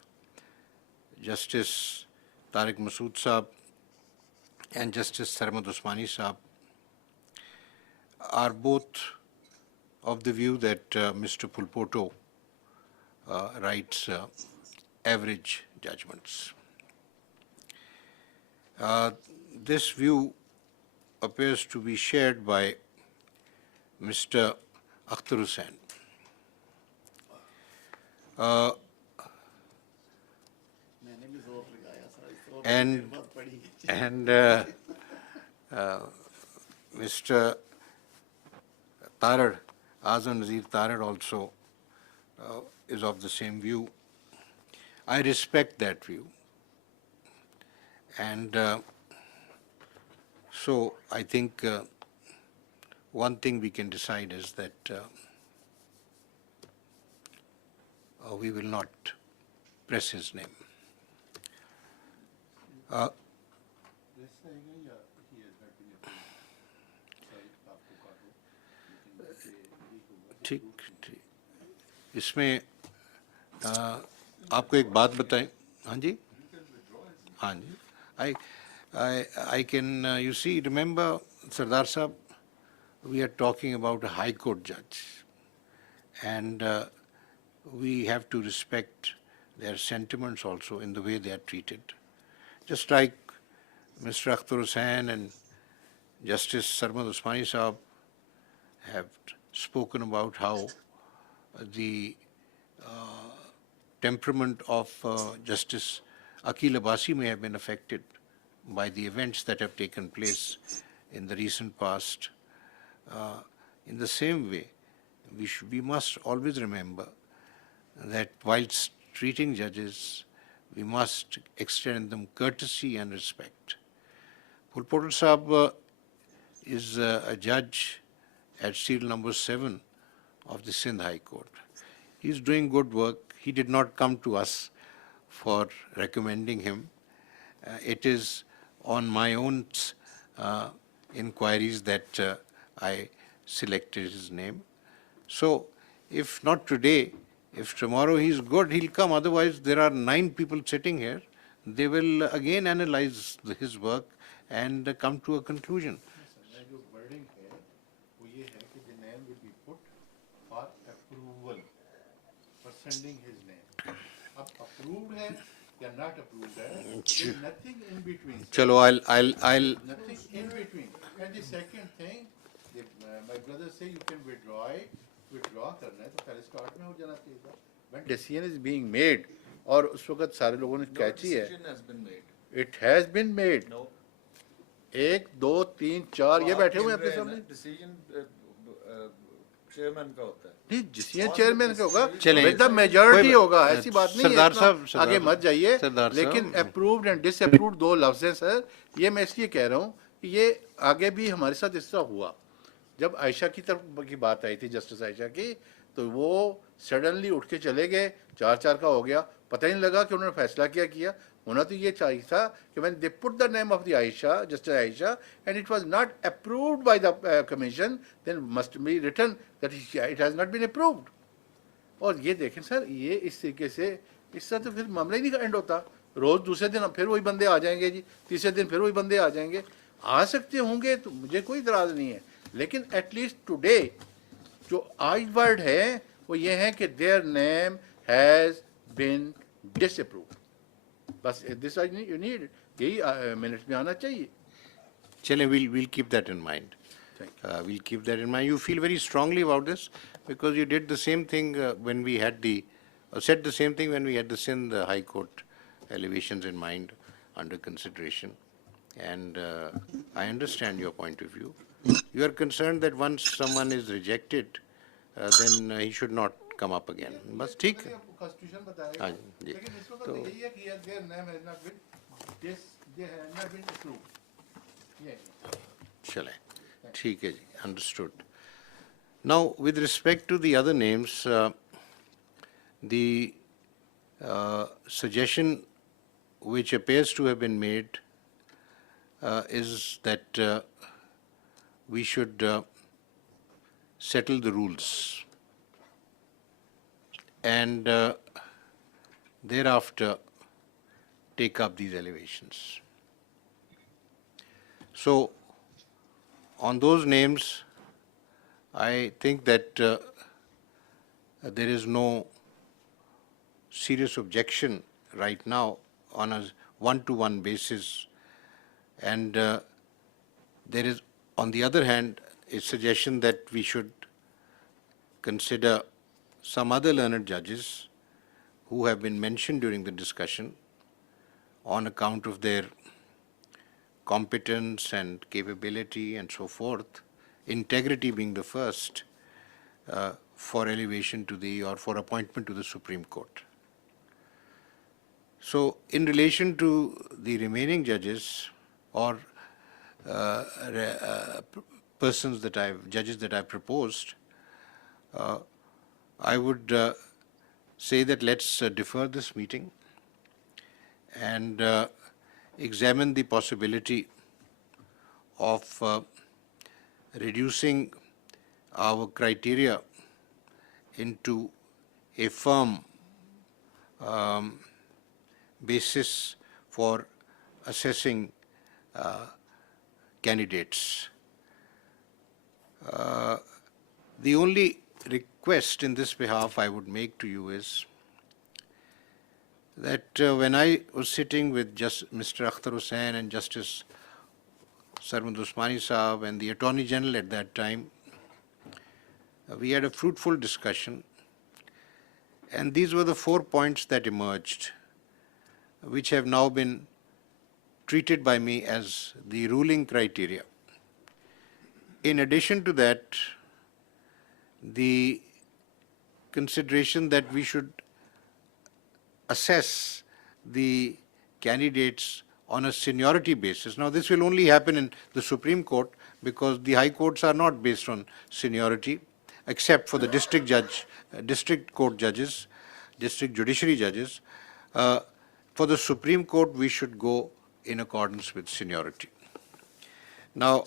Justice Tariq Masood Saab and Justice Sarmad Usmani Saab, are both of the view that Mr. Pulpoto writes average judgments. This view appears to be shared by Mr. Akhtar Hussain. And Mr. Tarad, Azam Nazir Tarad also is of the same view. I respect that view. And so I think one thing we can decide is that we will not press his name. ठीक ठीक इसमें आपको एक बात बताएं हाँ जी हाँ जी I can you see remember Sardar Sahab, we are talking about a High Court judge and we have to respect their sentiments also in the way they are treated. Just like Mr. Akhtar Hussain and Justice Sarmad Usmani Sahab have spoken about how the temperament of Justice Aqil Abbasi may have been affected by the events that have taken place in the recent past. In the same way, we must always remember that whilst treating judges, we must extend them courtesy and respect. Pulpoto Sahab is a judge at serial number 7 of the Sindh High Court. He is doing good work. He did not come to us for recommending him. It is on my own inquiries that I selected his name. So if not today, if tomorrow he is good, he'll come. Otherwise, there are 9 people sitting here. They will again analyze his work and come to a conclusion. Sending his name. Approved hai ya not approved hai. There's nothing in between. Chalo, I'll. Nothing in between. And the second thing, my brother say you can withdraw it. Withdraw करना है तो पहले start में हो जाना चाहिए था. When decision is being made, और उस वक्त सारे लोगों ने क्या चाहिए? Decision has been made. It has been made. No. 1, 2, 3, 4 ये बैठे हुए हैं अपने सामने. Decision chairman का होता है. नहीं जिसमें चेयरमैन का होगा चलें। विद द मेजॉरिटी होगा ऐसी बात नहीं है सरदार इतना साहब, आगे मत जाइए सरदार लेकिन साहब। अप्रूव्ड एंड डिसअप्रूव्ड 2 लफ्ज हैं सर ये मैं इसलिए कह रहा हूँ कि ये आगे भी हमारे साथ इस तरह हुआ जब आयशा की तरफ की बात आई थी जस्टिस आयशा की तो वो सडनली उठ के चले गए 4-4 का हो गया पता ही नहीं लगा कि उन्होंने फैसला क्या किया होना तो ये चाहिए था कि when they put the name of the Aisha, Justice Aisha, and it was not approved by the commission, then must be written that it has not been approved. और ये देखें सर ये इस तरीके से इससे तो फिर मामला ही नहीं एंड होता रोज दूसरे दिन फिर वही बंदे आ जाएंगे जी तीसरे दिन फिर वही बंदे आ जाएंगे आ सकते होंगे तो मुझे कोई इतराज नहीं है लेकिन एटलीस्ट टुडे जो आज वर्ड है वो ये है कि their name has been disapproved बस दिस यू नीड यही मिनट्स में आना चाहिए Chale, we'll keep that in mind. We'll keep that in mind. You feel very strongly about this because you did the same thing when we had said the same thing when we had the Sindh High Court elevations in mind under consideration. And I understand your point of view. You are concerned that once someone is rejected, then he should not come up again. Bas theek hai. Constitution बताएगा हाँ जी लेकिन इस वक्त तो यही है कि their name has not been they have not been approved ये चले ठीक है जी understood. Now with respect to the other names, the suggestion which appears to have been made is that we should settle the rules. and thereafter take up these elevations. So, on those names, I think that there is no serious objection right now on a one-to-one basis, and there is, on the other hand, a suggestion that we should consider some other learned judges who have been mentioned during the discussion on account of their competence and capability and so forth, integrity being the first, for elevation to the, or for appointment to the Supreme Court. So, in relation to the remaining judges or persons that judges that I've proposed, I would say that let's defer this meeting and examine the possibility of reducing our criteria into a firm basis for assessing candidates. The only request in this behalf I would make to you is that when I was sitting with Mr. Akhtar Hussain and Justice Sarmad Usmani Saab and the Attorney General at that time, we had a fruitful discussion, and these were the 4 points that emerged, which have now been treated by me as the ruling criteria. In addition to that, the consideration that we should assess the candidates on a seniority basis. Now, this will only happen in the Supreme Court because the high courts are not based on seniority, except for the district court judges, district judiciary judges. For the Supreme Court, we should go in accordance with seniority. Now,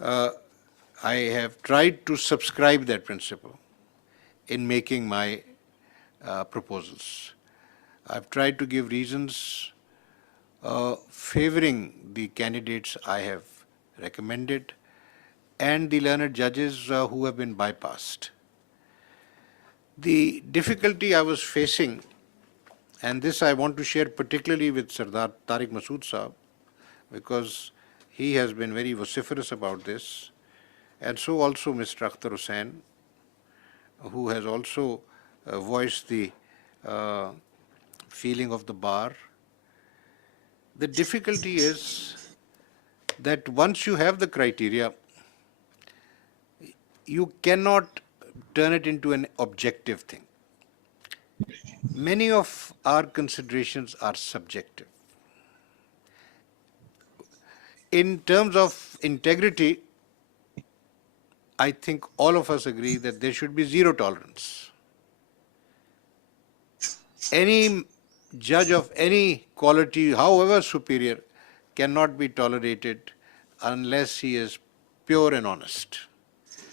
I have tried to subscribe that principle in making my proposals. I've tried to give reasons favoring the candidates I have recommended and the learned judges who have been bypassed. The difficulty I was facing, and this I want to share particularly with Sardar Tariq Masood Saab, because he has been very vociferous about this, and so also Mr. Akhtar Hussain, who has also voiced the feeling of the bar. The difficulty is that once you have the criteria, you cannot turn it into an objective thing. Many of our considerations are subjective. In terms of integrity, I think all of us agree that there should be zero tolerance. Any judge of any quality, however superior, cannot be tolerated unless he is pure and honest.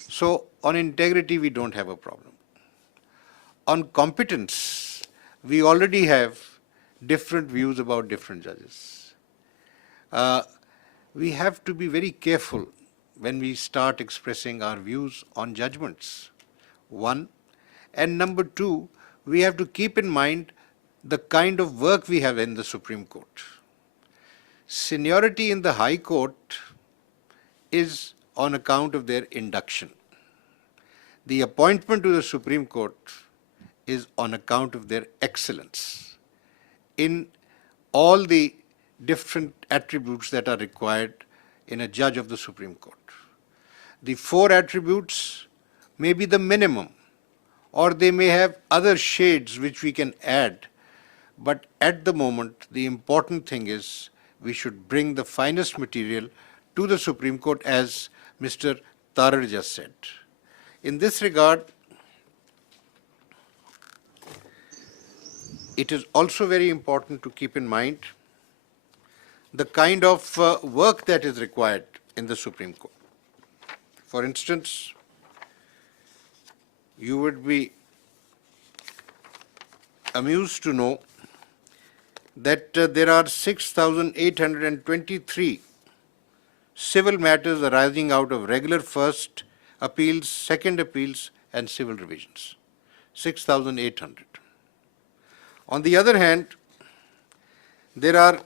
So, on integrity, we don't have a problem. On competence, we already have different views about different judges. We have to be very careful when we start expressing our views on judgments, one. And number two, we have to keep in mind the kind of work we have in the Supreme Court. Seniority in the High Court is on account of their induction. The appointment to the Supreme Court is on account of their excellence in all the different attributes that are required in a judge of the Supreme Court. The 4 attributes may be the minimum, or they may have other shades which we can add, but at the moment the important thing is we should bring the finest material to the Supreme Court, as Mr. Tarar just said. In this regard, it is also very important to keep in mind the kind of work that is required in the Supreme Court. For instance, you would be amused to know that there are 6,823 civil matters arising out of regular first appeals, second appeals, and civil revisions. 6,800. On the other hand, there are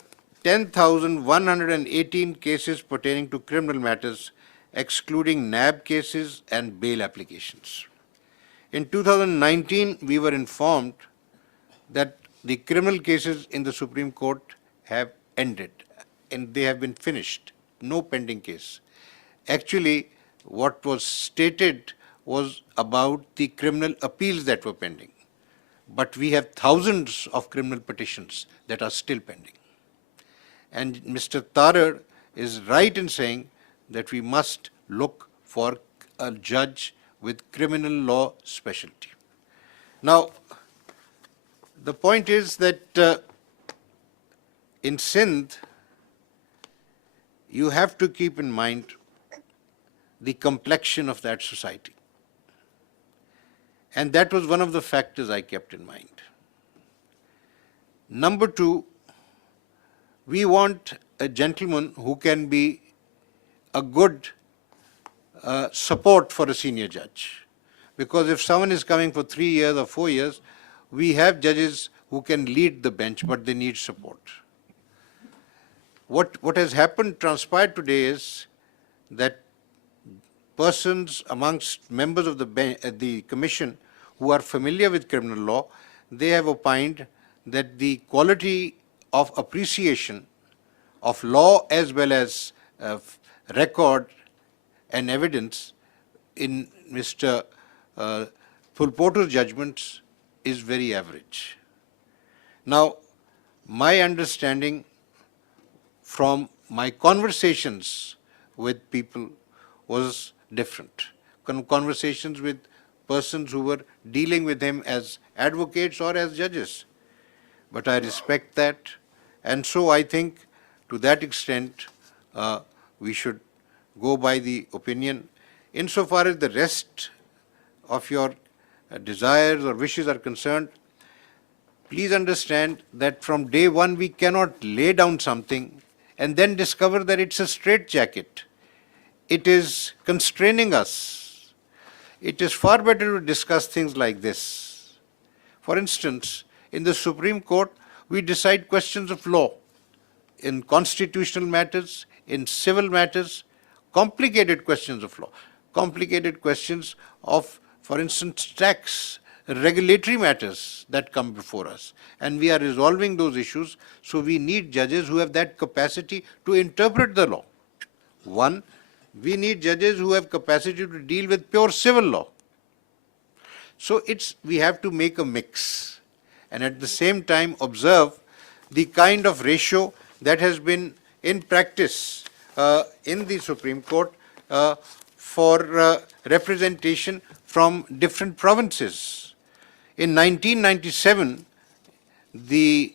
10,118 cases pertaining to criminal matters, excluding NAB cases and bail applications. In 2019, we were informed that the criminal cases in the Supreme Court have ended and they have been finished. No pending case. Actually, what was stated was about the criminal appeals that were pending. But we have thousands of criminal petitions that are still pending. And Mr. Tarar is right in saying that we must look for a judge with criminal law specialty. Now, the point is that in Sindh, you have to keep in mind the complexion of that society. And that was one of the factors I kept in mind. Number two, we want a gentleman who can be a good support for a senior judge. Because if someone is coming for 3 years or 4 years, we have judges who can lead the bench, but they need support. What has happened, transpired today is that persons amongst members of the commission who are familiar with criminal law, they have opined that the quality of appreciation of law as well as record and evidence in Mr. Fulpoto's judgments is very average. Now, my understanding from my conversations with people was different. Conversations with persons who were dealing with him as advocates or as judges. But I respect that, and so I think to that extent we should go by the opinion. Insofar as the rest of your desires or wishes are concerned, please understand that from day one we cannot lay down something and then discover that it's a straitjacket. It is constraining us. It is far better to discuss things like this. For instance, in the Supreme Court, we decide questions of law, in constitutional matters, in civil matters, complicated questions of law, complicated questions of, for instance, tax, regulatory matters that come before us. And we are resolving those issues, so we need judges who have that capacity to interpret the law. One, we need judges who have capacity to deal with pure civil law. So we have to make a mix and at the same time observe the kind of ratio that has been in practice in the Supreme Court for representation from different provinces. In 1997, the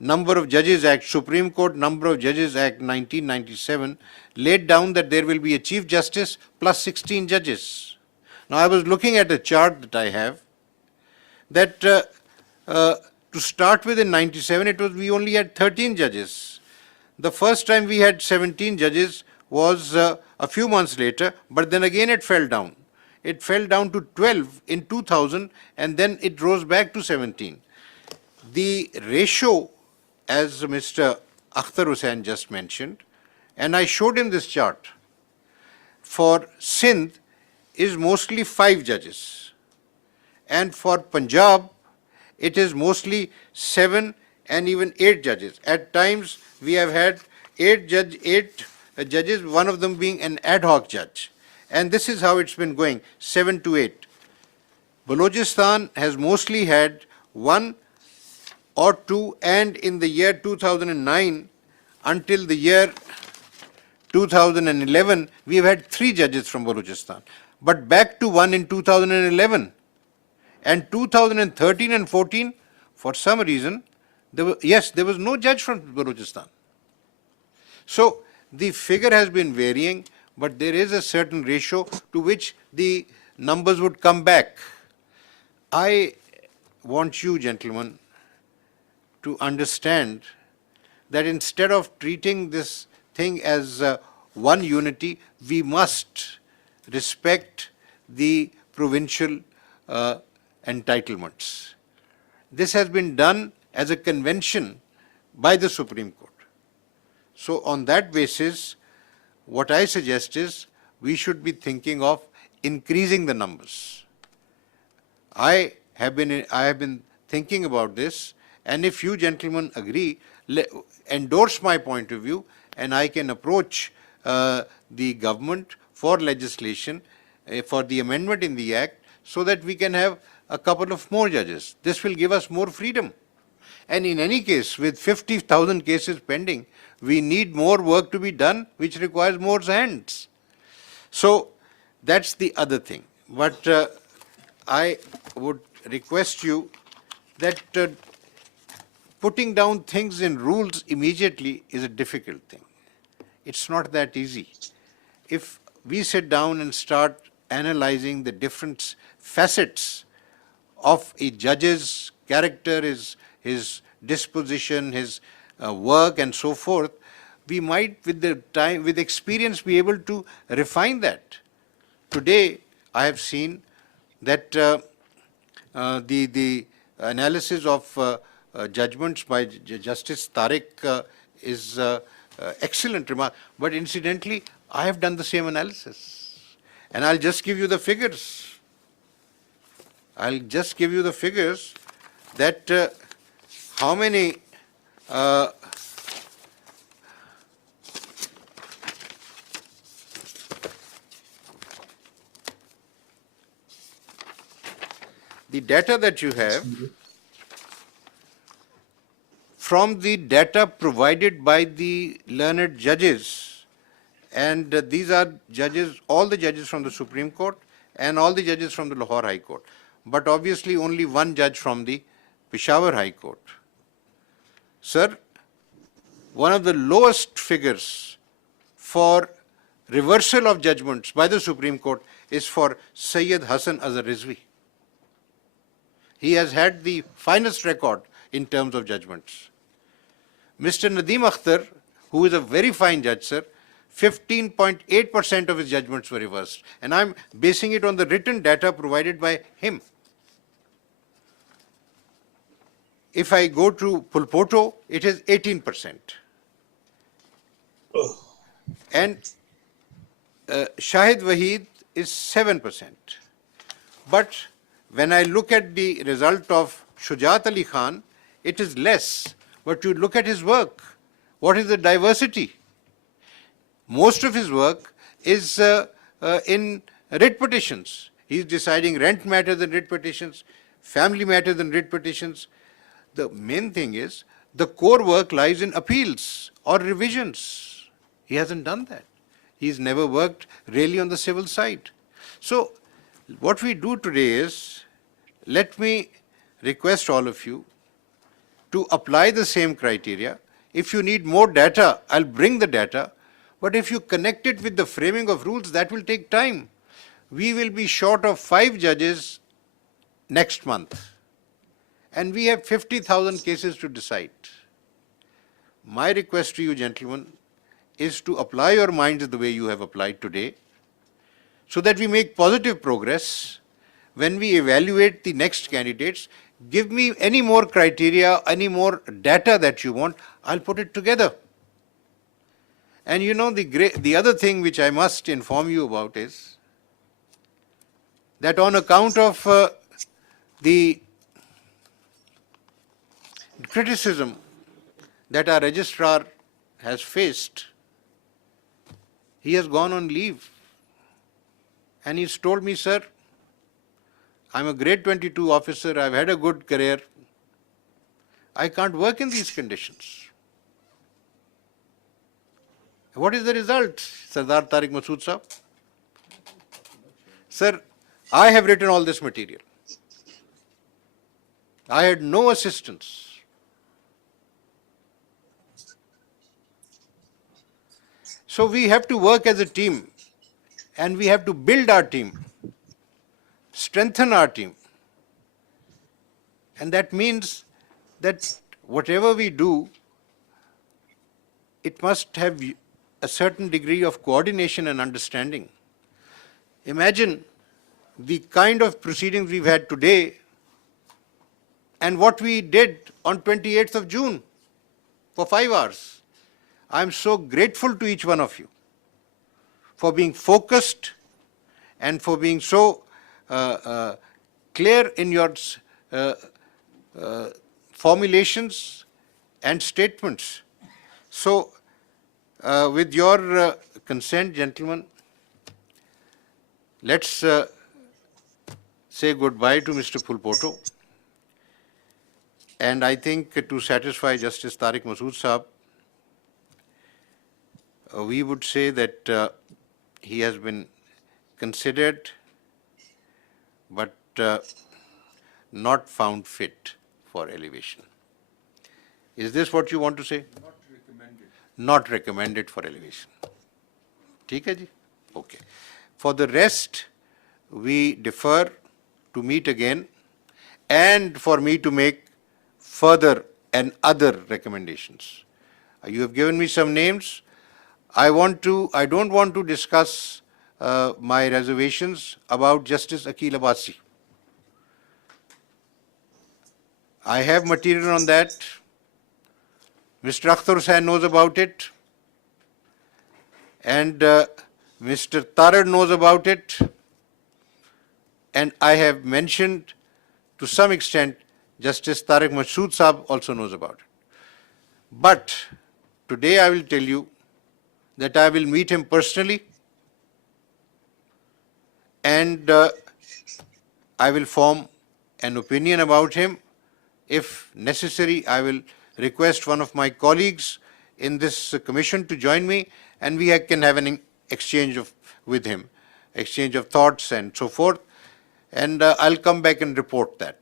Number of Judges Act, Supreme Court Number of Judges Act 1997 laid down that there will be a Chief Justice plus 16 judges. Now I was looking at a chart that I have that to start with in 97 we only had 13 judges. The first time we had 17 judges was a few months later, but then again it fell down. It fell down to 12 in 2000 and then it rose back to 17. The ratio, as Mr. Akhtar Hussain just mentioned, and I showed in this chart, for Sindh is mostly 5 judges. And for Punjab, it is mostly 7 and even 8 judges. At times, we have had 8 judges, one of them being an ad hoc judge. And this is how it's been going, 7 to 8. Balochistan has mostly had 1 or 2, and in the year 2009 until the year 2011, we have had 3 judges from Balochistan, but back to 1 in 2011. And 2013 and 14, for some reason, there was no judge from Balochistan. So the figure has been varying, but there is a certain ratio to which the numbers would come back. I want you, gentlemen, to understand that instead of treating this thing as one unity, we must respect the provincial entitlements. This has been done as a convention by the Supreme Court. So on that basis, what I suggest is we should be thinking of increasing the numbers. I have been thinking about this, and if you gentlemen agree, endorse my point of view, and I can approach the government for legislation, for the amendment in the Act, so that we can have a couple of more judges. This will give us more freedom. And in any case, with 50,000 cases pending, we need more work to be done, which requires more hands. So that's the other thing. But I would request you that putting down things in rules immediately is a difficult thing. It's not that easy. If we sit down and start analyzing the different facets of a judge's character, his disposition, his work, and so forth, we might, with the time, with experience, be able to refine that. Today, I have seen that the analysis of judgments by Justice Tariq is excellent remark. But incidentally, I have done the same analysis, and I'll just give you the figures. I'll just give you the figures that how many the data that you have from the data provided by the learned judges, and these are judges, all the judges from the Supreme Court and all the judges from the Lahore High Court, but obviously only one judge from the Peshawar High Court. Sir, one of the lowest figures for reversal of judgments by the Supreme Court is for Sayyid Hassan Azhar Rizvi. He has had the finest record in terms of judgments. Mr. Nadeem Akhtar, who is a very fine judge, sir, 15.8% of his judgments were reversed. And I'm basing it on the written data provided by him. If I go to Pulpoto, it is 18%. And Shahid Waheed is 7%. But when I look at the result of Shujaat Ali Khan, it is less. But you look at his work. What is the diversity? Most of his work is in writ petitions. He is deciding rent matters in writ petitions, family matters in writ petitions. The main thing is the core work lies in appeals or revisions. He hasn't done that. He's never worked really on the civil side. So what we do today is, let me request all of you to apply the same criteria. If you need more data, I'll bring the data. But if you connect it with the framing of rules, that will take time. We will be short of 5 judges next month. And we have 50,000 cases to decide. My request to you, gentlemen, is to apply your minds the way you have applied today, so that we make positive progress. When we evaluate the next candidates, give me any more criteria, any more data that you want, I'll put it together. And you know, the other thing which I must inform you about is that on account of the criticism that our registrar has faced, he has gone on leave. And he's told me, sir, I'm a grade 22 officer, I've had a good career. I can't work in these conditions. What is the result, Sardar Tariq Masood Sahab? Sir, I have written all this material. I had no assistance. So we have to work as a team, and we have to build our team, strengthen our team. And that means that whatever we do, it must have a certain degree of coordination and understanding. Imagine the kind of proceedings we've had today and what we did on 28th of June for 5 hours. I'm so grateful to each one of you for being focused and for being so clear in your formulations and statements. So, with your consent, gentlemen, let's say goodbye to Mr. Fulpoto. And I think to satisfy Justice Tariq Masood Saab, we would say that he has been considered but not found fit for elevation. Is this what you want to say? Not recommended. Not recommended for elevation. ठीक है जी? Okay. For the rest, we defer to meet again and for me to make further and other recommendations. You have given me some names. I don't want to discuss my reservations about Justice Akil Abbasi. I have material on that. Mr. Akhtar Hussain knows about it. And Mr. Tarar knows about it. And I have mentioned to some extent Justice Tariq Masood Saab also knows about it. But today I will tell you that I will meet him personally and I will form an opinion about him. If necessary, I will request one of my colleagues in this commission to join me and we can have an exchange with him, exchange of thoughts and so forth. And I'll come back and report that.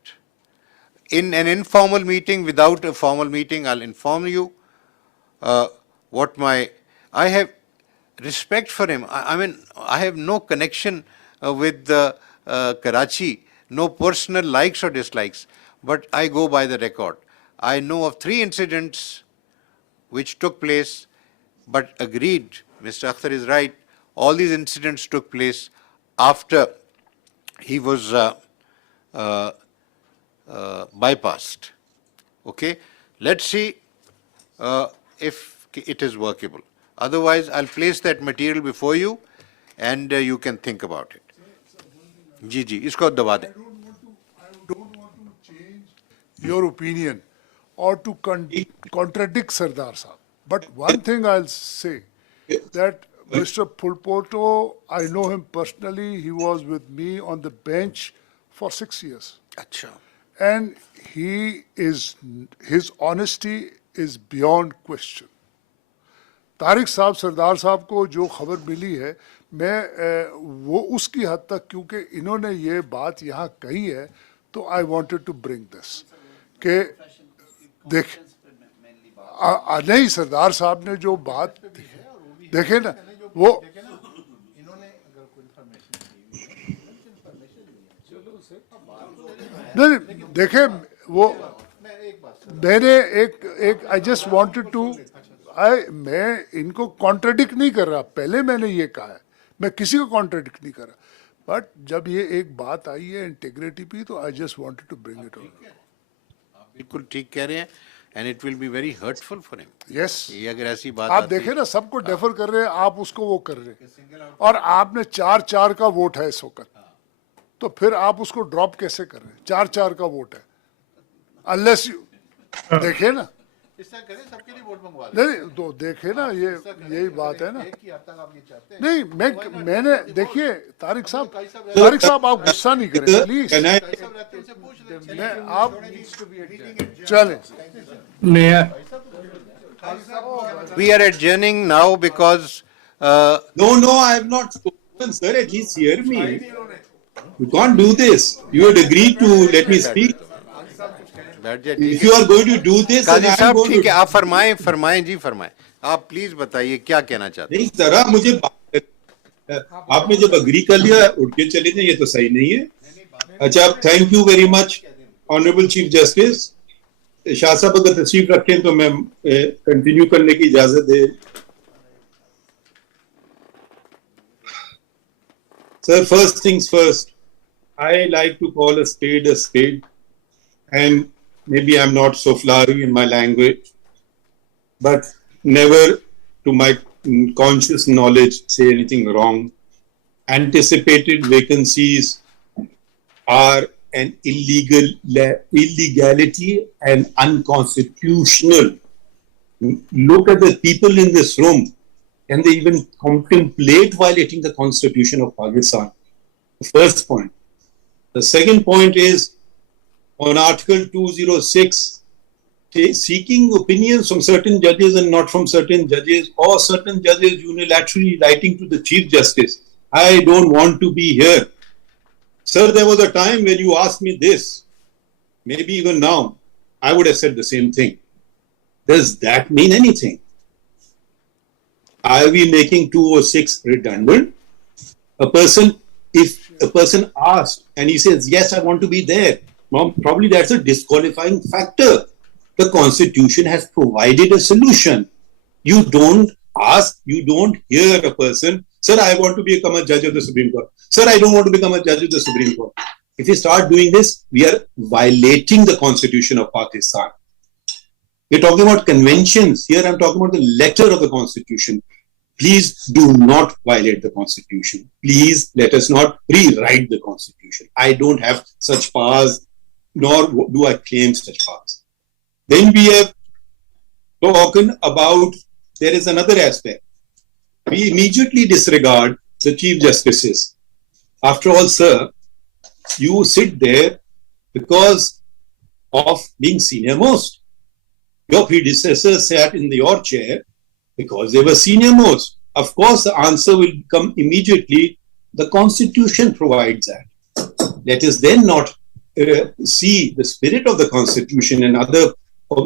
In an informal meeting, without a formal meeting, I'll inform you what I have respect for him. I mean, I have no connection with Karachi, no personal likes or dislikes, but I go by the record. I know of 3 incidents which took place, but agreed, Mr. Akhtar is right, all these incidents took place after he was bypassed. Okay? Let's see if it is workable. Otherwise, I'll place that material before you and you can think about it. जी जी इसको दबा दें. I don't want to change your opinion or to contradict Sardar Sahab. But one thing I'll say that Mr. Fulpoto, I know him personally. He was with me on the bench for 6 years. अच्छा. And his honesty is beyond question. Tariq साहब सरदार साहब को जो खबर मिली है मैं वो उसकी हद तक क्योंकि इन्होंने ये बात यहाँ कही है तो I wanted to bring this कि नहीं सरदार साहब ने जो बात देखे ना वो नहीं देखे वो मैंने एक आई जस्ट वांटेड टू मैं इनको कॉन्ट्रडिक्ट नहीं कर रहा पहले मैंने ये कहा है मैं किसी को कॉन्ट्रडिक्ट नहीं कर रहा बट जब ये एक बात आई है इंटीग्रिटी पे तो I just wanted to bring it on आप बिल्कुल ठीक कह रहे हैं and it will be very hurtful for him yes ये अगर ऐसी बात आप देखें ना सबको डेफर कर रहे हैं आप उसको वो कर रहे हैं और आपने 4-4 का वोट है इस वक्त तो फिर आप उसको ड्रॉप कैसे कर रहे हैं 4-4 का वोट है अनलेस यू देखे ना सबके लिए वोट मंगवा नहीं तो देखे ना ये यही बात है ना नहीं मैंने देखिए तारिक साहब आप गुस्सा नहीं करें प्लीज आप चले We are adjourning now because No, I have not spoken, sir. At least hear me. You can't do this. You had agreed to let me speak. If you are going to do this, then Qazi I am साहब going ठीक है to. आप फरमाएं जी फरमाएं आप please बताइए क्या कहना चाहते हैं नहीं जरा मुझे आपने जब अग्री कर लिया उठ के चले जाए ये तो सही नहीं है अच्छा thank you very much honourable chief justice Shah साहब अगर तशरीफ रखें तो मैं कंटिन्यू करने की इजाजत दे. Sir, first things first, I like to call a spade, and maybe I'm not so flowery in my language, but never to my conscious knowledge say anything wrong. Anticipated vacancies are an illegality and unconstitutional. Look at the people in this room. Can they even contemplate violating the Constitution of Pakistan? The first point. The second point is on Article 206, seeking opinions from certain judges and not from certain judges, or certain judges unilaterally writing to the Chief Justice. I don't want to be here. Sir, there was a time when you asked me this. Maybe even now, I would have said the same thing. Does that mean anything? Are we making 206 redundant? If a person asks and he says, yes, I want to be there, well, probably that's a disqualifying factor. The Constitution has provided a solution. You don't ask, you don't hear a person, sir, I want to become a judge of the Supreme Court. Sir, I don't want to become a judge of the Supreme Court. If you start doing this, we are violating the Constitution of Pakistan. We're talking about conventions. Here I'm talking about the letter of the Constitution. Please do not violate the Constitution. Please let us not rewrite the Constitution. I don't have such powers, nor do I claim such powers. Then we have spoken about, there is another aspect. We immediately disregard the Chief Justices. After all, sir, you sit there because of being senior most. Your predecessors sat in your chair because they were senior most. Of course, the answer will come immediately. The Constitution provides that. Let us then not see the spirit of the Constitution and other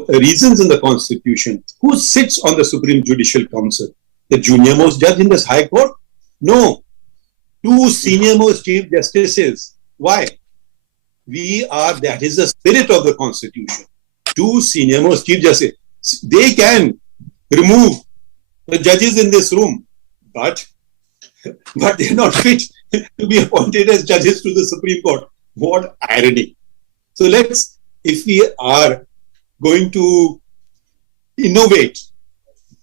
reasons in the Constitution. Who sits on the Supreme Judicial Council? The junior most judge in this High Court? No. Two senior most Chief Justices. Why? That is the spirit of the Constitution. Two senior most Chief Justices. They can remove the judges in this room, but they're not fit to be appointed as judges to the Supreme Court. What irony. So if we are going to innovate,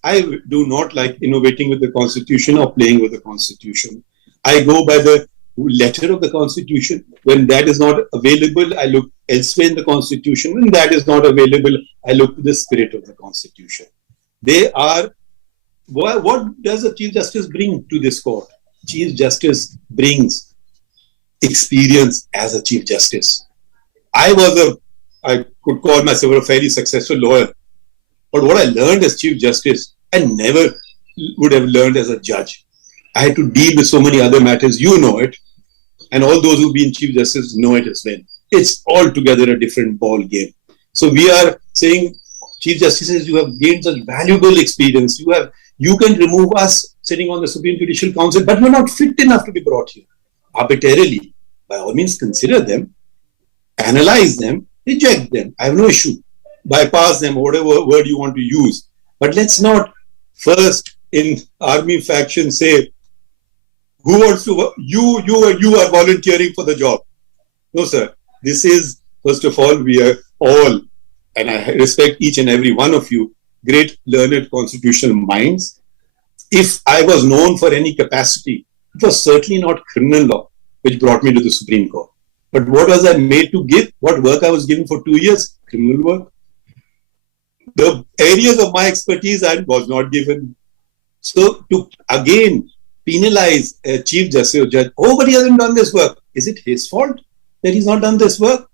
I do not like innovating with the Constitution or playing with the Constitution. I go by the letter of the Constitution. When that is not available, I look elsewhere in the Constitution. When that is not available, I look to the spirit of the Constitution. What does the Chief Justice bring to this court? Chief Justice brings experience as a Chief Justice. I could call myself a fairly successful lawyer, but what I learned as Chief Justice, I never would have learned as a judge. I had to deal with so many other matters. You know it, and all those who've been Chief Justice know it as well. It's altogether a different ball game. So we are saying, Chief Justices, you have gained such valuable experience. You can remove us sitting on the Supreme Judicial Council, but we're not fit enough to be brought here. Arbitrarily, by all means, consider them, analyze them, reject them. I have no issue. Bypass them, whatever word you want to use. But let's not first in army faction say, who wants to, you are volunteering for the job. No, sir. This is, first of all, we are all, and I respect each and every one of you, great learned constitutional minds. If I was known for any capacity, it was certainly not criminal law which brought me to the Supreme Court. But what was I made to give? What work I was given for 2 years? Criminal work. The areas of my expertise I was not given. So to again penalize a Chief Justice or judge, oh, but he hasn't done this work. Is it his fault that he's not done this work?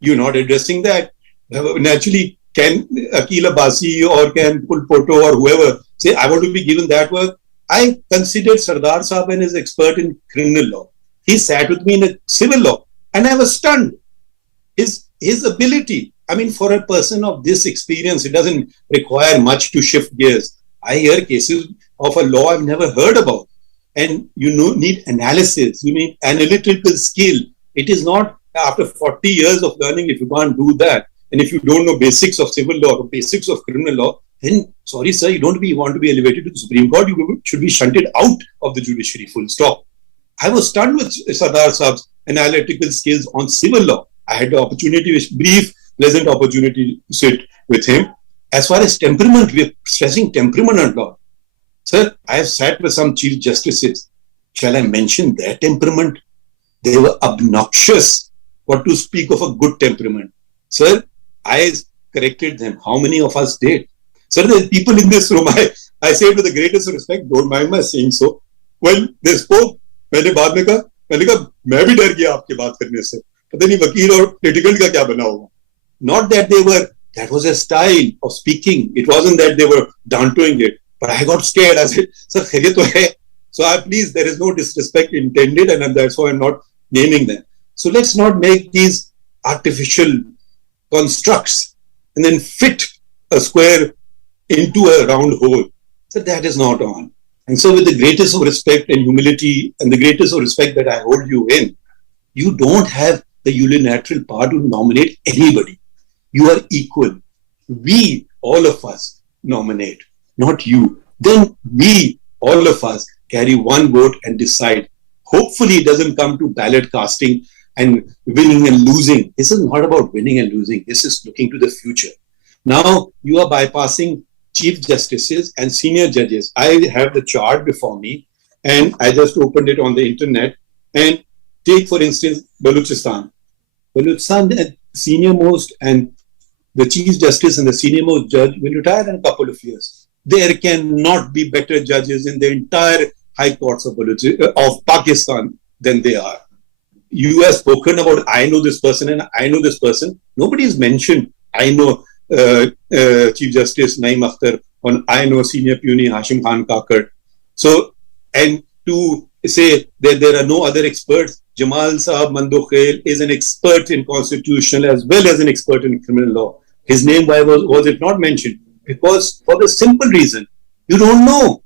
You're not addressing that. Naturally, can Akil Abbasi or can Pulpoto or whoever say, I want to be given that work? I considered Sardar Sahab and his expert in criminal law. He sat with me in a civil law and I was stunned. His ability, I mean, for a person of this experience, it doesn't require much to shift gears. I hear cases of a law I've never heard about. And you need analysis, you need analytical skill. It is not after 40 years of learning, if you can't do that, and if you don't know basics of civil law or basics of criminal law, then sorry, sir, you don't want to be elevated to the Supreme Court. You should be shunted out of the judiciary. Full stop. I was stunned with Sardar Saab's analytical skills on civil law. I had the opportunity, brief, pleasant opportunity to sit with him. As far as temperament, we are stressing temperament and law. Sir, I have sat with some chief justices. Shall I mention their temperament? They were obnoxious. What to speak of a good temperament? Sir, I corrected them. How many of us did? Sir, there are people in this room. I say it with the greatest respect. Don't mind my saying so. Well, they spoke. मैंने बाद में कहा मैं भी डर गया आपकी बात करने से. पता नहीं वकील और litigant का क्या बना होगा. Not that they were. That was a style of speaking. It wasn't that they were downtoing it. But I got scared. I said, sir, खैरियत तो है. So please, there is no disrespect intended, and that's why I'm not naming them. So let's not make these artificial constructs and then fit a square into a round hole. So that is not on. And so with the greatest of respect and humility and the greatest of respect that I hold you in, you don't have the unilateral power to nominate anybody. You are equal. We, all of us, nominate, not you. Then we, all of us, carry one vote and decide. Hopefully it doesn't come to ballot casting and winning and losing. This is not about winning and losing. This is looking to the future. Now you are bypassing chief justices and senior judges. I have the chart before me and I just opened it on the internet. And take, for instance, Balochistan. Balochistan, the senior most and the chief justice and the senior most judge will retire in a couple of years. There cannot be better judges in the entire high courts of Pakistan than they are. You have spoken about, I know this person and I know this person. Nobody has mentioned, I know Chief Justice Naeem Akhtar, or I know Senior Puni Hashim Khan Kakar. So, and to say that there are no other experts, Jamal Saab Mandokhail is an expert in constitutional as well as an expert in criminal law. His name, why was it not mentioned? Because for the simple reason, you don't know.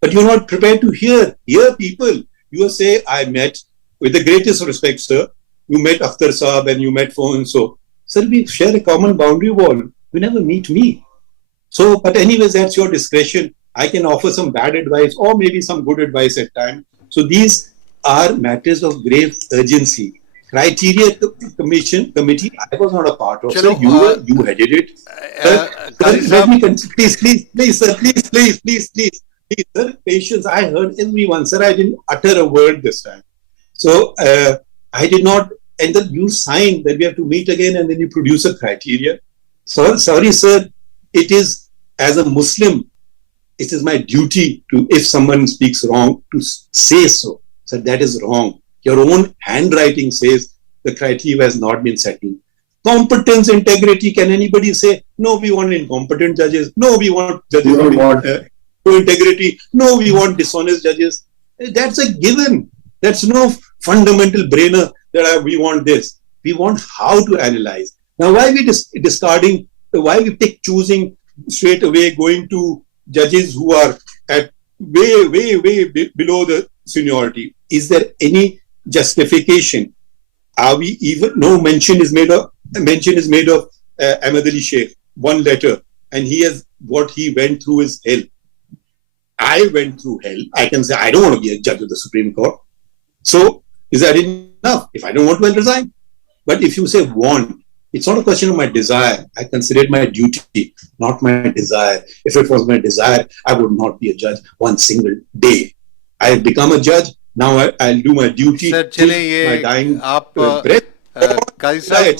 But you're not prepared to hear people. You say, I met, with the greatest respect, sir, you met Akhtar Saab and you met so and so. Sir, we share a common boundary wall. You never meet me. So, but anyways, that's your discretion. I can offer some bad advice or maybe some good advice at times. So these are matters of grave urgency. Criteria committee, I was not a part of. Chalo, Sir, you headed it. Let me continue. Please, sir, please, sir, patience. I heard everyone. Sir, I didn't utter a word this time. So I did not, and then you signed that we have to meet again and then you produce a criteria. So, sorry, sir, it is, as a Muslim, it is my duty to, if someone speaks wrong, to say so. So that is wrong. Your own handwriting says the criteria has not been settled. Competence, integrity, can anybody say, no, we want incompetent judges. No, we want judges who want integrity. No, we want dishonest judges. That's a given. That's no fundamental brainer that we want this. We want how to analyze. Now, why we discarding, why we choosing straight away going to judges who are at way below the seniority? Is there any justification? Are we even, no mention is made of Ahmed Ali Sheikh, one letter, and what he went through is hell. I went through hell. I can say, I don't want to be a judge of the Supreme Court. So, is that enough? If I don't want to, I'll resign. But if you say want, it's not a question of my desire. I consider it my duty, not my desire. If it was my desire, I would not be a judge one single day. I have become a judge. Now I'll do my duty. Sir, चले my dying आप breath. काजी साहब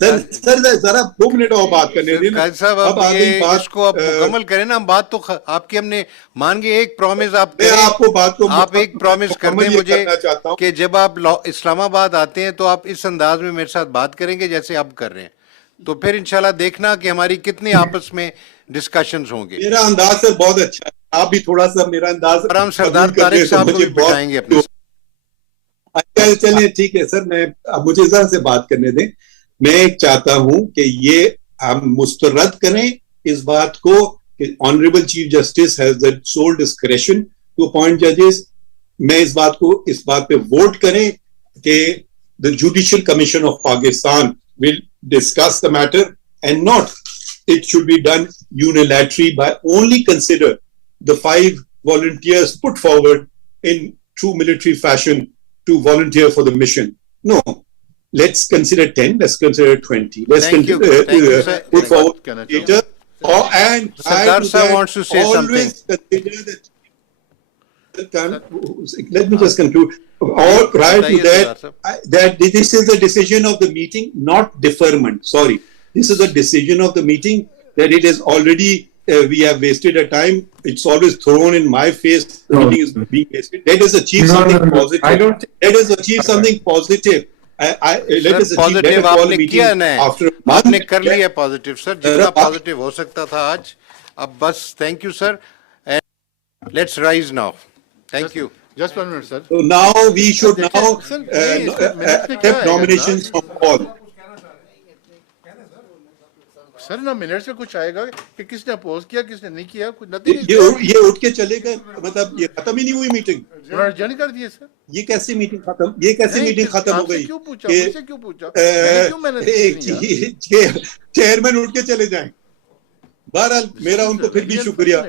sir जरा 2 minute और बात करने दें ना. काजी साहब अब आ गई बात, इसको आप मुकम्मल करें ना. हम बात तो आपकी हमने मान के एक प्रॉमिस आप मैं करें. आपको बात को आप एक प्रॉमिस कर दें मुकम्मल ये मुझे करना चाहता हूं. कि जब आप इस्लामाबाद आते हैं तो आप इस अंदाज में मेरे साथ बात करेंगे जैसे आप कर रहे हैं. तो फिर इंशाल्लाह देखना कि हमारी कितनी आपस में डिस्कशंस होंगे. मेरा अंदाज सर बहुत अच्छा है. आप भी थोड़ा सा मेरा अंदाज हम सरदार तारिक साहब को भी बिठाएंगे अपने अच्छा. चलिए ठीक है सर, मैं अब मुझे जरा से बात करने दें. मैं चाहता हूं कि ये हम मुस्तरद करें इस बात को कि honourable chief justice has the sole discretion to appoint जजेस. मैं इस बात पे वोट करें कि the judicial commission of Pakistan will discuss the matter and not it should be done unilaterally by only consider the 5 volunteers put forward in true military fashion to volunteer for the mission. No, let's consider 10, let's consider 20. Let's Thank you, sir. put forward Can I tell later. And Sardar add to sir that, wants to say always consider that. Let me just conclude. All prior to Sardar that, sir. that this is the decision of the meeting, not deferment. Sorry, this is the decision of the meeting that it is already we have wasted a time. It's always thrown in my face. The No. meeting is being wasted. Let us achieve No, something no. positive. I don't think- Let us achieve something positive. Let sir us achieve positive better call आपने meeting किया ना, after a month. आपने कर लिया positive sir, जितना जरा बात- positive हो सकता था आज. अब बस thank you sir, and let's rise now. Thank you. Just 1 minute, sir. So now we should now Sir, minutes में क्या accept आएगा nominations from all. सर ना मिनट्स में कुछ आएगा कि किसने अपोज किया, किसने नहीं किया, कुछ नथिंग. ये उठ के चले गए, मतलब ये खत्म ही नहीं हुई मीटिंग. उन्होंने adjourn कर दिए सर. ये कैसे मीटिंग खत्म, ये कैसे नहीं, मीटिंग खत्म हो आपसे गई? क्यों पूछा, कि, मुझसे क्यों पूछा? मैंने क्यों मैंने नहीं किया? चेयरमैन उठ के चले जाएं. बहरहाल मेरा उनको फिर भी शुक्रिया